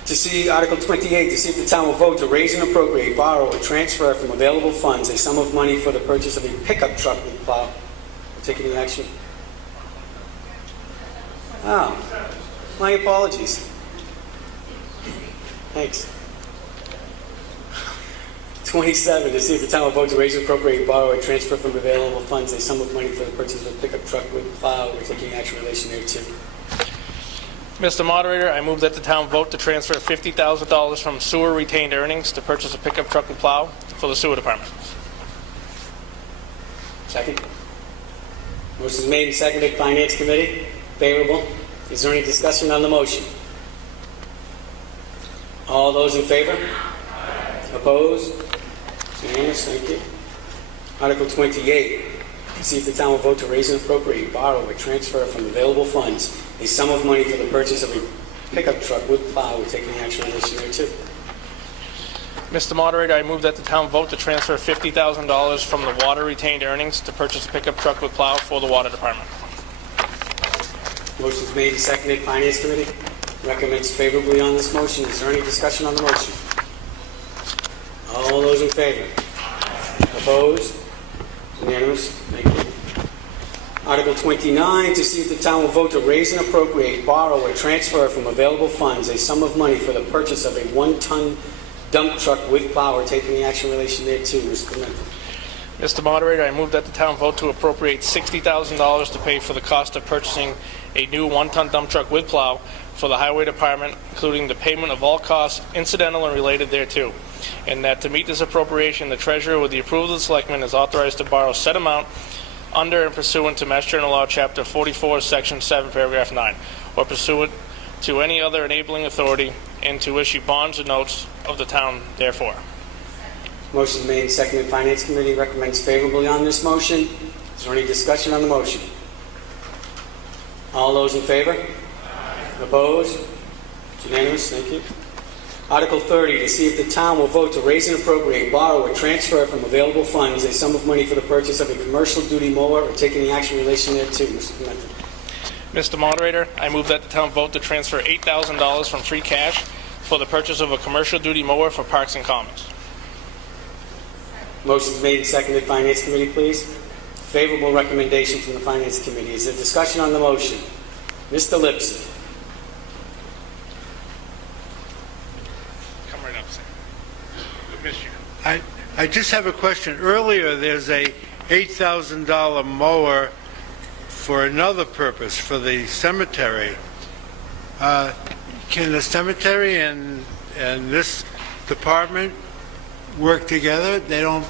To see Article 28, to see if the town will vote to raise and appropriate, borrow, or transfer from available funds a sum of money for the purchase of a pickup truck with plow. Take any action? Oh, my apologies. Thanks. 27, to see if the town will vote to raise and appropriate, borrow, or transfer from available funds a sum of money for the purchase of a pickup truck with plow, or taking action in relation thereto. Mr. Moderator, I move that the town vote to transfer $50,000 from sewer retained earnings to purchase a pickup truck with plow for the sewer department. Second. Motion is made and seconded. Finance Committee, favorable. Is there any discussion on the motion? All those in favor? Opposed? It's unanimous. Thank you. Article 28. To see if the town will vote to raise and appropriate, borrow, or transfer from available funds a sum of money for the purchase of a pickup truck with plow, or taking action in relation thereto. Mr. Moderator, I move that the town vote to transfer $50,000 from the water retained earnings to purchase a pickup truck with plow for the water department. Motion is made and seconded. Finance Committee recommends favorably on this motion. Is there any discussion on the motion? All those in favor? Opposed? Unanimous. Thank you. Article 29, to see if the town will vote to raise and appropriate, borrow, or transfer from available funds a sum of money for the purchase of a 1-ton dump truck with plow, or taking the action in relation thereto. Mr. Clement. Mr. Moderator, I move that the town vote to appropriate $60,000 to pay for the cost of purchasing a new 1-ton dump truck with plow for the highway department, including the payment of all costs incidental and related thereto, and that to meet this appropriation, the treasurer, with the approval of the selectmen, is authorized to borrow said amount under and pursuant to Mass General Law, Chapter 44, Section 7, Paragraph 9, or pursuant to any other enabling authority, and to issue bonds or notes of the town therefore. Motion is made and seconded. Finance Committee recommends favorably on this motion. Is there any discussion on the motion? All those in favor? Opposed? It's unanimous. Thank you. Article 30, to see if the town will vote to raise and appropriate, borrow, or transfer from available funds a sum of money for the purchase of a commercial duty mower, or taking the action in relation thereto. Mr. Clement. Mr. Moderator, I move that the town vote to transfer $8,000 from free cash for the purchase of a commercial duty mower for Parks and Commons. Motion is made and seconded. Finance Committee, please. Favorable recommendation from the Finance Committee. Is there discussion on the motion? Mr. Lipson. Come right up, sir. We missed you. I just have a question. Earlier, there's a $8,000 mower for another purpose, for the cemetery. Can the cemetery and this department work together? They don't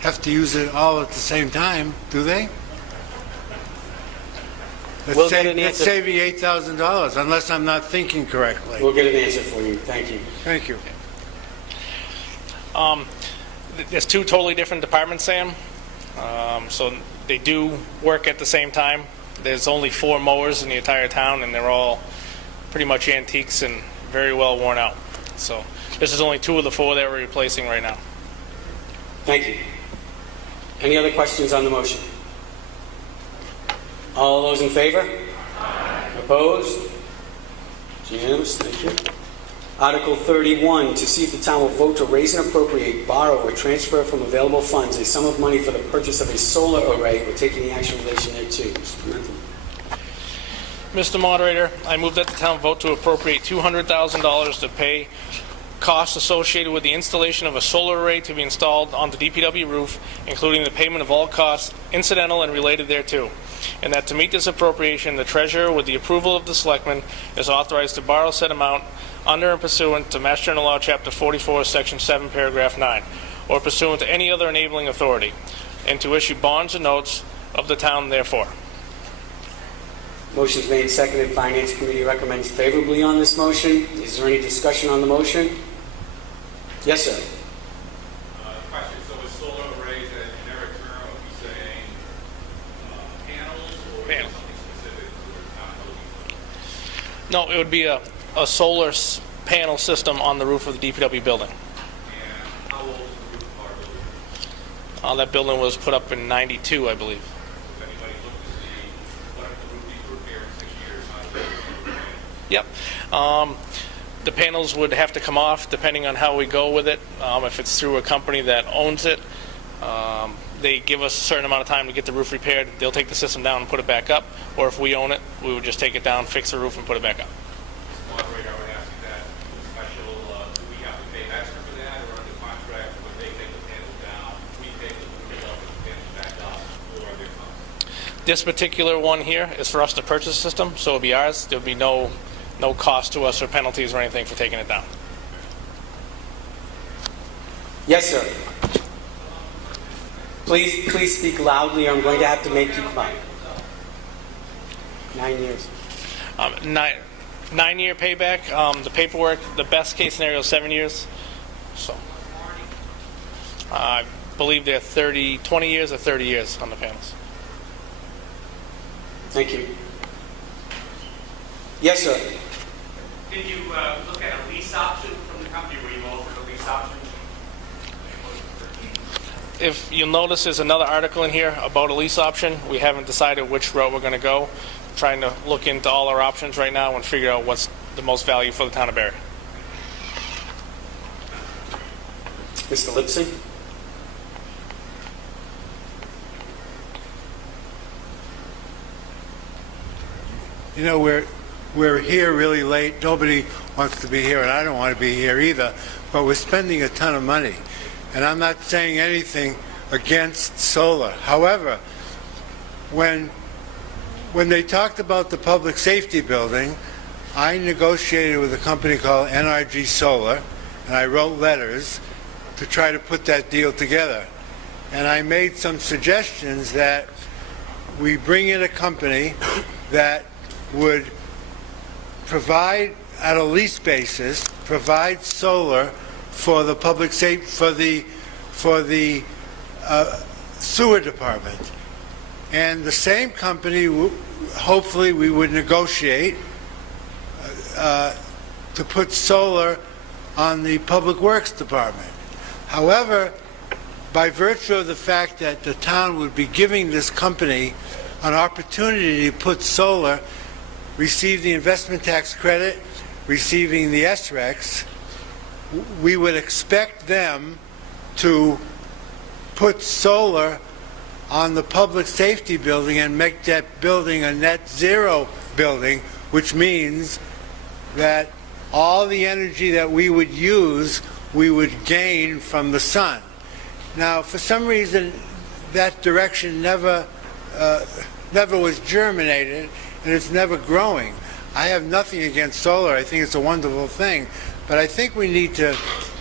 have to use it all at the same time, do they? We'll get an Let's answer. save you $8,000, unless I'm not thinking correctly. We'll get an answer for you. Thank you. Thank you. There's two totally different departments, Sam. So they do work at the same time. There's only 4 mowers in the entire town, and they're all pretty much antiques and very well worn out. So this is only 2 of the 4 that we're replacing right now. Thank you. Any other questions on the motion? All those in favor? Opposed? It's unanimous. Thank you. Article 31, to see if the town will vote to raise and appropriate, borrow, or transfer from available funds a sum of money for the purchase of a solar array, or taking the action in relation thereto. Mr. Clement. Mr. Moderator, I move that the town vote to appropriate $200,000 to pay costs associated with the installation of a solar array to be installed on the DPW roof, including the payment of all costs incidental and related thereto, and that to meet this appropriation, the treasurer, with the approval of the selectmen, is authorized to borrow said amount under and pursuant to Mass General Law, Chapter 44, Section 7, Paragraph 9, or pursuant to any other enabling authority, and to issue bonds and notes of the town therefore. Motion is made and seconded. Finance Committee recommends favorably on this motion. Is there any discussion on the motion? Yes, sir. Question, so is solar arrays a generic term, are we saying panels or Panels. something specific to No, it would be a solar panel system on the roof of the DPW building. And how old is the roof of our building? That building was put up in '92, I believe. If anybody looked to see what if the roof be repaired in 6 years, how does that Yep. The panels would have to come off depending on how we go with it. If it's through a company that owns it, they give us a certain amount of time to get the roof repaired. They'll take the system down and put it back up. Or if we own it, we would just take it down, fix the roof, and put it back up. Moderator, I would ask you that special, do we have to pay extra for that, or under contract, when they take the panels down, we take the roof up and the panels back up, or are there costs? This particular one here is for us to purchase the system, so it'll be ours. There'll be no cost to us or penalties or anything for taking it down. Yes, sir. Please speak loudly, or I'm going to have to make you quiet. 9 years. 9-year payback. The paperwork, the best case scenario is 7 years. So I believe they're 20 years or 30 years on the panels. Thank you. Yes, sir. Did you look at a lease option from the company? Were you offered a lease option? If you'll notice, there's another article in here about a lease option. We haven't decided which route we're going to go. Trying to look into all our options right now and figure out what's the most value for the town of Barry. Mr. Lipsy? You know, we're here really late. Nobody wants to be here, and I don't want to be here either. But we're spending a ton of money, and I'm not saying anything against solar. However, when they talked about the public safety building, I negotiated with a company called NRG Solar, and I wrote letters to try to put that deal together. And I made some suggestions that we bring in a company that would provide, at a lease basis, provide solar for the public safety, for the sewer department. And the same company, hopefully we would negotiate to put solar on the Public Works Department. However, by virtue of the fact that the town would be giving this company an opportunity to put solar, receive the investment tax credit, receiving the SREX, we would expect them to put solar on the public safety building and make that building a net zero building, which means that all the energy that we would use, we would gain from the sun. Now, for some reason, that direction never was germinated, and it's never growing. I have nothing against solar. I think it's a wonderful thing. But I think we need to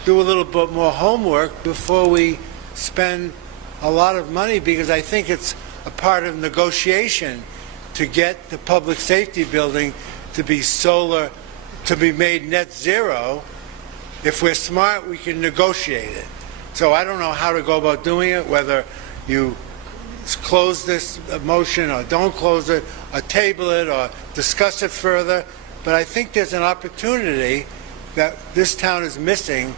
do a little bit more homework before we spend a lot of money, because I think it's a part of negotiation to get the public safety building to be solar, to be made net zero. If we're smart, we can negotiate it. So I don't know how to go about doing it, whether you close this motion or don't close it, or table it, or discuss it further. But I think there's an opportunity that this town is missing,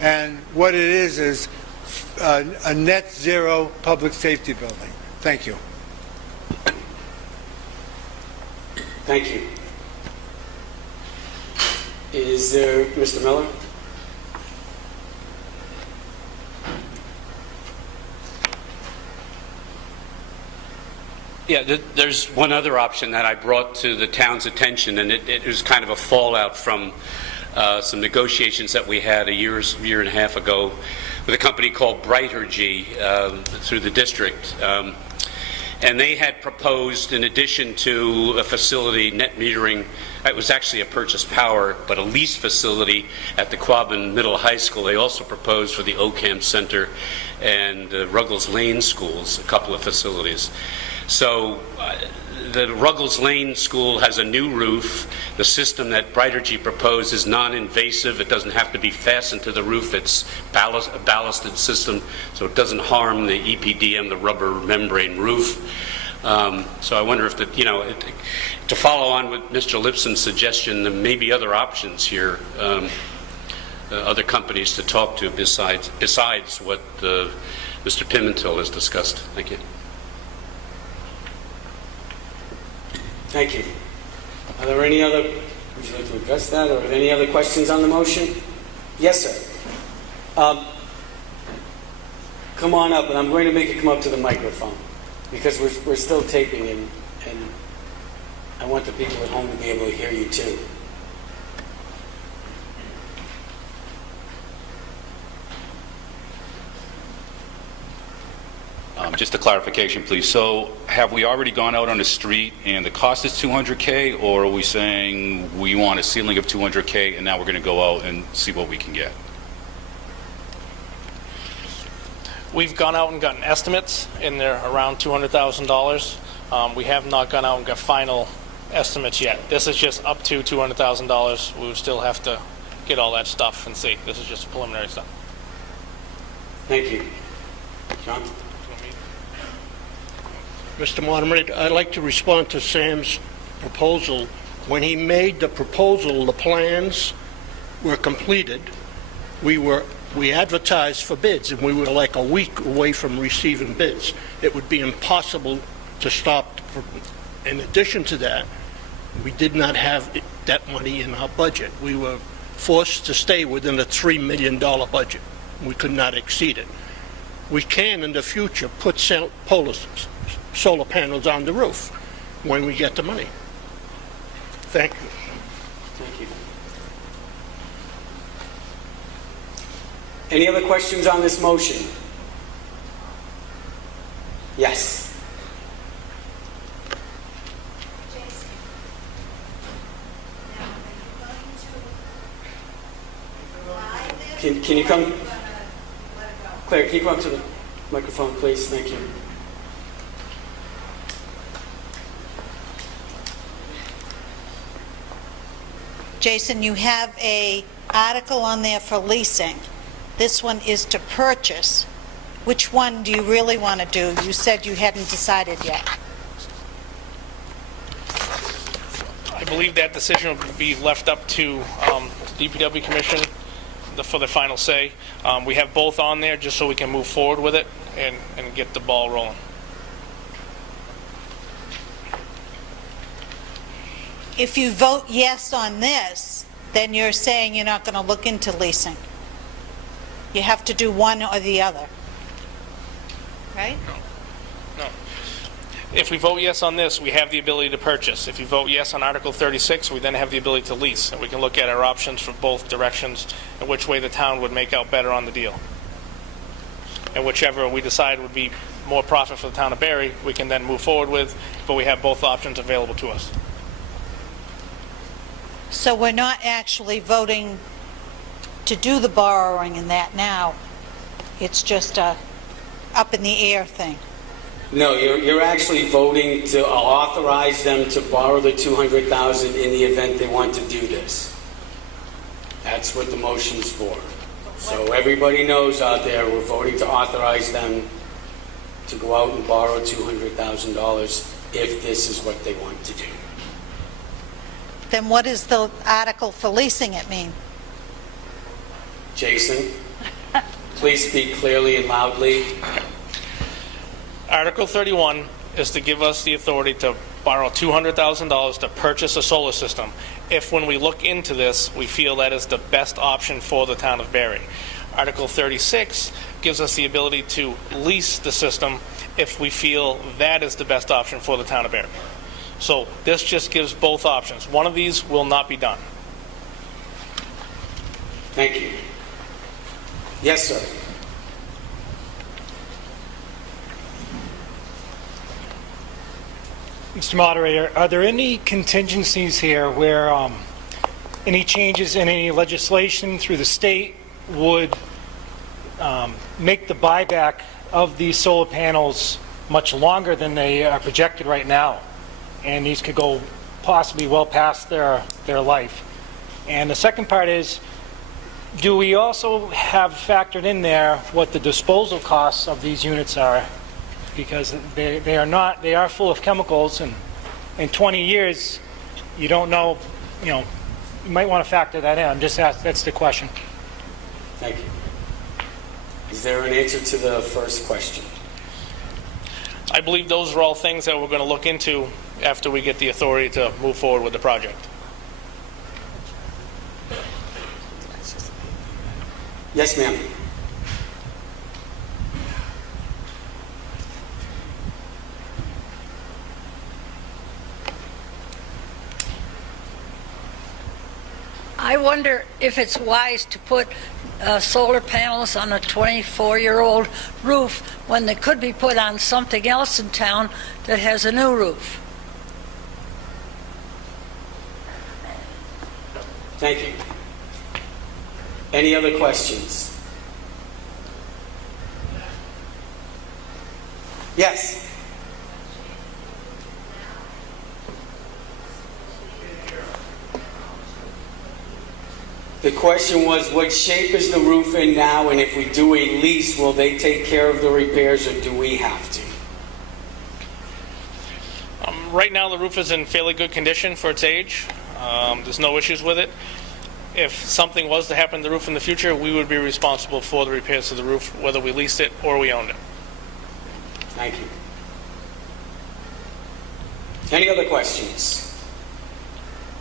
and what it is a net zero public safety building. Thank you. Thank you. Is there Mr. Miller? Yeah, there's one other option that I brought to the town's attention, and it was kind of a fallout from some negotiations that we had a year and a half ago with a company called Brightergy through the district. And they had proposed, in addition to a facility, net metering, it was actually a purchase power, but a lease facility at the Quabbin Middle High School. They also proposed for the Ocamp Center and Ruggles Lane schools, a couple of facilities. So the Ruggles Lane School has a new roof. The system that Brightergy proposed is non-invasive. It doesn't have to be fastened to the roof. It's a ballasted system, so it doesn't harm the EPDM, the rubber membrane roof. So I wonder if to follow on with Mr. Lipson's suggestion, there may be other options here, other companies to talk to besides what Mr. Pimentel has discussed. Thank you. Thank you. Are there any other, would you like to address that, or any other questions on the motion? Yes, sir. Come on up, and I'm going to make you come up to the microphone, because we're still taping, and I want the people at home to be able to hear you too. Just a clarification, please. So have we already gone out on the street and the cost is $200K, or are we saying we want a ceiling of $200K and now we're going to go out and see what we can get? We've gone out and gotten estimates, and they're around $200,000. We have not gone out and got final estimates yet. This is just up to $200,000. We would still have to get all that stuff and see. This is just preliminary stuff. Thank you. John? Mr. Moderator, I'd like to respond to Sam's proposal. When he made the proposal, the plans were completed. We advertised for bids, and we were like a week away from receiving bids. It would be impossible to stop. In addition to that, we did not have that money in our budget. We were forced to stay within a $3 million budget. We could not exceed it. We can, in the future, put solar panels on the roof when we get the money. Thank you. Thank you. Any other questions on this motion? Yes. Can you come? Claire, can you come up to the microphone, please? Thank you. Jason, you have an article on there for leasing. This one is to purchase. Which one do you really want to do? You said you hadn't decided yet. I believe that decision will be left up to the DPW Commission for the final say. We have both on there just so we can move forward with it and get the ball rolling. If you vote yes on this, then you're saying you're not going to look into leasing. You have to do one or the other, right? No. If we vote yes on this, we have the ability to purchase. If you vote yes on Article 36, we then have the ability to lease, and we can look at our options for both directions and which way the town would make out better on the deal. And whichever we decide would be more profit for the town of Barry, we can then move forward with, but we have both options available to us. So we're not actually voting to do the borrowing in that now. It's just a up in the air thing. No, you're actually voting to authorize them to borrow the $200,000 in the event they want to do this. That's what the motion's for. So everybody knows out there, we're voting to authorize them to go out and borrow $200,000 if this is what they want to do. Then what does the article for leasing it mean? Jason, please speak clearly and loudly. Article 31 is to give us the authority to borrow $200,000 to purchase a solar system if, when we look into this, we feel that is the best option for the town of Barry. Article 36 gives us the ability to lease the system if we feel that is the best option for the town of Barry. So this just gives both options. One of these will not be done. Thank you. Yes, sir. Mr. Moderator, are there any contingencies here where any changes in any legislation through the state would make the buyback of these solar panels much longer than they are projected right now. And these could go possibly well past their life. And the second part is, do we also have factored in there what the disposal costs of these units are? Because they are full of chemicals, and in 20 years, you don't know, you might want to factor that in. I'm just asking, that's the question. Thank you. Is there an answer to the first question? I believe those are all things that we're going to look into after we get the authority to move forward with the project. Yes, ma'am. I wonder if it's wise to put solar panels on a 24-year-old roof when they could be put on something else in town that has a new roof. Thank you. Any other questions? Yes. The question was, what shape is the roof in now, and if we do a lease, will they take care of the repairs, or do we have to? Right now, the roof is in fairly good condition for its age. There's no issues with it. If something was to happen to the roof in the future, we would be responsible for the repairs to the roof, whether we leased it or we owned it. Thank you. Any other questions?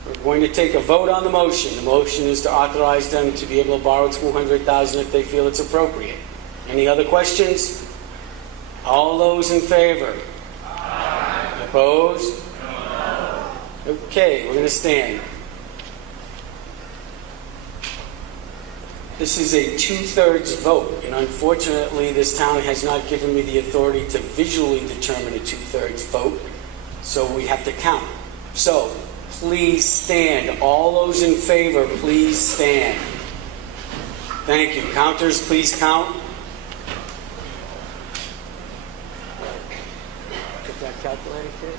We're going to take a vote on the motion. The motion is to authorize them to be able to borrow $200,000 if they feel it's appropriate. Any other questions? All those in favor? Aye. Opposed? No. Okay, we're going to stand. This is a 2/3 vote, and unfortunately this town has not given me the authority to visually determine a 2/3 vote, so we have to count. So, please stand. All those in favor, please stand. Thank you. Counters, please count. Get that calculator, kid.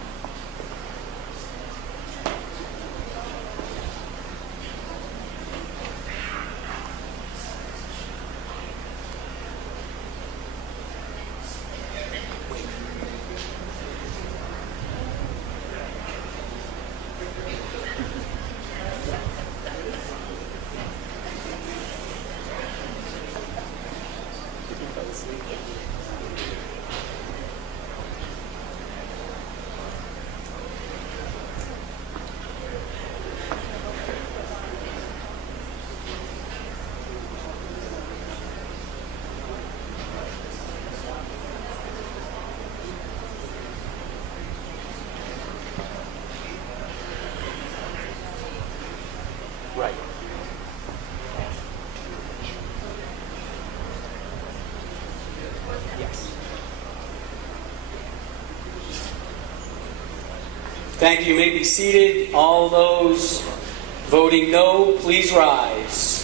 Right. Yes. Thank you. You may be seated. All those voting no, please rise.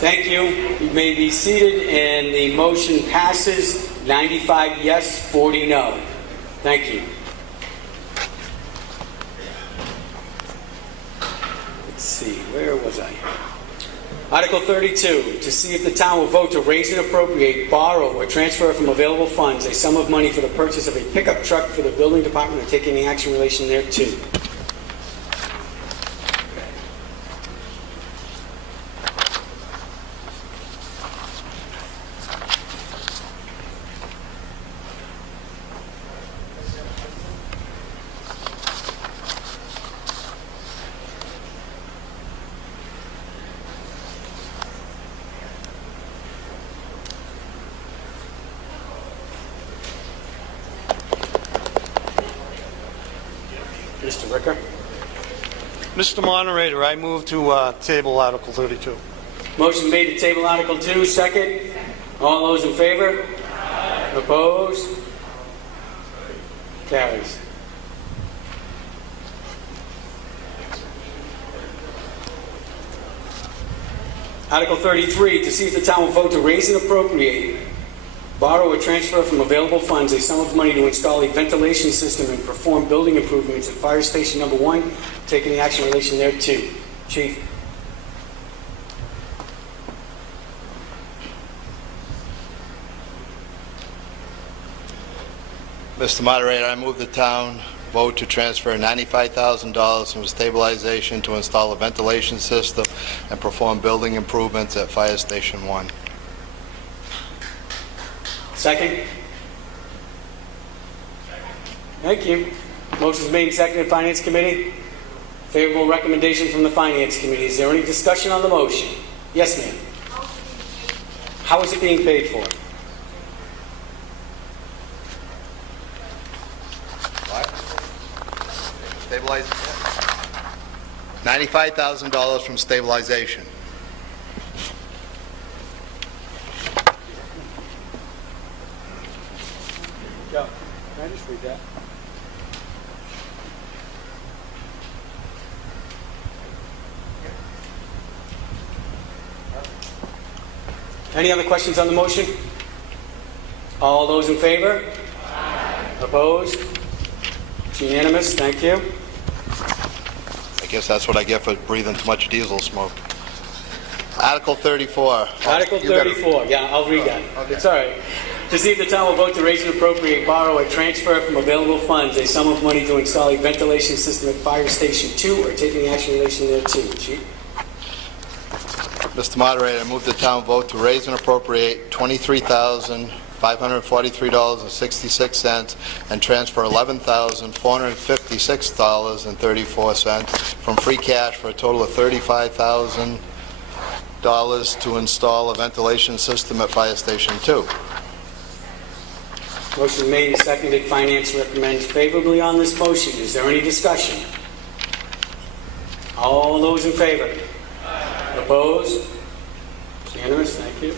Thank you. You may be seated, and the motion passes 95 yes, 40 no. Thank you. Let's see, where was I? Article 32, to see if the town will vote to raise and appropriate, borrow, or transfer from available funds a sum of money for the purchase of a pickup truck for the building department or take any action in relation thereto. Mr. Ricker? Mr. Moderator, I move to table Article 32. Motion made to table Article 2, second. All those in favor? Opposed? Carries. Article 33, to see if the town will vote to raise and appropriate, borrow or transfer from available funds a sum of money to install a ventilation system and perform building improvements at Fire Station Number 1, take any action in relation thereto. Chief. Mr. Moderator, I move the town vote to transfer $95,000 from stabilization to install a ventilation system and perform building improvements at Fire Station 1. Second? Thank you. Motion's made and seconded. Finance Committee. Favorable recommendation from the Finance Committee. Is there any discussion on the motion? Yes, ma'am. How is it being paid for? Stabilization. $95,000 from stabilization. Joe, can I just read that? Any other questions on the motion? All those in favor? Opposed? It's unanimous. Thank you. I guess that's what I get for breathing too much diesel smoke. Article 34. Article 34. Yeah, I'll read that. Okay. It's all right. To see if the town will vote to raise and appropriate, borrow, or transfer from available funds a sum of money to install a ventilation system at Fire Station 2 or take any action in relation thereto. Chief? Mr. Moderator, I move the town vote to raise and appropriate $23,543.66 and transfer $11,456.34 from free cash for a total of $35,000 to install a ventilation system at Fire Station 2. Motion made and seconded. Finance recommends favorably on this motion. Is there any discussion? All those in favor? Opposed? It's unanimous. Thank you.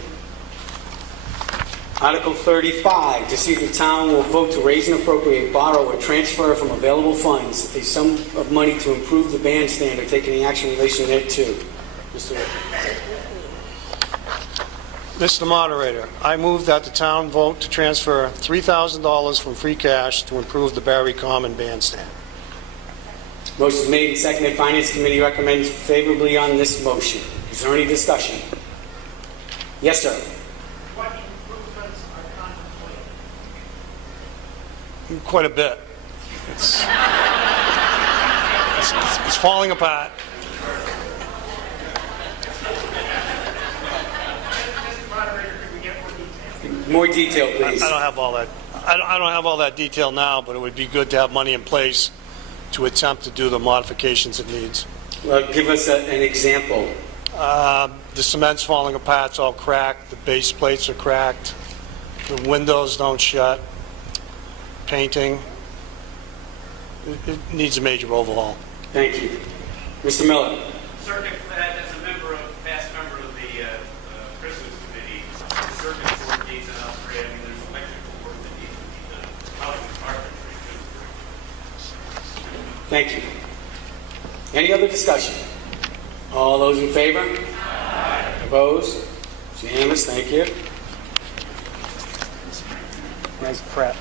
Article 35, to see if the town will vote to raise and appropriate, borrow, or transfer from available funds a sum of money to improve the bandstand or take any action in relation thereto. Mr. Rick. Mr. Moderator, I move that the town vote to transfer $3,000 from free cash to improve the Barry Common bandstand. Motion made and seconded. Finance Committee recommends favorably on this motion. Is there any discussion? Yes, sir. What improvements are contemplated? Quite a bit. It's falling apart. More detail, please. I don't have all that. I don't have all that detail now, but it would be good to have money in place to attempt to do the modifications it needs. Well, give us an example. The cement's falling apart. It's all cracked. The base plates are cracked. The windows don't shut. Painting. It needs a major overhaul. Thank you. Mr. Miller. Circuit, as a member past member of the Christmas Committee, the circuit board needs an upgrade. I mean, there's electrical work that needs to be done. Housing carpentry, too. Thank you. Any other discussion? All those in favor? Opposed? It's unanimous. Thank you. Nice prep.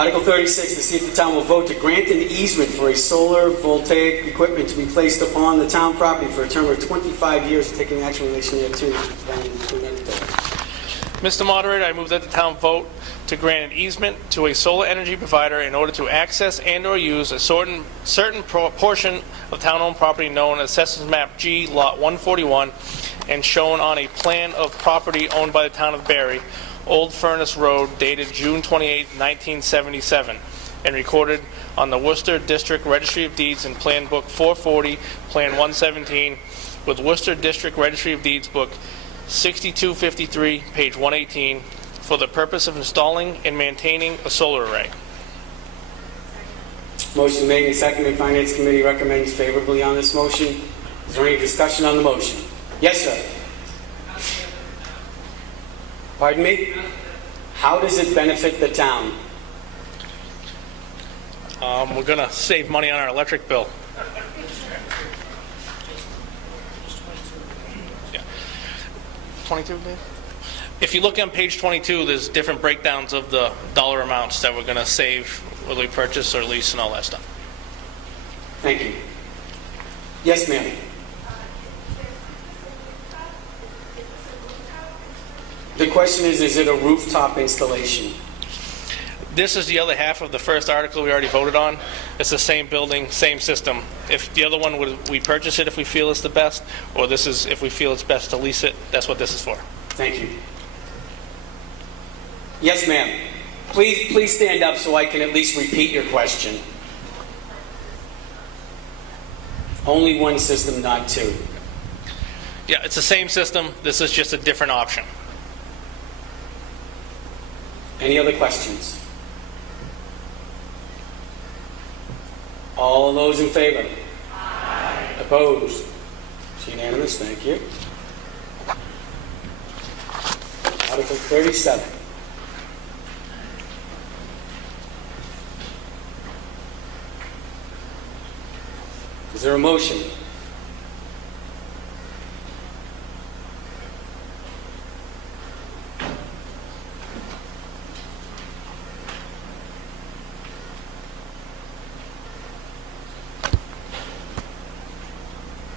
Article 36, to see if the town will vote to grant an easement for a solar voltaic equipment to be placed upon the town property for a term of 25 years, taking action in relation thereto. Mr. Moderator, I move that the town vote to grant an easement to a solar energy provider in order to access and/or use a certain portion of town-owned property known as Assessors Map G, Lot 141, and shown on a plan of property owned by the town of Barry, Old Furnace Road, dated June 28, 1977, and recorded on the Worcester District Registry of Deeds in Plan Book 440, Plan 117, with Worcester District Registry of Deeds Book 6253, page 118, for the purpose of installing and maintaining a solar array. Motion made and seconded. Finance Committee recommends favorably on this motion. Is there any discussion on the motion? Yes, sir. Pardon me? How does it benefit the town? We're going to save money on our electric bill. Yeah. 22, Dave? If you look on page 22, there's different breakdowns of the dollar amounts that we're going to save whether we purchase or lease and all that stuff. Thank you. Yes, ma'am. The question is it a rooftop installation? This is the other half of the first article we already voted on. It's the same building, same system. If the other one, we purchase it if we feel it's the best, or this is if we feel it's best to lease it, that's what this is for. Thank you. Yes, ma'am. Please stand up so I can at least repeat your question. Only one system, not two. Yeah, it's the same system. This is just a different option. Any other questions? All those in favor? Aye. Opposed? It's unanimous. Thank you. Article 37. Is there a motion?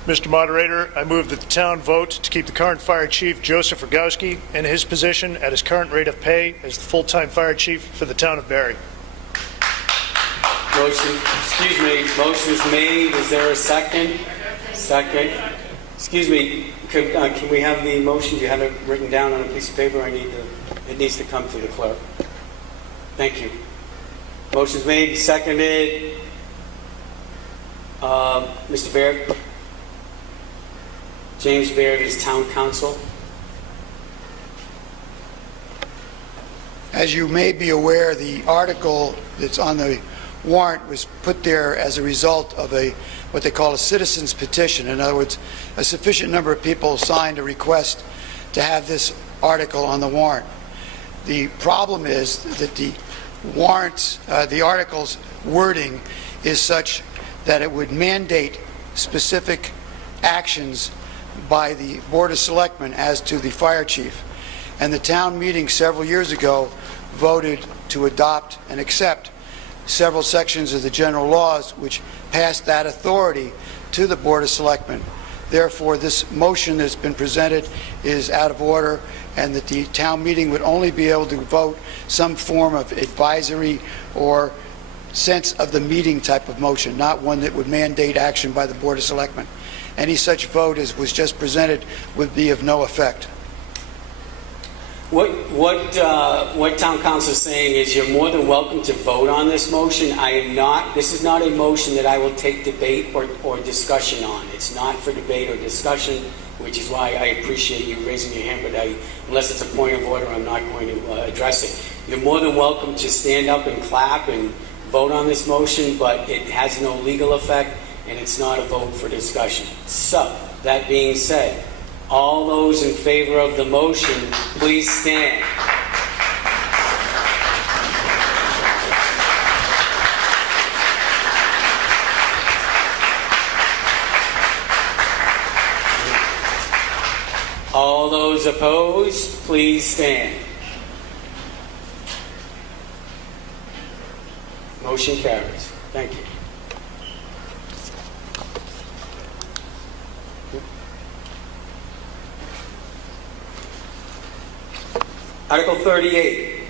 Mr. Moderator, I move that the town vote to keep the current fire chief, Joseph Rogowski, in his position at his current rate of pay as the full-time fire chief for the town of Barry. Motion is made. Is there a second? Second. Excuse me, can we have the motion? Do you have it written down on a piece of paper? It needs to come to the clerk. Thank you. Motion's made, seconded. Mr. Baird? James Baird is town council. As you may be aware, the article that's on the warrant was put there as a result of what they call a citizen's petition. In other words, a sufficient number of people signed a request to have this article on the warrant. The problem is that the article's wording is such that it would mandate specific actions by the Board of Selectmen as to the fire chief. And the town meeting several years ago voted to adopt and accept several sections of the general laws which passed that authority to the Board of Selectmen. Therefore, this motion that's been presented is out of order, and that the town meeting would only be able to vote some form of advisory or sense of the meeting type of motion, not one that would mandate action by the Board of Selectmen. Any such vote as was just presented would be of no effect. What town council is saying is you're more than welcome to vote on this motion. This is not a motion that I will take debate or discussion on. It's not for debate or discussion, which is why I appreciate you raising your hand, but unless it's a point of order, I'm not going to address it. You're more than welcome to stand up and clap and vote on this motion, but it has no legal effect, and it's not a vote for discussion. So, that being said, all those in favor of the motion, please stand. All those opposed, please stand. Motion carries. Thank you. Article 38,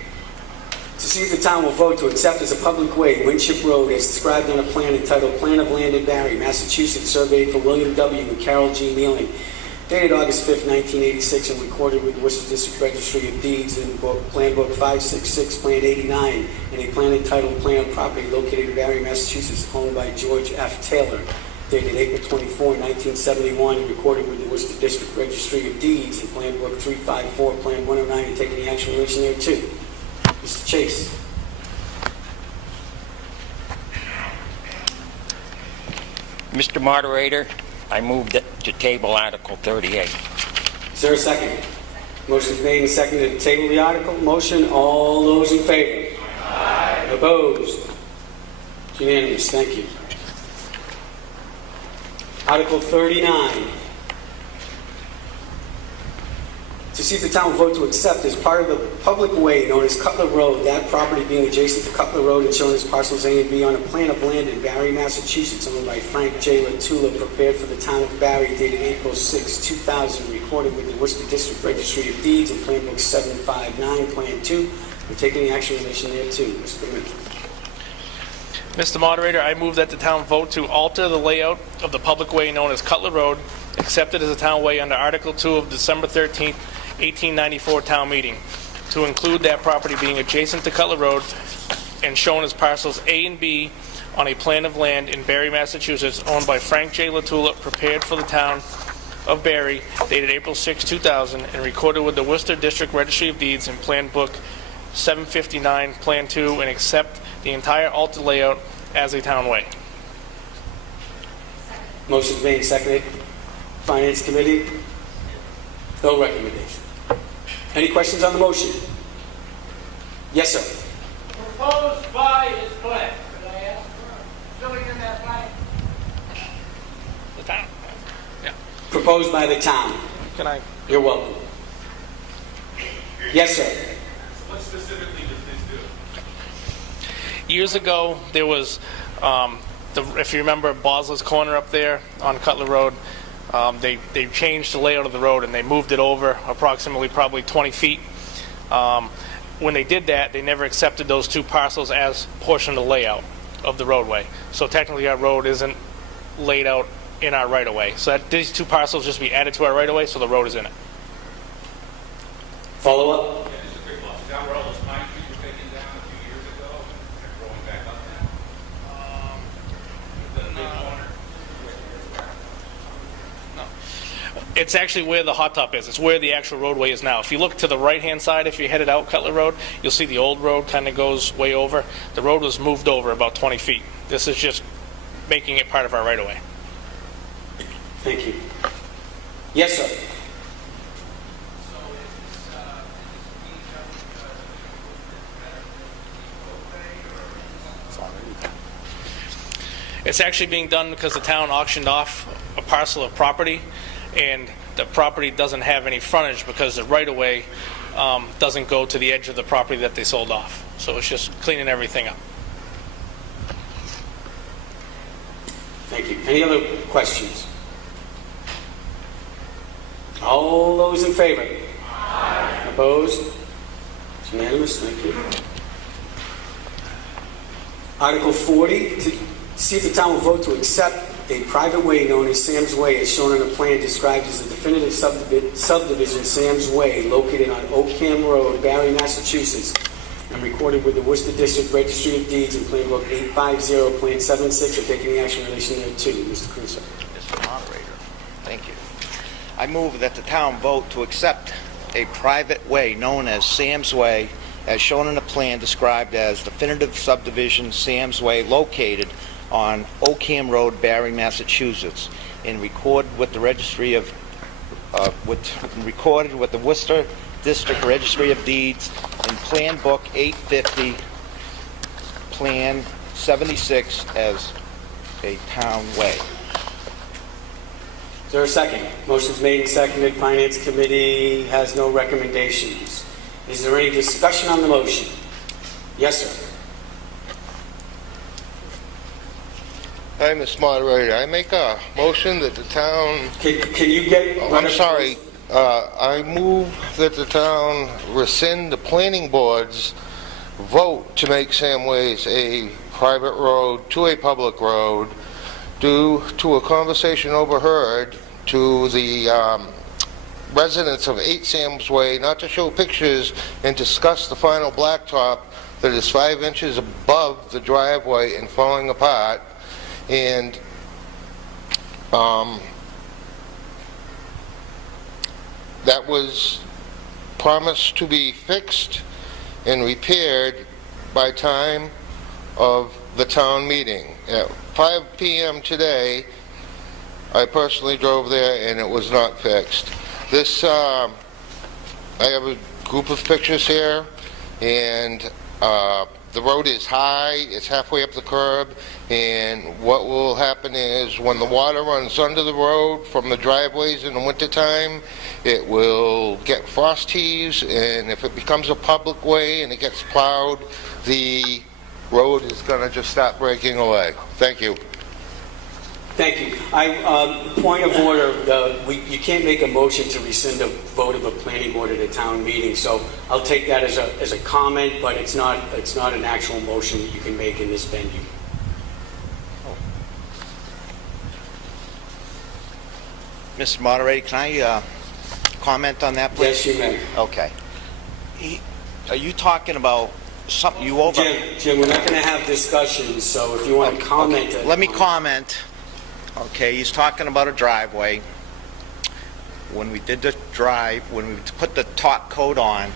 to see if the town will vote to accept as a public way Winship Road as described on a plan entitled Plan of Land in Barry, Massachusetts, surveyed for William W. and Carol G. Mealing, dated August 5, 1986, and recorded with the Worcester District Registry of Deeds in Plan Book 566, Plan 89, and a plan entitled Plan of Property located in Barry, Massachusetts, owned by George F. Taylor, dated April 24, 1971, and recorded with the Worcester District Registry of Deeds in Plan Book 354, Plan 109, and taking the action in relation thereto. Mr. Chase. Mr. Moderator, I move to table Article 38. Is there a second? Motion is made and seconded to table the article. Motion, all those in favor? Aye. Opposed? It's unanimous. Thank you. Article 39. To see if the town will vote to accept as part of the public way known as Cutler Road, that property being adjacent to Cutler Road and shown as parcels A and B on a plan of land in Barry, Massachusetts, owned by Frank J. Latula, prepared for the town of Barry, dated April 6, 2000, recorded with the Worcester District Registry of Deeds in Plan Book 759, Plan 2, and taking the action in relation thereto. Mr. Goodman. Mr. Moderator, I move that the town vote to alter the layout of the public way known as Cutler Road, accepted as a town way under Article 2 of December 13th, 1894 town meeting, to include that property being adjacent to Cutler Road and shown as parcels A and B on a plan of land in Barry, Massachusetts, owned by Frank J. Latula, prepared for the town of Barry, dated April 6, 2000, and recorded with the Worcester District Registry of Deeds in Plan Book 759, Plan 2, and accept the entire altered layout as a town way. Motion made and seconded. Finance Committee. No recommendation. Any questions on the motion? Yes, sir. Proposed by his plan. Could I ask for filling in that blank? The town. Yeah. Proposed by the town. Can I? You're welcome. Yes, sir. What specifically does this do? Years ago, there was, if you remember Bosler's Corner up there on Cutler Road, they changed the layout of the road and they moved it over approximately probably 20 feet. When they did that, they never accepted those two parcels as portion of the layout of the roadway. So technically our road isn't laid out in our right-of-way. So that these two parcels just be added to our right-of-way, so the road is in it. Follow up? Yeah, just a quick one. Is that where all those pine trees were taken down a few years ago and they're growing back up now? The big corner? It's actually where the hot top is. It's where the actual roadway is now. If you look to the right-hand side, if you're headed out Cutler Road, you'll see the old road kind of goes way over. The road was moved over about 20 feet. This is just making it part of our right-of-way. Thank you. Yes, sir. It's actually being done because the town auctioned off a parcel of property, and the property doesn't have any frontage because the right-of-way doesn't go to the edge of the property that they sold off. So it's just cleaning everything up. Thank you. Any other questions? All those in favor? Aye. Opposed? It's unanimous. Thank you. Article 40, to see if the town will vote to accept a private way known as Sam's Way as shown on a plan described as the definitive subdivision Sam's Way located on Oakham Road, Barry, Massachusetts, and recorded with the Worcester District Registry of Deeds in Plan Book 850, Plan 76, and taking action in relation thereto. Mr. Crusoe. Mr. Moderator, thank you. I move that the town vote to accept a private way known as Sam's Way as shown in a plan described as definitive subdivision Sam's Way located on Oakham Road, Barry, Massachusetts, and recorded with the Registry of recorded with the Worcester District Registry of Deeds in Plan Book 850, Plan 76 as a town way. Is there a second? Motion's made and seconded. Finance Committee has no recommendations. Is there any discussion on the motion? Yes, sir. Hi, Mr. Moderator. I make a motion that the town... Can you get... I'm sorry. I move that the town rescind the planning board's vote to make Samways a private road to a public road due to a conversation overheard to the residents of 8 Sam's Way not to show pictures and discuss the final blacktop that is 5 inches above the driveway and falling apart. And that was promised to be fixed and repaired by time of the town meeting. At 5 p.m. today, I personally drove there and it was not fixed. This, I have a group of pictures here, and the road is high, it's halfway up the curb, and what will happen is when the water runs under the road from the driveways in the wintertime, it will get frost heaves, and if it becomes a public way and it gets plowed, the road is going to just stop breaking away. Thank you. Thank you. Point of order, you can't make a motion to rescind a vote of a planning board at a town meeting, so I'll take that as a comment, but it's not an actual motion that you can make in this venue. Mr. Moderator, can I comment on that, please? Yes, you may. Okay. Are you talking about something you over... Jim, we're not going to have discussions, so if you want to comment... Okay. Let me comment. Okay, he's talking about a driveway. When we did the when we put the top coat on,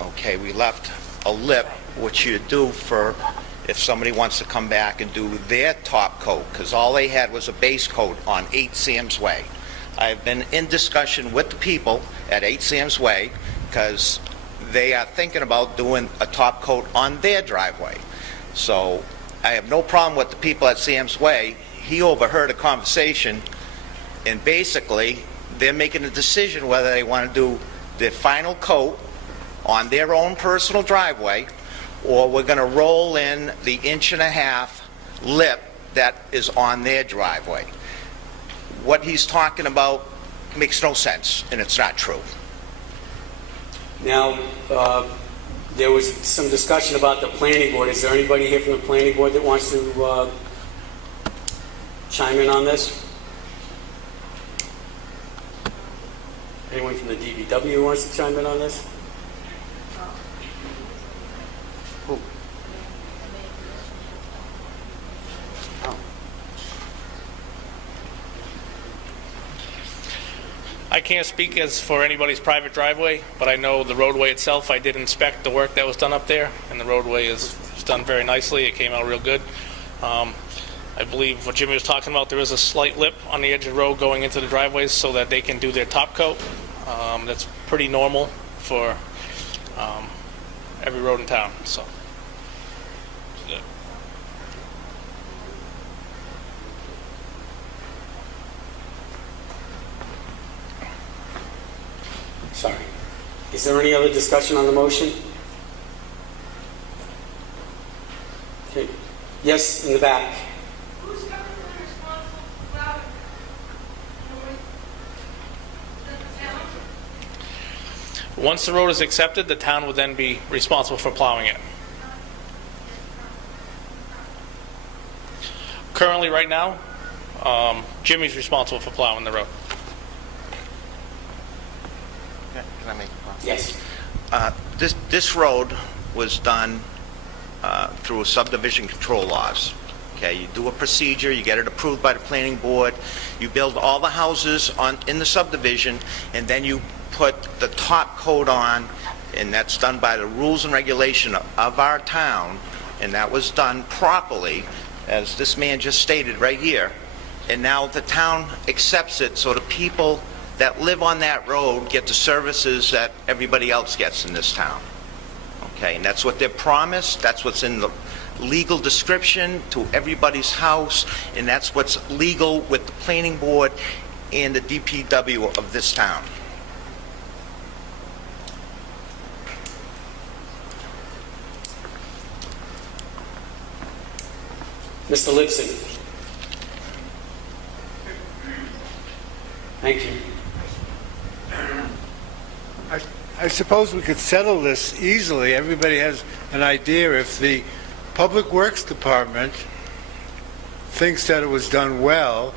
okay, we left a lip, which you do for if somebody wants to come back and do their top coat, because all they had was a base coat on 8 Sam's Way. I've been in discussion with the people at 8 Sam's Way, because they are thinking about doing a top coat on their driveway. So I have no problem with the people at Sam's Way. He overheard a conversation, and basically they're making a decision whether they want to do the final coat on their own personal driveway, or we're going to roll in the 1.5-inch lip that is on their driveway. What he's talking about makes no sense, and it's not true. Now, there was some discussion about the planning board. Is there anybody here from the planning board that wants to chime in on this? Anyone from the DPW who wants to chime in on this? Who? Oh. I can't speak as for anybody's private driveway, but I know the roadway itself. I did inspect the work that was done up there, and the roadway is done very nicely. It came out real good. I believe what Jimmy was talking about, there is a slight lip on the edge of the road going into the driveways so that they can do their top coat. That's pretty normal for every road in town. So, yeah. Sorry. Is there any other discussion on the motion? Okay. Yes, in the back. Once the road is accepted, the town would then be responsible for plowing it. Currently, right now, Jimmy's responsible for plowing the road. Can I make a comment? Yes. This road was done through subdivision control laws. Okay, you do a procedure, you get it approved by the planning board, you build all the houses in the subdivision, and then you put the top coat on, and that's done by the rules and regulation of our town, and that was done properly, as this man just stated right here. And now the town accepts it, so the people that live on that road get the services that everybody else gets in this town. Okay, and that's what they're promised, that's what's in the legal description to everybody's house, and that's what's legal with the planning board and the DPW of this town. Mr. Lipson. Thank you. I suppose we could settle this easily. Everybody has an idea. If the Public Works Department thinks that it was done well,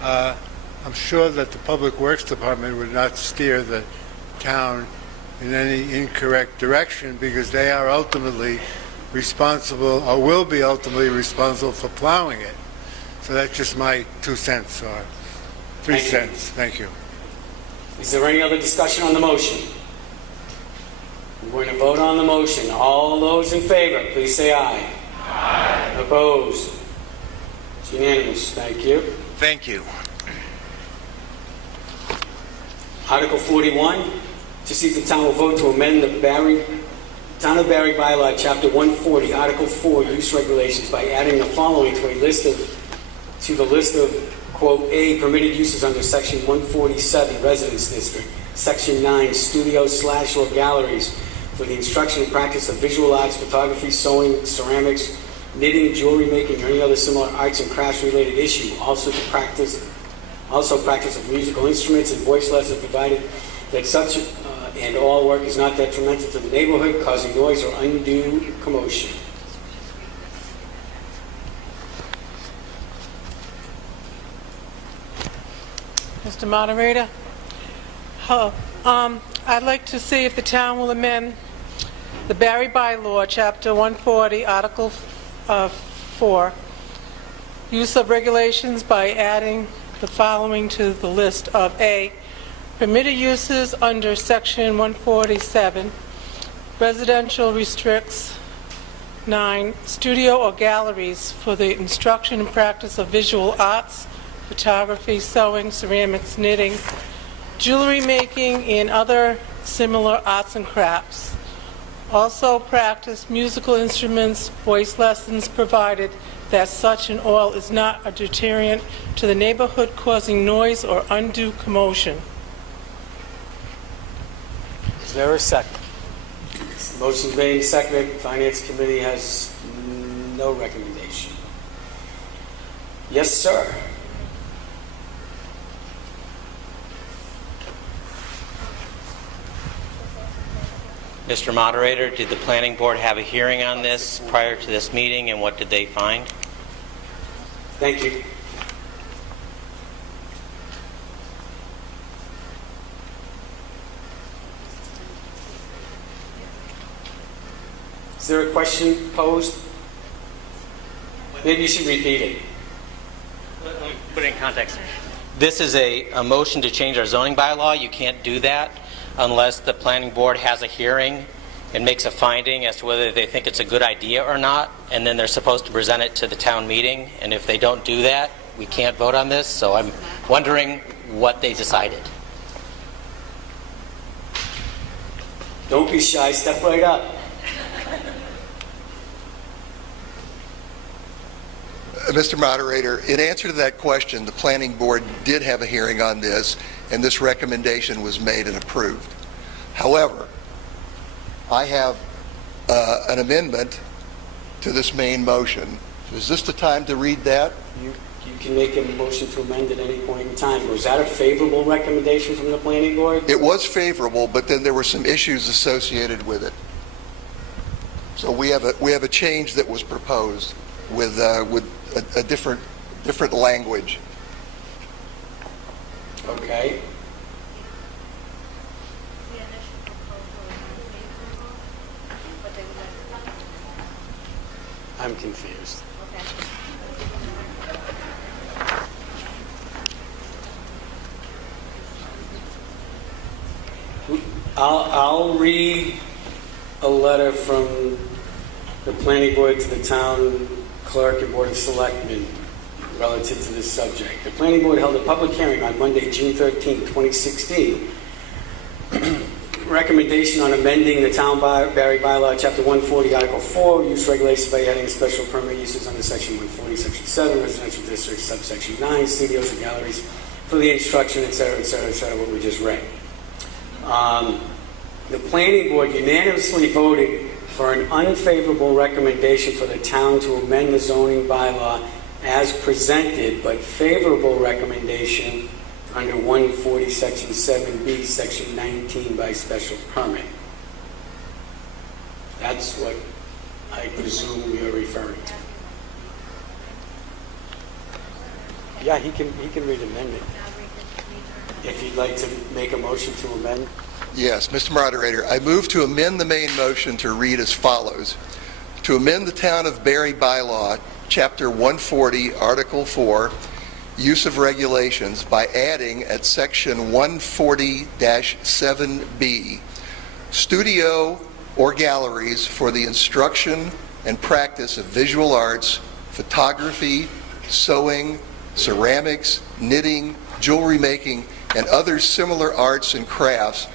I'm sure that the Public Works Department would not steer the town in any incorrect direction, because they are ultimately responsible, or will be ultimately responsible for plowing it. So that's just my 2 cents, or 3 cents. Thank you. Is there any other discussion on the motion? We're going to vote on the motion. All those in favor, please say aye. Aye. Opposed? It's unanimous. Thank you. Thank you. Article 41, to see if the town will vote to amend the Town of Barry Bylaw, Chapter 140, Article 4, Use Regulations by adding the following to the list of, quote, A, permitted uses under Section 147, Residence District, Section 9, studios / or galleries for the instruction and practice of visual arts, photography, sewing, ceramics, knitting, jewelry making, or any other similar arts and crafts related issue. Also practice of musical instruments and voice lessons, provided that such and all work is not detrimental to the neighborhood, causing noise or undue commotion. Mr. Moderator, I'd like to see if the town will amend the Barry Bylaw, Chapter 140, Article 4, use of regulations by adding the following to the list of A, permitted uses under Section 147, residential restricts 9, studio or galleries for the instruction and practice of visual arts, photography, sewing, ceramics, knitting, jewelry making, and other similar arts and crafts. Also practice musical instruments, voice lessons, provided that such an all is not a deterrent to the neighborhood, causing noise or undue commotion. Is there a second? Motion made and seconded. Finance Committee has no recommendation. Yes, sir. Mr. Moderator, did the Planning Board have a hearing on this prior to this meeting, and what did they find? Thank you. Is there a question posed? Maybe you should repeat it. Let me put it in context. This is a motion to change our zoning bylaw. You can't do that unless the Planning Board has a hearing and makes a finding as to whether they think it's a good idea or not, and then they're supposed to present it to the town meeting, and if they don't do that, we can't vote on this, so I'm wondering what they decided. Don't be shy, step right up. Mr. Moderator, in answer to that question, the Planning Board did have a hearing on this, and this recommendation was made and approved. However, I have an amendment to this main motion. Is this the time to read that? You can make a motion to amend at any point in time. Was that a favorable recommendation from the Planning Board? It was favorable, but then there were some issues associated with it. So we have a change that was proposed with a different language. Okay. I'm confused. I'll read a letter from the Planning Board to the Town Clerk and Board of Selectmen relative to this subject. The Planning Board held a public hearing on Monday, June 13, 2016. Recommendation on amending the Town Barry Bylaw, Chapter 140, Article 4, use regulations by adding special permit uses under Section 140, Section 7, residential district, subsection 9, studios and galleries for the instruction, et cetera, what we just read. The Planning Board unanimously voted for an unfavorable recommendation for the town to amend the zoning bylaw as presented, but favorable recommendation under 140, Section 7B, Section 19 by special permit. That's what I presume you're referring to. Yeah, he can read amendment. If you'd like to make a motion to amend. Yes, Mr. Moderator, I move to amend the main motion to read as follows. To amend the Town of Barry bylaw, Chapter 140, Article 4, Use of Regulations, by adding at Section 140-7B, studio or galleries for the instruction and practice of visual arts, photography, sewing, ceramics, knitting, jewelry making, and other similar arts and crafts,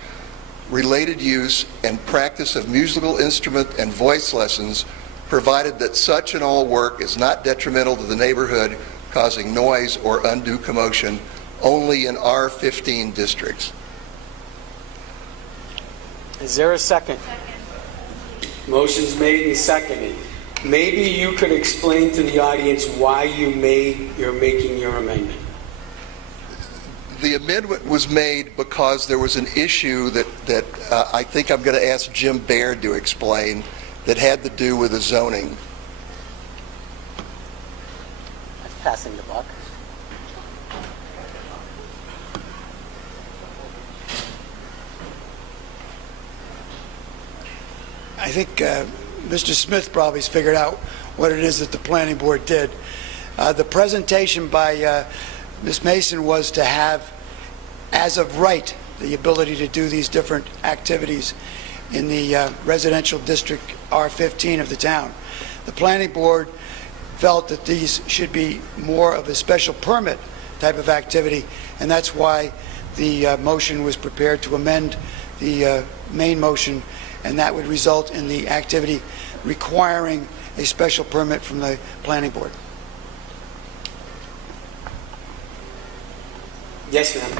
related use and practice of musical instrument and voice lessons, provided that such and all work is not detrimental to the neighborhood, causing noise or undue commotion, only in R15 districts. Is there a second? Motion's made and seconded. Maybe you could explain to the audience why you're making your amendment. The amendment was made because there was an issue that I think I'm going to ask Jim Baird to explain that had to do with the zoning. That's passing the buck. I think Mr. Smith probably has figured out what it is that the planning board did. The presentation by Ms. Mason was to have, as of right, the ability to do these different activities in the residential district R15 of the town. The planning board felt that these should be more of a special permit type of activity, and that's why the motion was prepared to amend the main motion, and that would result in the activity requiring a special permit from the planning board. Yes, ma'am.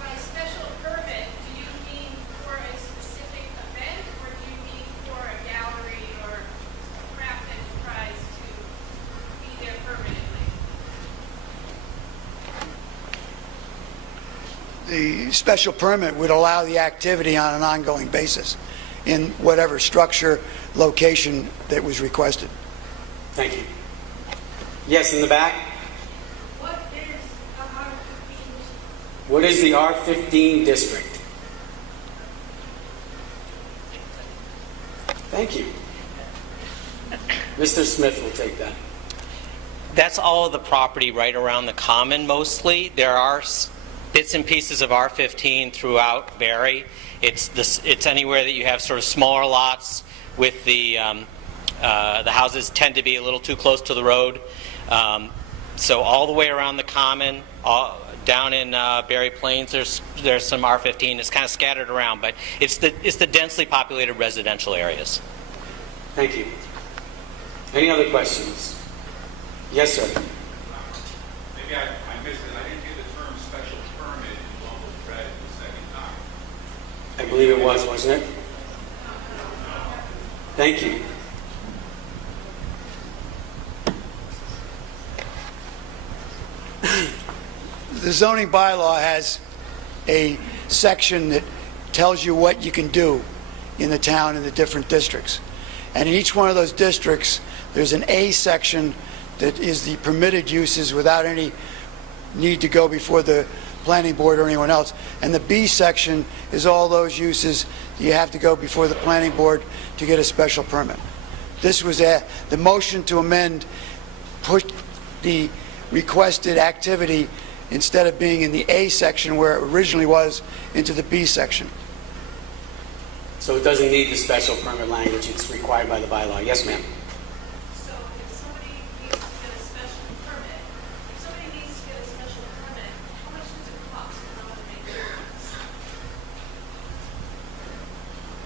By special permit, do you mean for a specific event, or do you mean for a gallery or a craft enterprise to be there permanently? The special permit would allow the activity on an ongoing basis in whatever structure, location that was requested. Thank you. Yes, in the back. What is the R15 district? Thank you. Mr. Smith will take that. That's all of the property right around the common mostly. There are bits and pieces of R15 throughout Barry. It's anywhere that you have sort of smaller lots with the houses tend to be a little too close to the road. So all the way around the common, down in Barry Plains, there's some R15. It's kind of scattered around, but it's the densely populated residential areas. Thank you. Any other questions? Yes, sir. Maybe I missed it. I didn't get the term special permit in what was read the second time. I believe it was, wasn't it? Thank you. The zoning bylaw has a section that tells you what you can do in the town in the different districts. And in each one of those districts, there's an A section that is the permitted uses without any need to go before the planning board or anyone else. And the B section is all those uses you have to go before the planning board to get a special permit. This was the motion to amend pushed the requested activity, instead of being in the A section where it originally was, into the B section. So it doesn't need the special permit language. It's required by the bylaw. Yes, ma'am. So if somebody needs to get a special permit, how much does it cost in order to make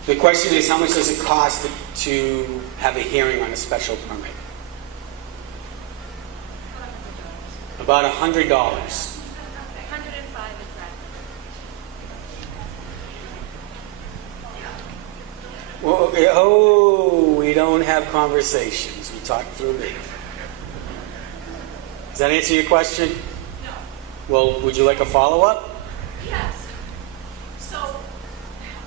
it? The question is, how much does it cost to have a hearing on a special permit? About $100. 105 exactly. Well, okay. Oh, we don't have conversations. We talk through me. Does that answer your question? No. Well, would you like a follow-up? Yes. So,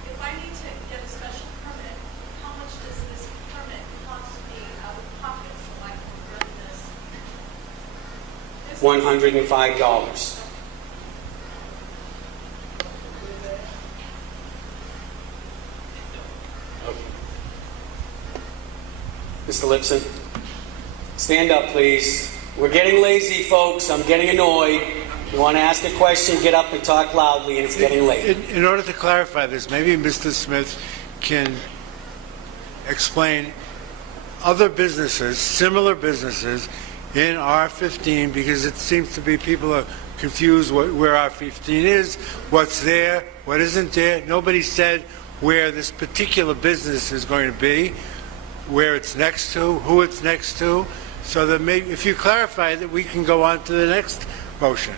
if I need to get a special permit, how much does this permit cost me out of pocket so I can run this? $105. Okay. Mr. Lipson, stand up, please. We're getting lazy, folks. I'm getting annoyed. You want to ask a question, get up and talk loudly, and it's getting late. In order to clarify this, maybe Mr. Smith can explain other businesses, similar businesses in R15, because it seems to be people are confused where R15 is, what's there, what isn't there. Nobody said where this particular business is going to be, where it's next to, who it's next to, so that maybe if you clarify that, we can go on to the next motion.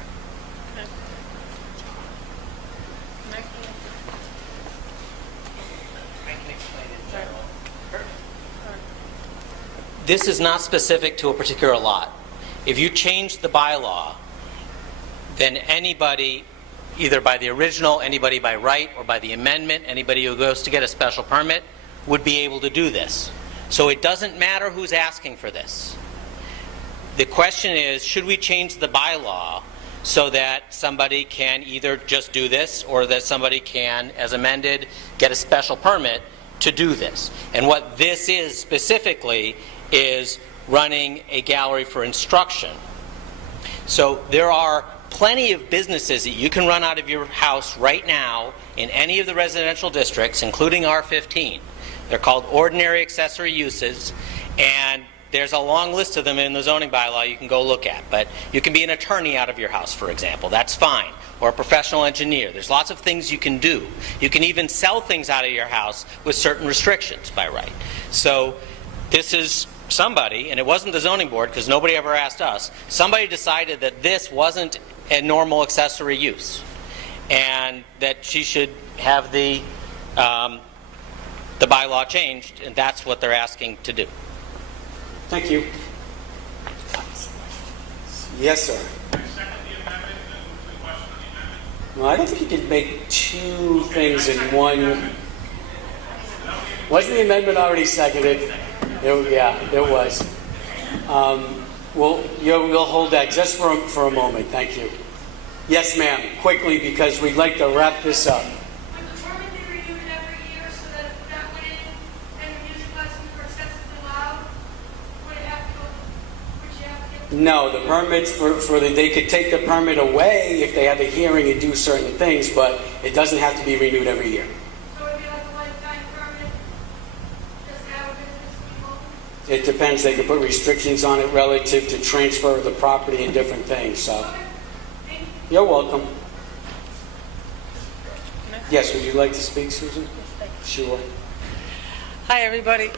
This is not specific to a particular lot. If you change the bylaw, then anybody, either by the original, anybody by right, or by the amendment, anybody who goes to get a special permit, would be able to do this. So it doesn't matter who's asking for this. The question is, should we change the bylaw so that somebody can either just do this, or that somebody can, as amended, get a special permit to do this? And what this is specifically is running a gallery for instruction. So there are plenty of businesses that you can run out of your house right now in any of the residential districts, including R15. They're called ordinary accessory uses, and there's a long list of them in the zoning bylaw you can go look at. But you can be an attorney out of your house, for example. That's fine. Or a professional engineer. There's lots of things you can do. You can even sell things out of your house with certain restrictions by right. So this is somebody, and it wasn't the zoning board because nobody ever asked us, somebody decided that this wasn't a normal accessory use and that she should have the bylaw changed, and that's what they're asking to do. Thank you. Yes, sir. Well, I don't think you can make two things in one. Wasn't the amendment already seconded? Yeah, there was. We'll hold that just for a moment. Thank you. Yes, ma'am. Quickly, because we'd like to wrap this up. No, the permits they could take the permit away if they have a hearing and do certain things, but it doesn't have to be renewed every year. So it would be like a lifetime permit, just to have a business people? It depends. They could put restrictions on it relative to transfer of the property and different things. So, you're welcome. Yes, would you like to speak, Susan? Sure. Hi, everybody.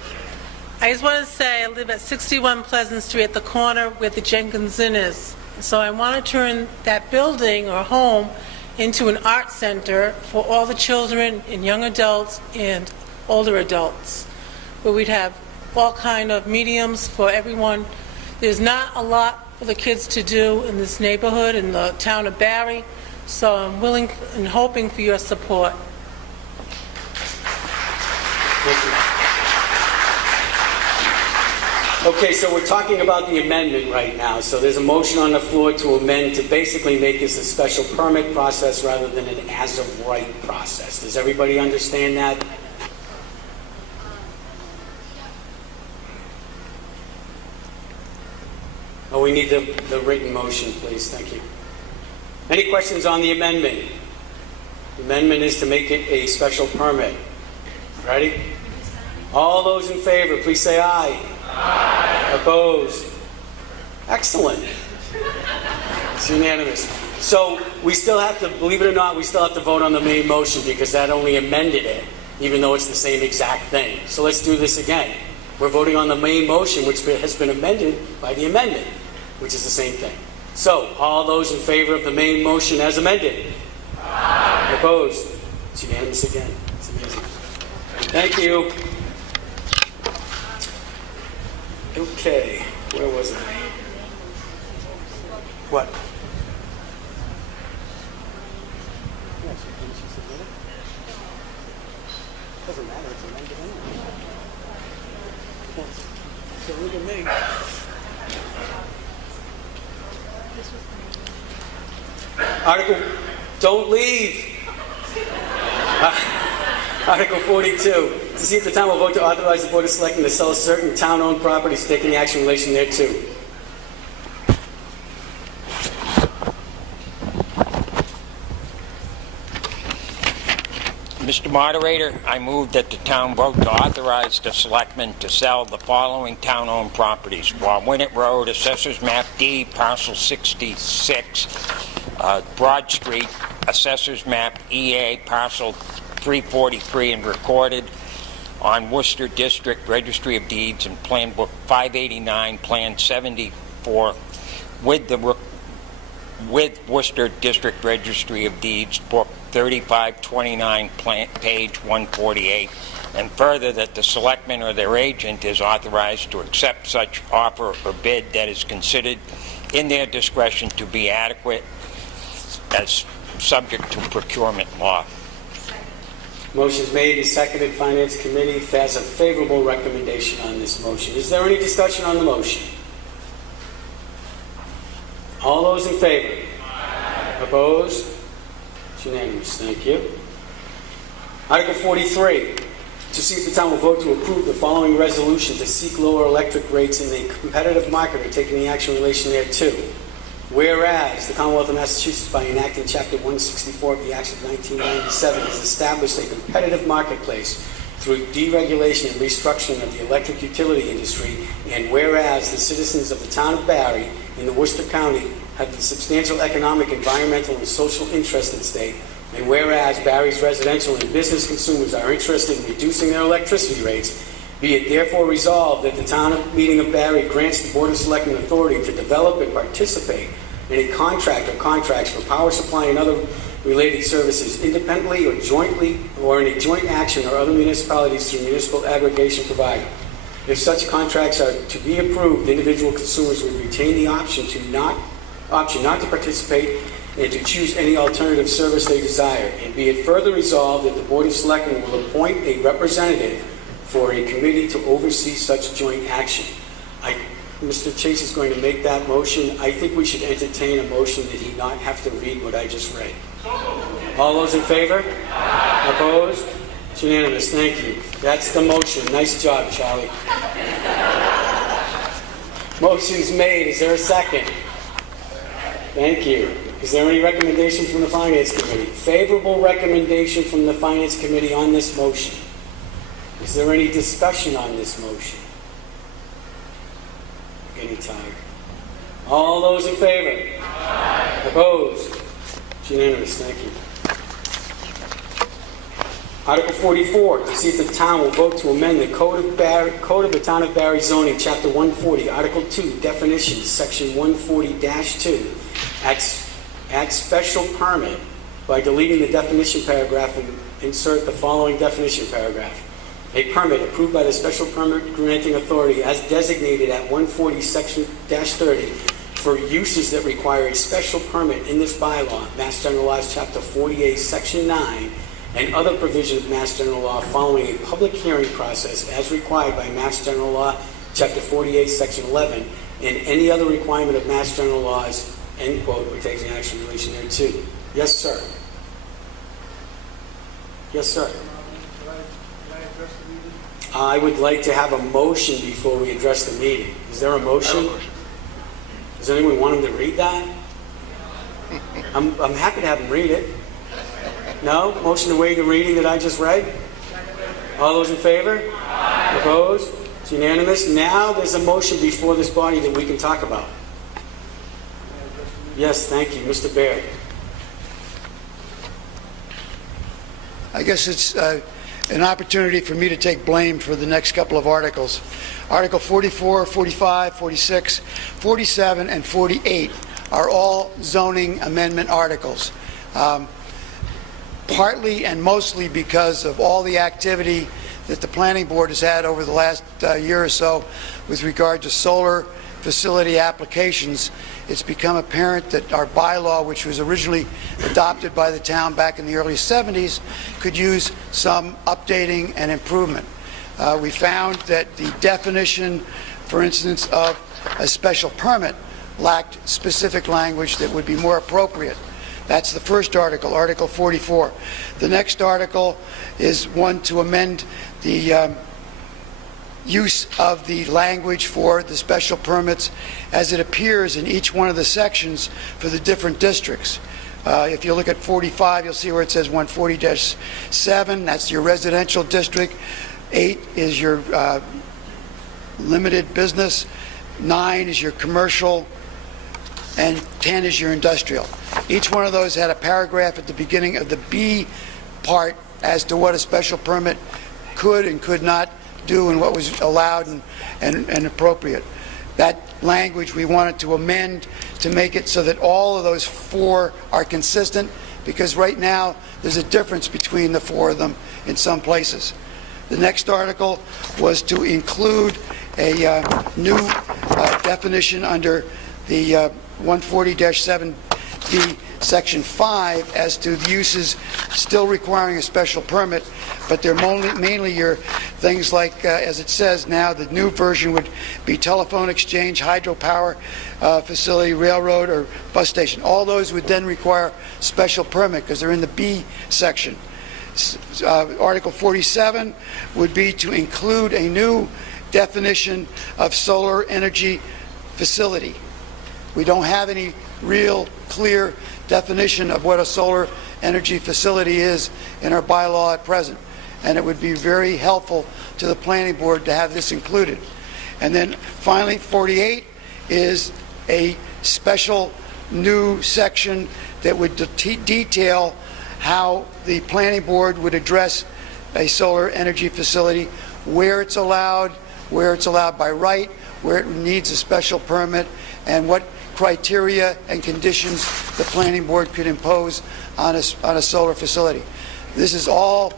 I just want to say I live at 61 Pleasant Street at the corner where the Jenkins Inn is. So I want to turn that building or home into an art center for all the children and young adults and older adults, where we'd have all kind of mediums for everyone. There's not a lot for the kids to do in this neighborhood in the town of Barry, so I'm willing and hoping for your support. Thank you. Okay, so we're talking about the amendment right now. So there's a motion on the floor to amend to basically make this a special permit process rather than an as-of-right process. Does everybody understand that? Oh, we need the written motion, please. Thank you. Any questions on the amendment? The amendment is to make it a special permit. Ready? All those in favor, please say aye. Aye. Opposed? Excellent. It's unanimous. So we still have to, believe it or not, we still have to vote on the main motion because that only amended it, even though it's the same exact thing. So let's do this again. We're voting on the main motion, which has been amended by the amendment, which is the same thing. So, all those in favor of the main motion as amended? Aye. Opposed? It's unanimous again. It's amazing. Thank you. Okay, where was I? What? Doesn't matter, it's amended anyway. So look at me. Article, don't leave. Article 42, to see if the town will vote to authorize the Board of Selectmen to sell certain town-owned properties, taking action in relation thereto. Mr. Moderator, I move that the town vote to authorize the selectmen to sell the following town-owned properties. Warwinet Road, Assessors Map D, Parcel 66, Broad Street, Assessors Map EA, Parcel 343, and recorded on Worcester District Registry of Deeds and Plan Book 589, Plan 74, with Worcester District Registry of Deeds, Book 3529, page 148, and further that the selectman or their agent is authorized to accept such offer or bid that is considered in their discretion to be adequate as subject to procurement law. Motion's made and seconded. Finance Committee has a favorable recommendation on this motion. Is there any discussion on the motion? All those in favor? Aye. Opposed? It's unanimous. Thank you. Article 43, to see if the town will vote to approve the following resolution to seek lower electric rates in a competitive market or take any action in relation thereto. Whereas the Commonwealth of Massachusetts, by enacting Chapter 164 of the Act of 1997, has established a competitive marketplace through deregulation and restructuring of the electric utility industry, and whereas the citizens of the town of Barry in the Worcester County have the substantial economic, environmental, and social interest at stake, and whereas Barry's residential and business consumers are interested in reducing their electricity rates, be it therefore resolved that the town meeting of Barry grants the Board of Selectmen authority to develop and participate in a contract or contracts for power supply and other related services independently or jointly or in a joint action or other municipalities through municipal aggregation provider. If such contracts are to be approved, individual consumers would retain the option not to participate and to choose any alternative service they desire. And be it further resolved that the Board of Selectmen will appoint a representative for a committee to oversee such joint action. Mr. Chase is going to make that motion. I think we should entertain a motion that he not have to read what I just read. All those in favor? Aye. Opposed? It's unanimous. Thank you. That's the motion. Nice job, Charlie. Motion's made. Is there a second? Thank you. Is there any recommendation from the Finance Committee? Favorable recommendation from the Finance Committee on this motion. Is there any discussion on this motion? Getting tired. All those in favor? Aye. Opposed? It's unanimous. Thank you. Article 44, to see if the town will vote to amend the Code of the Town of Barry zoning, Chapter 140, Article 2, definitions, Section 140-2, add special permit by deleting the definition paragraph and insert the following definition paragraph. A permit approved by the Special Permit Granting Authority as designated at 140 Section -30 for uses that require a special permit in this bylaw, Mass General Laws Chapter 48, Section 9, and other provisions of Mass General Law following a public hearing process as required by Mass General Law Chapter 48, Section 11, and any other requirement of Mass General Laws, end quote, or taking action in relation thereto. Yes, sir. Yes, sir. I would like to have a motion before we address the meeting. Is there a motion? Does anyone want him to read that? I'm happy to have him read it. No? Motion to waive the reading that I just read? All those in favor? Aye. Opposed? It's unanimous. Now there's a motion before this body that we can talk about. Yes, thank you. Mr. Baird. I guess it's an opportunity for me to take blame for the next couple of articles. Article 44, 45, 46, 47, and 48 are all zoning amendment articles. Partly and mostly because of all the activity that the planning board has had over the last year or so with regard to solar facility applications, it's become apparent that our bylaw, which was originally adopted by the town back in the early 70s, could use some updating and improvement. We found that the definition, for instance, of a special permit lacked specific language that would be more appropriate. That's the first article, Article 44. The next article is one to amend the use of the language for the special permits as it appears in each one of the sections for the different districts. If you look at 45, you'll see where it says 140-7, that's your residential district. 8 is your limited business. 9 is your commercial. And 10 is your industrial. Each one of those had a paragraph at the beginning of the B part as to what a special permit could and could not do and what was allowed and appropriate. That language we wanted to amend to make it so that all of those 4 are consistent, because right now there's a difference between the 4 of them in some places. The next article was to include a new definition under the 140-7B Section 5 as to the uses still requiring a special permit, but they're mainly your things like, as it says now, the new version would be telephone exchange, hydropower facility, railroad, or bus station. All those would then require special permit because they're in the B section. Article 47 would be to include a new definition of solar energy facility. We don't have any real clear definition of what a solar energy facility is in our bylaw at present, and it would be very helpful to the planning board to have this included. And then finally, 48 is a special new section that would detail how the planning board would address a solar energy facility, where it's allowed by right, where it needs a special permit, and what criteria and conditions the planning board could impose on a solar facility. This is all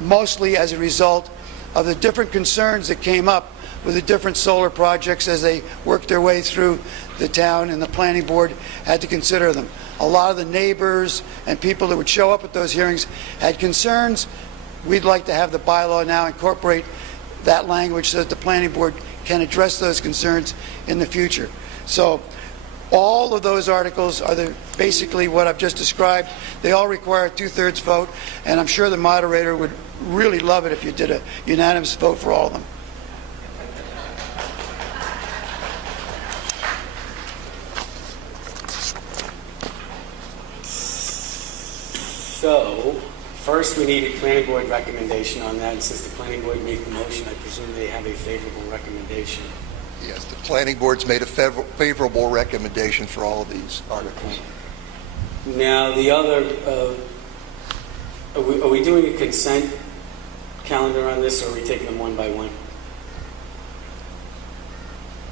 mostly as a result of the different concerns that came up with the different solar projects as they worked their way through the town, and the planning board had to consider them. A lot of the neighbors and people that would show up at those hearings had concerns. We'd like to have the bylaw now incorporate that language so that the planning board can address those concerns in the future. So all of those articles are basically what I've just described. They all require a 2/3 vote, and I'm sure the moderator would really love it if you did a unanimous vote for all of them. So, first we need a planning board recommendation on that, and since the planning board made the motion, I presume they have a favorable recommendation. Yes, the planning board's made a favorable recommendation for all of these articles. Now, the other, are we doing a consent calendar on this, or are we taking them one by one?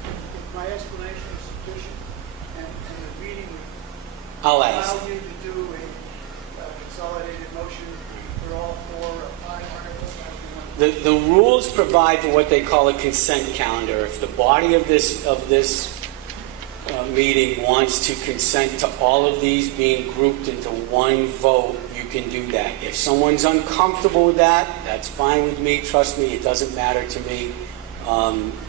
If my explanation is sufficient, and the meeting would I'll ask. allow you to do a consolidated motion for all 4 or 5 articles. The rules provide for what they call a consent calendar. If the body of this meeting wants to consent to all of these being grouped into one vote, you can do that. If someone's uncomfortable with that, that's fine with me. Trust me, it doesn't matter to me.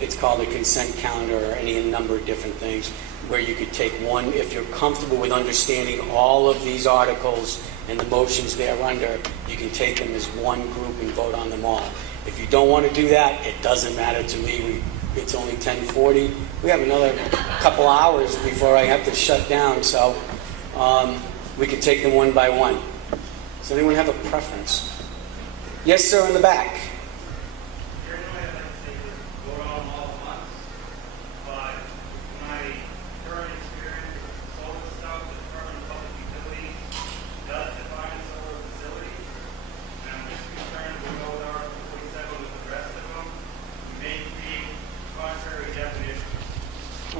It's called a consent calendar, or any number of different things, where you could take one. If you're comfortable with understanding all of these articles and the motions they're under, you can take them as one group and vote on them all. If you don't want to do that, it doesn't matter to me. It's only 10:40. We have another couple hours before I have to shut down, so we can take them one by one. Does anyone have a preference? Yes, sir, in the back.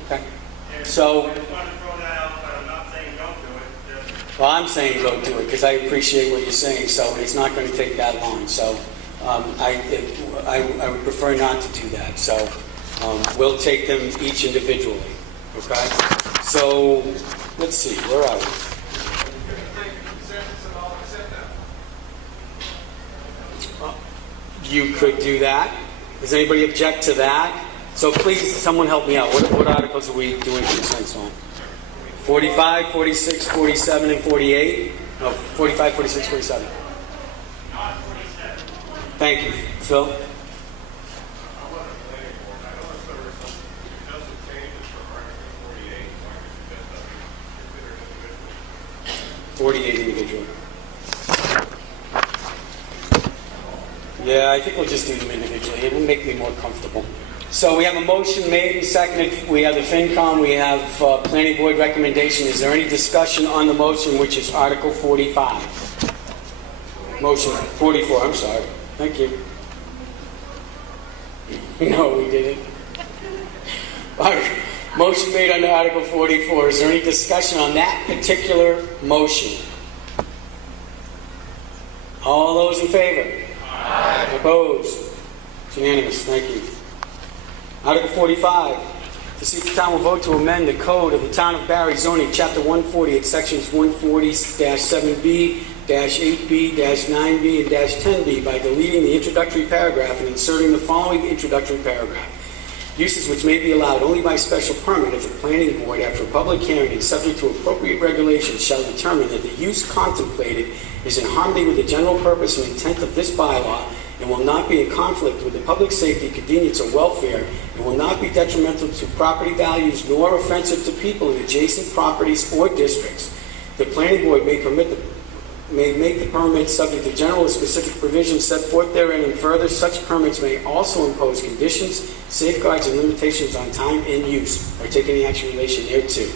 Okay. So, well, I'm saying go do it because I appreciate what you're saying, so it's not going to take that long. So I would prefer not to do that. So we'll take them each individually. Okay? So let's see, where are we? You could do that. Does anybody object to that? So please, someone help me out. What articles are we doing consents on? 45, 46, 47, and 48? No, 45, 46, 47. Thank you. Phil? 48 individual. Yeah, I think we'll just do them individually. It will make me more comfortable. So we have a motion made and seconded. We have the FinCom. We have Planning Board recommendation. Is there any discussion on the motion, which is Article 45? Motion 44. I'm sorry. Thank you. No, we didn't. Motion made under Article 44. Is there any discussion on that particular motion? All those in favor? Aye. Opposed? It's unanimous. Thank you. Article 45. To see if the town will vote to amend the code of the Town of Barry zoning, Chapter 148, Sections 140-7B, -8B, -9B, and -10B by deleting the introductory paragraph and inserting the following introductory paragraph. Uses which may be allowed only by special permit if the planning board, after a public hearing and subject to appropriate regulations, shall determine that the use contemplated is in harmony with the general purpose and intent of this bylaw and will not be in conflict with the public safety, convenience, or welfare, and will not be detrimental to property values nor offensive to people in adjacent properties or districts. The planning board may make the permit subject to general or specific provisions set forth therein, and further, such permits may also impose conditions, safeguards, and limitations on time and use, or take any action in relation thereto.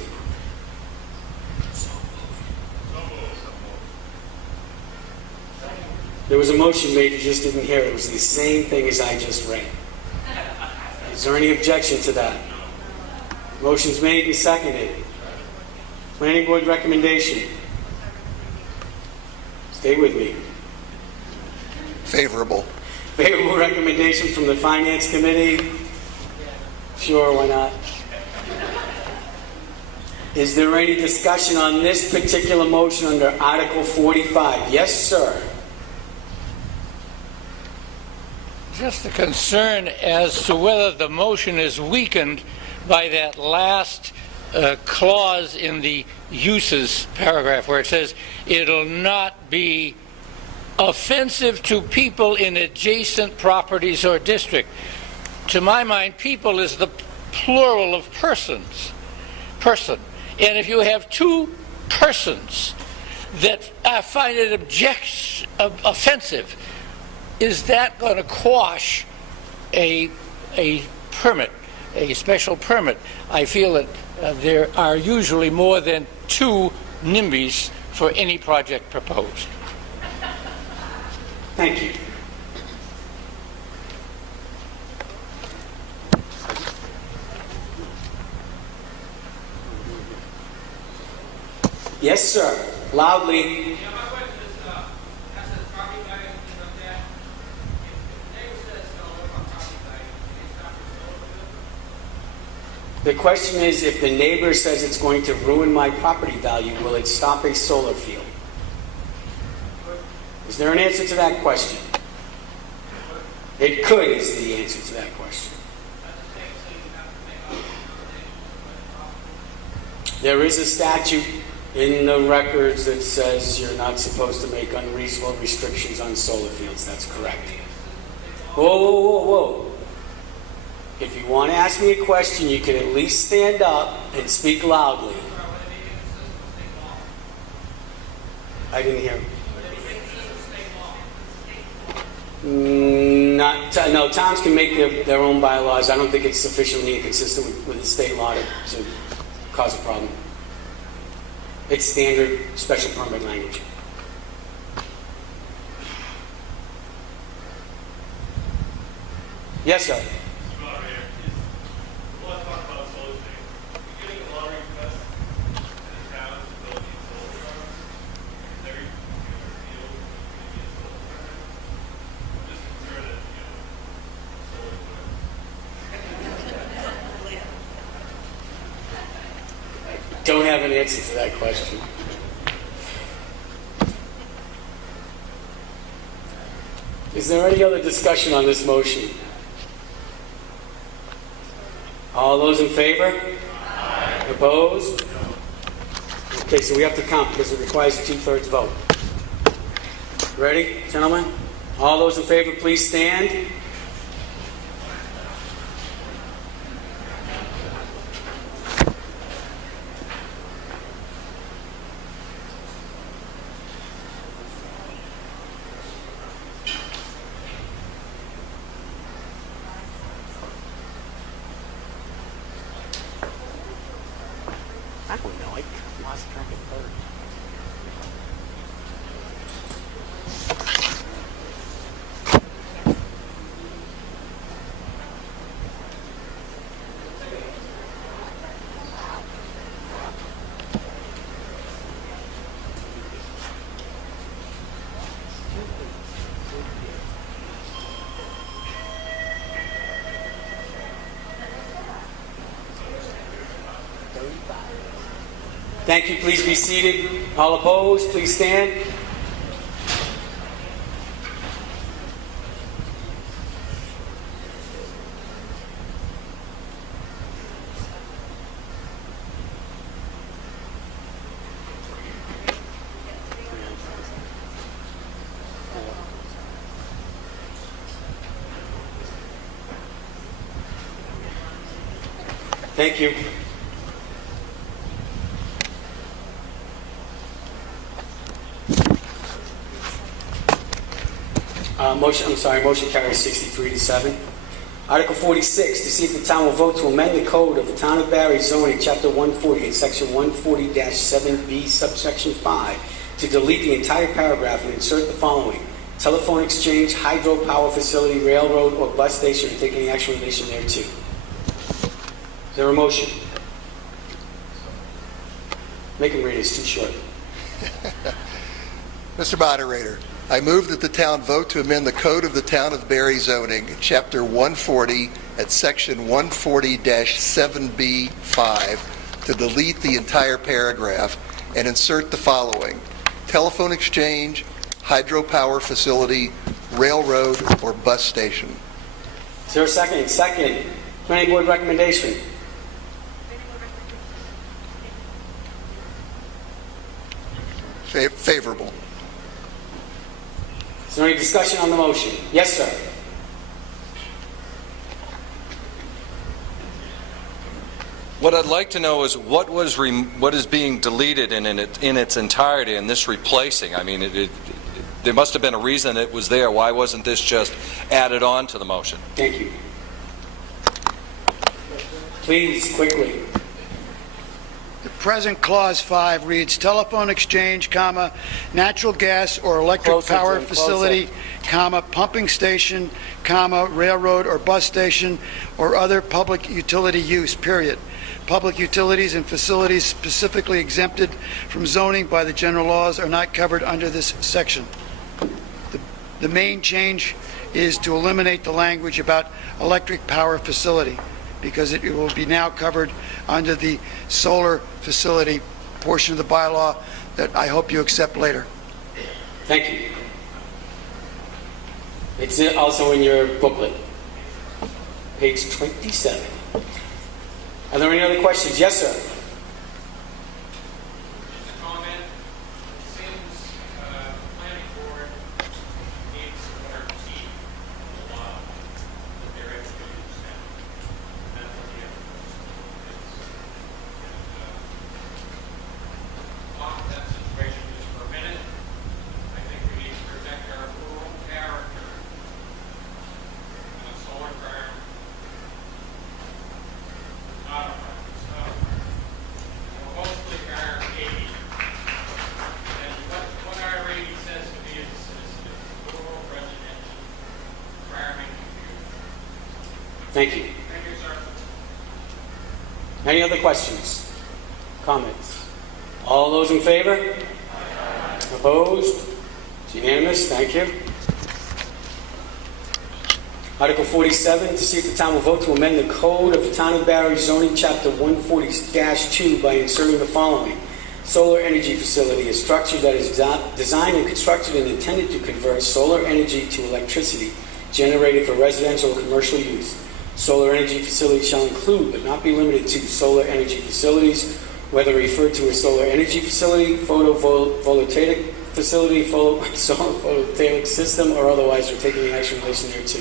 There was a motion made, you just didn't hear it. It was the same thing as I just read. Is there any objection to that? Motion's made and seconded. Planning board recommendation. Stay with me. Favorable. Favorable recommendation from the Finance Committee. Sure, why not? Is there any discussion on this particular motion under Article 45? Yes, sir. Just a concern as to whether the motion is weakened by that last clause in the uses paragraph where it says it'll not be offensive to people in adjacent properties or district. To my mind, people is the plural of persons. Person. And if you have two persons that find it offensive, is that going to quash a permit, a special permit? I feel that there are usually more than two NIMBYs for any project proposed. Thank you. Yes, sir. Loudly. The question is, if the neighbor says it's going to ruin my property value, will it stop a solar field? Is there an answer to that question? It could is the answer to that question. There is a statute in the records that says you're not supposed to make unreasonable restrictions on solar fields. That's correct. Whoa, whoa, whoa, whoa. If you want to ask me a question, you can at least stand up and speak loudly. I didn't hear. No, towns can make their own bylaws. I don't think it's sufficiently inconsistent with the state law to cause a problem. It's standard special permit language. Yes, sir. have an answer to that question. Is there any other discussion on this motion? All those in favor? Aye. Opposed? Okay, so we have to count because it requires a 2/3 vote. Ready, gentlemen? All those in favor, please stand. I don't know. I lost track of third. Thank you. Please be seated. All opposed, please stand. Thank you. Motion carries 63-7. Article 46, to see if the town will vote to amend the code of the Town of Barry zoning, Chapter 140, Section 140-7B, subsection 5, to delete the entire paragraph and insert the following: telephone exchange, hydropower facility, railroad, or bus station, and take any action in relation thereto. Is there a motion? Make him read it, it's too short. Mr. Moderator, I move that the town vote to amend the code of the Town of Barry zoning, Chapter 140 at Section 140-7B5, to delete the entire paragraph and insert the following: telephone exchange, hydropower facility, railroad, or bus station. Is there a second? Second. Planning Board recommendation. Favorable. Is there any discussion on the motion? Yes, sir. What I'd like to know is what is being deleted in its entirety and this replacing. I mean, there must have been a reason it was there. Why wasn't this just added on to the motion? Thank you. Please, quickly. The present clause 5 reads telephone exchange, comma, natural gas or electric power facility, comma, pumping station, comma, railroad or bus station or other public utility use, period. Public utilities and facilities specifically exempted from zoning by the general laws are not covered under this section. The main change is to eliminate the language about electric power facility, because it will be now covered under the solar facility portion of the bylaw that I hope you accept later. Thank you. It's also in your booklet, page 27. Are there any other questions? Yes, sir. Comment. It seems the planning board needs more teeth in the law that they're actually using. That's what the other off that situation just for a minute. I think we need to protect our rural character. And a solar farm, not a farm, it's not a farm. We're mostly R80. And what R80 says to me is rural residential farming community. Thank you. Thank you, sir. Any other questions? Comments? All those in favor? Opposed? It's unanimous. Thank you. Article 47, to see if the town will vote to amend the code of the Town of Barry zoning chapter 140-2 by inserting the following. Solar energy facility, a structure that is designed and constructed and intended to convert solar energy to electricity generated for residential or commercial use. Solar energy facilities shall include, but not be limited to, solar energy facilities, whether referred to as solar energy facility, photovoltaic facility, solar photovoltaic system, or otherwise, or taking the action in relation thereto.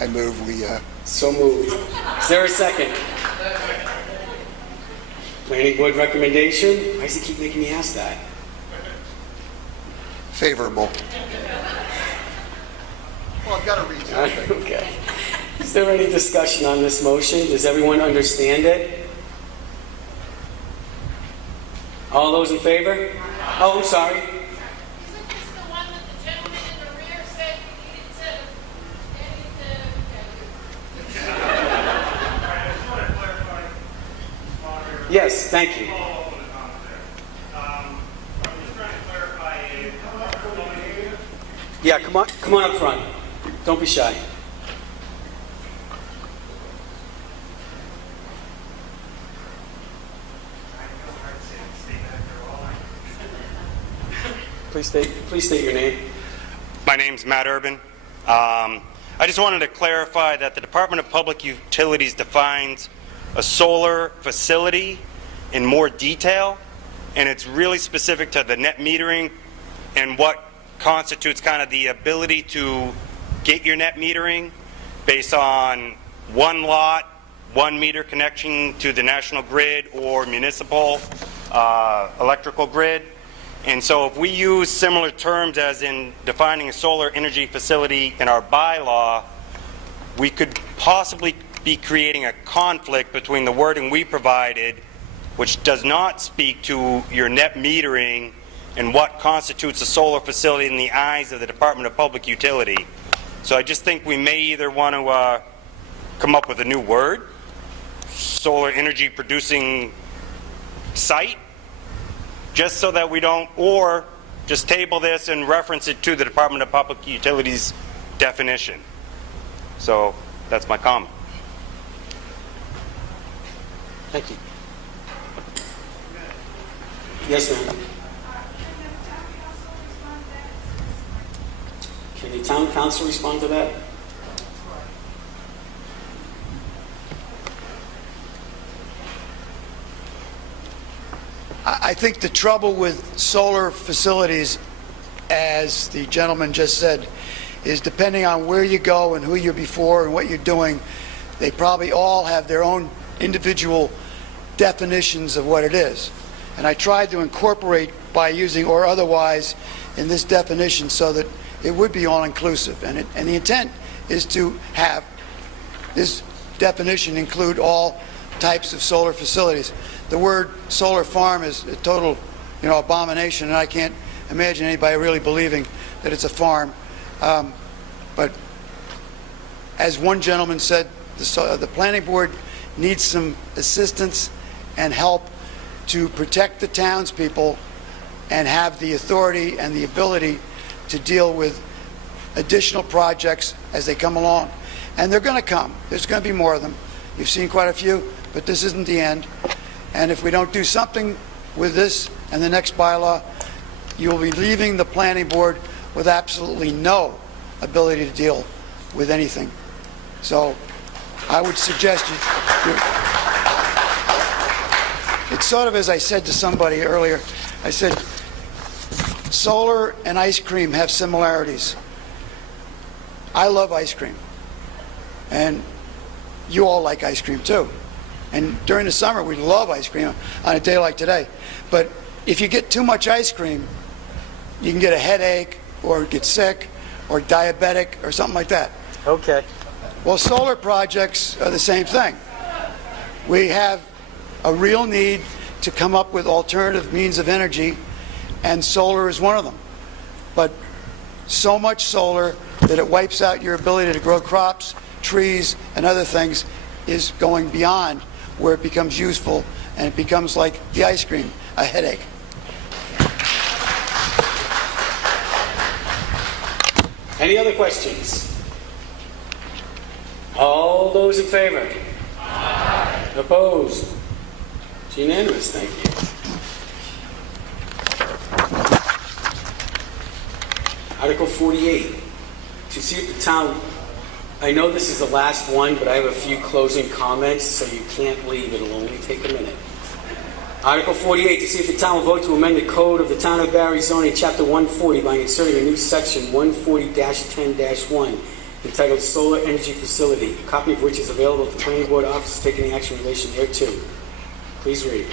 I move we... So moved. Is there a second? Planning board recommendation? Why does he keep making me ask that? Favorable. Well, I've got to read something. Okay. Is there any discussion on this motion? Does everyone understand it? All those in favor? Oh, I'm sorry. Isn't this the one that the gentleman in the rear said he needed to Yes, thank you. Yeah, come on up front. Don't be shy. Please state your name. My name's Matt Urban. I just wanted to clarify that the Department of Public Utilities defines a solar facility in more detail, and it's really specific to the net metering and what constitutes kind of the ability to get your net metering based on one lot, 1 meter connection to the national grid or municipal electrical grid. And so if we use similar terms as in defining a solar energy facility in our bylaw, we could possibly be creating a conflict between the wording we provided, which does not speak to your net metering and what constitutes a solar facility in the eyes of the Department of Public Utility. So I just think we may either want to come up with a new word, solar energy producing site, just so that we don't, or just table this and reference it to the Department of Public Utilities definition. So that's my comment. Thank you. Yes, ma'am. Can the town council respond to that? I think the trouble with solar facilities, as the gentleman just said, is depending on where you go and who you're before and what you're doing, they probably all have their own individual definitions of what it is. And I tried to incorporate by using or otherwise in this definition so that it would be all-inclusive. And the intent is to have this definition include all types of solar facilities. The word solar farm is a total, abomination, and I can't imagine anybody really believing that it's a farm. But as one gentleman said, the planning board needs some assistance and help to protect the townspeople and have the authority and the ability to deal with additional projects as they come along. And they're going to come. There's going to be more of them. You've seen quite a few, but this isn't the end. And if we don't do something with this and the next bylaw, you'll be leaving the planning board with absolutely no ability to deal with anything. So I would suggest it's sort of as I said to somebody earlier. I said, solar and ice cream have similarities. I love ice cream. And you all like ice cream too. And during the summer, we love ice cream on a day like today. But if you get too much ice cream, you can get a headache or get sick or diabetic or something like that. Okay. Well, solar projects are the same thing. We have a real need to come up with alternative means of energy, and solar is one of them. But so much solar that it wipes out your ability to grow crops, trees, and other things is going beyond where it becomes useful, and it becomes like the ice cream, a headache. Any other questions? All those in favor? Aye. Opposed? It's unanimous, thank you. Article 48, to see if the town, I know this is the last one, but I have a few closing comments, so you can't leave. It'll only take a minute. Article 48, to see if the town will vote to amend the code of the Town of Barry zoning, Chapter 140, by inserting a new section 140-10-1 entitled Solar Energy Facility, a copy of which is available at the Planning Board office to take any action in relation thereto. Please read.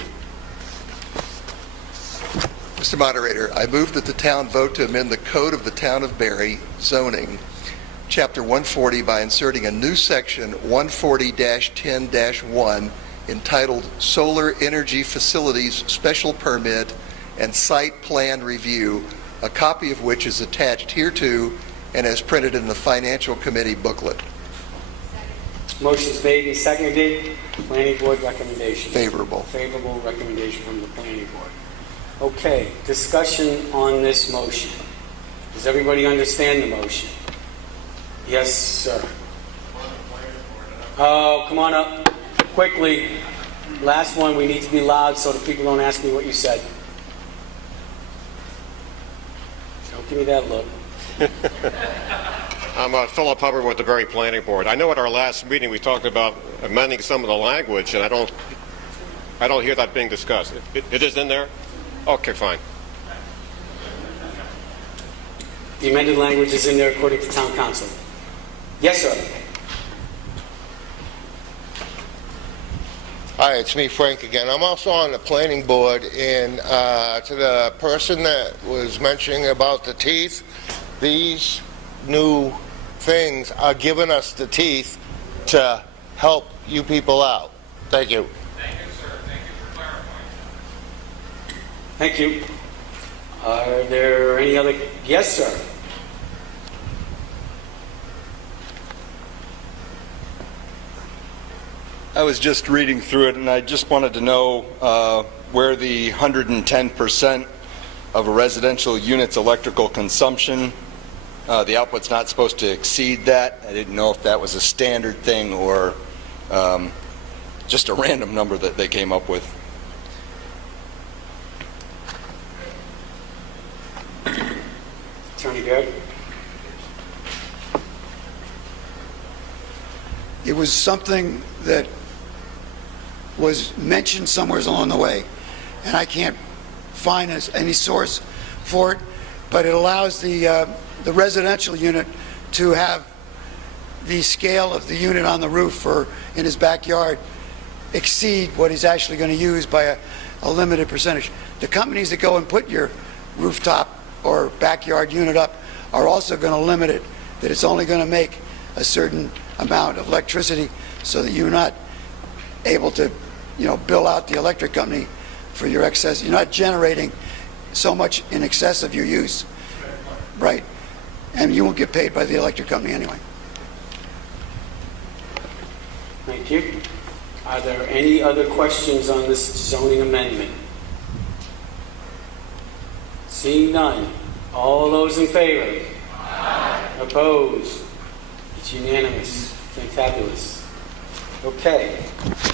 Mr. Moderator, I move that the town vote to amend the code of the Town of Barry zoning, Chapter 140, by inserting a new section 140-10-1 entitled Solar Energy Facilities Special Permit and Site Plan Review, a copy of which is attached hereto and as printed in the Financial Committee booklet. Motion's made and seconded. Planning Board recommendation. Favorable. Favorable recommendation from the Planning Board. Okay, discussion on this motion. Does everybody understand the motion? Yes, sir. Oh, come on up. Quickly. Last one, we need to be loud so that people don't ask me what you said. Don't give me that look. I'm Philip Hubbard with the Barry Planning Board. I know at our last meeting we talked about amending some of the language, and I don't hear that being discussed. It is in there? Okay, fine. The amended language is in there according to Town Council. Yes, sir. Hi, it's me, Frank, again. I'm also on the planning board, and to the person that was mentioning about the teeth, these new things are giving us the teeth to help you people out. Thank you. Thank you, sir. Thank you for clarifying. Thank you. Are there any other? Yes, sir. I was just reading through it, and I just wanted to know where the 110% of a residential unit's electrical consumption, the output's not supposed to exceed that. I didn't know if that was a standard thing or just a random number that they came up with. Attorney Garrett? It was something that was mentioned somewhere along the way, and I can't find any source for it, but it allows the residential unit to have the scale of the unit on the roof or in his backyard exceed what he's actually going to use by a limited percentage. The companies that go and put your rooftop or backyard unit up are also going to limit it, that it's only going to make a certain amount of electricity so that you're not able to, bill out the electric company for your excess. You're not generating so much in excess of your use. Right. And you won't get paid by the electric company anyway. Thank you. Are there any other questions on this zoning amendment? Seeing none. All those in favor? Aye. Opposed? It's unanimous. Fantabulous. Okay.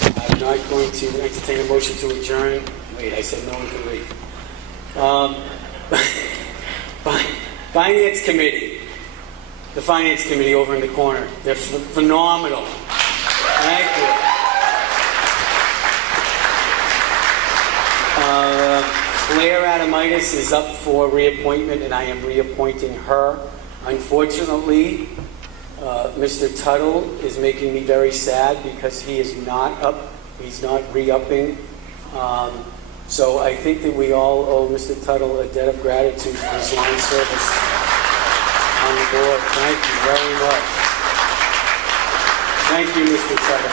I'm not going to entertain a motion to adjourn. Wait, I said no one can leave. Finance Committee. The Finance Committee over in the corner. They're phenomenal. Thank you. Claire Adamitis is up for reappointment, and I am reappointing her. Unfortunately, Mr. Tuttle is making me very sad because he is not up. He's not re-upping. So I think that we all owe Mr. Tuttle a debt of gratitude for his long service on the board. Thank you very much. Thank you, Mr. Tuttle.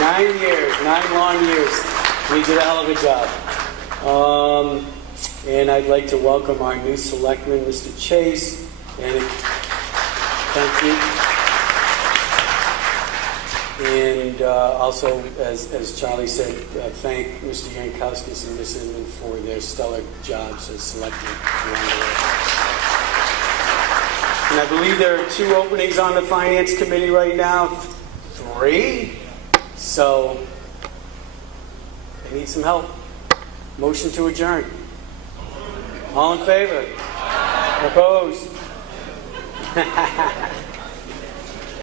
9 years, 9 long years. We did a hell of a job. And I'd like to welcome our new selectman, Mr. Chase. And thank you. And also, as Charlie said, thank Mr. Yankowskis and Ms. Inman for their stellar jobs as selectmen around the world. And I believe there are 2 openings on the Finance Committee right now. 3. So, I need some help. Motion to adjourn. All in favor? Opposed?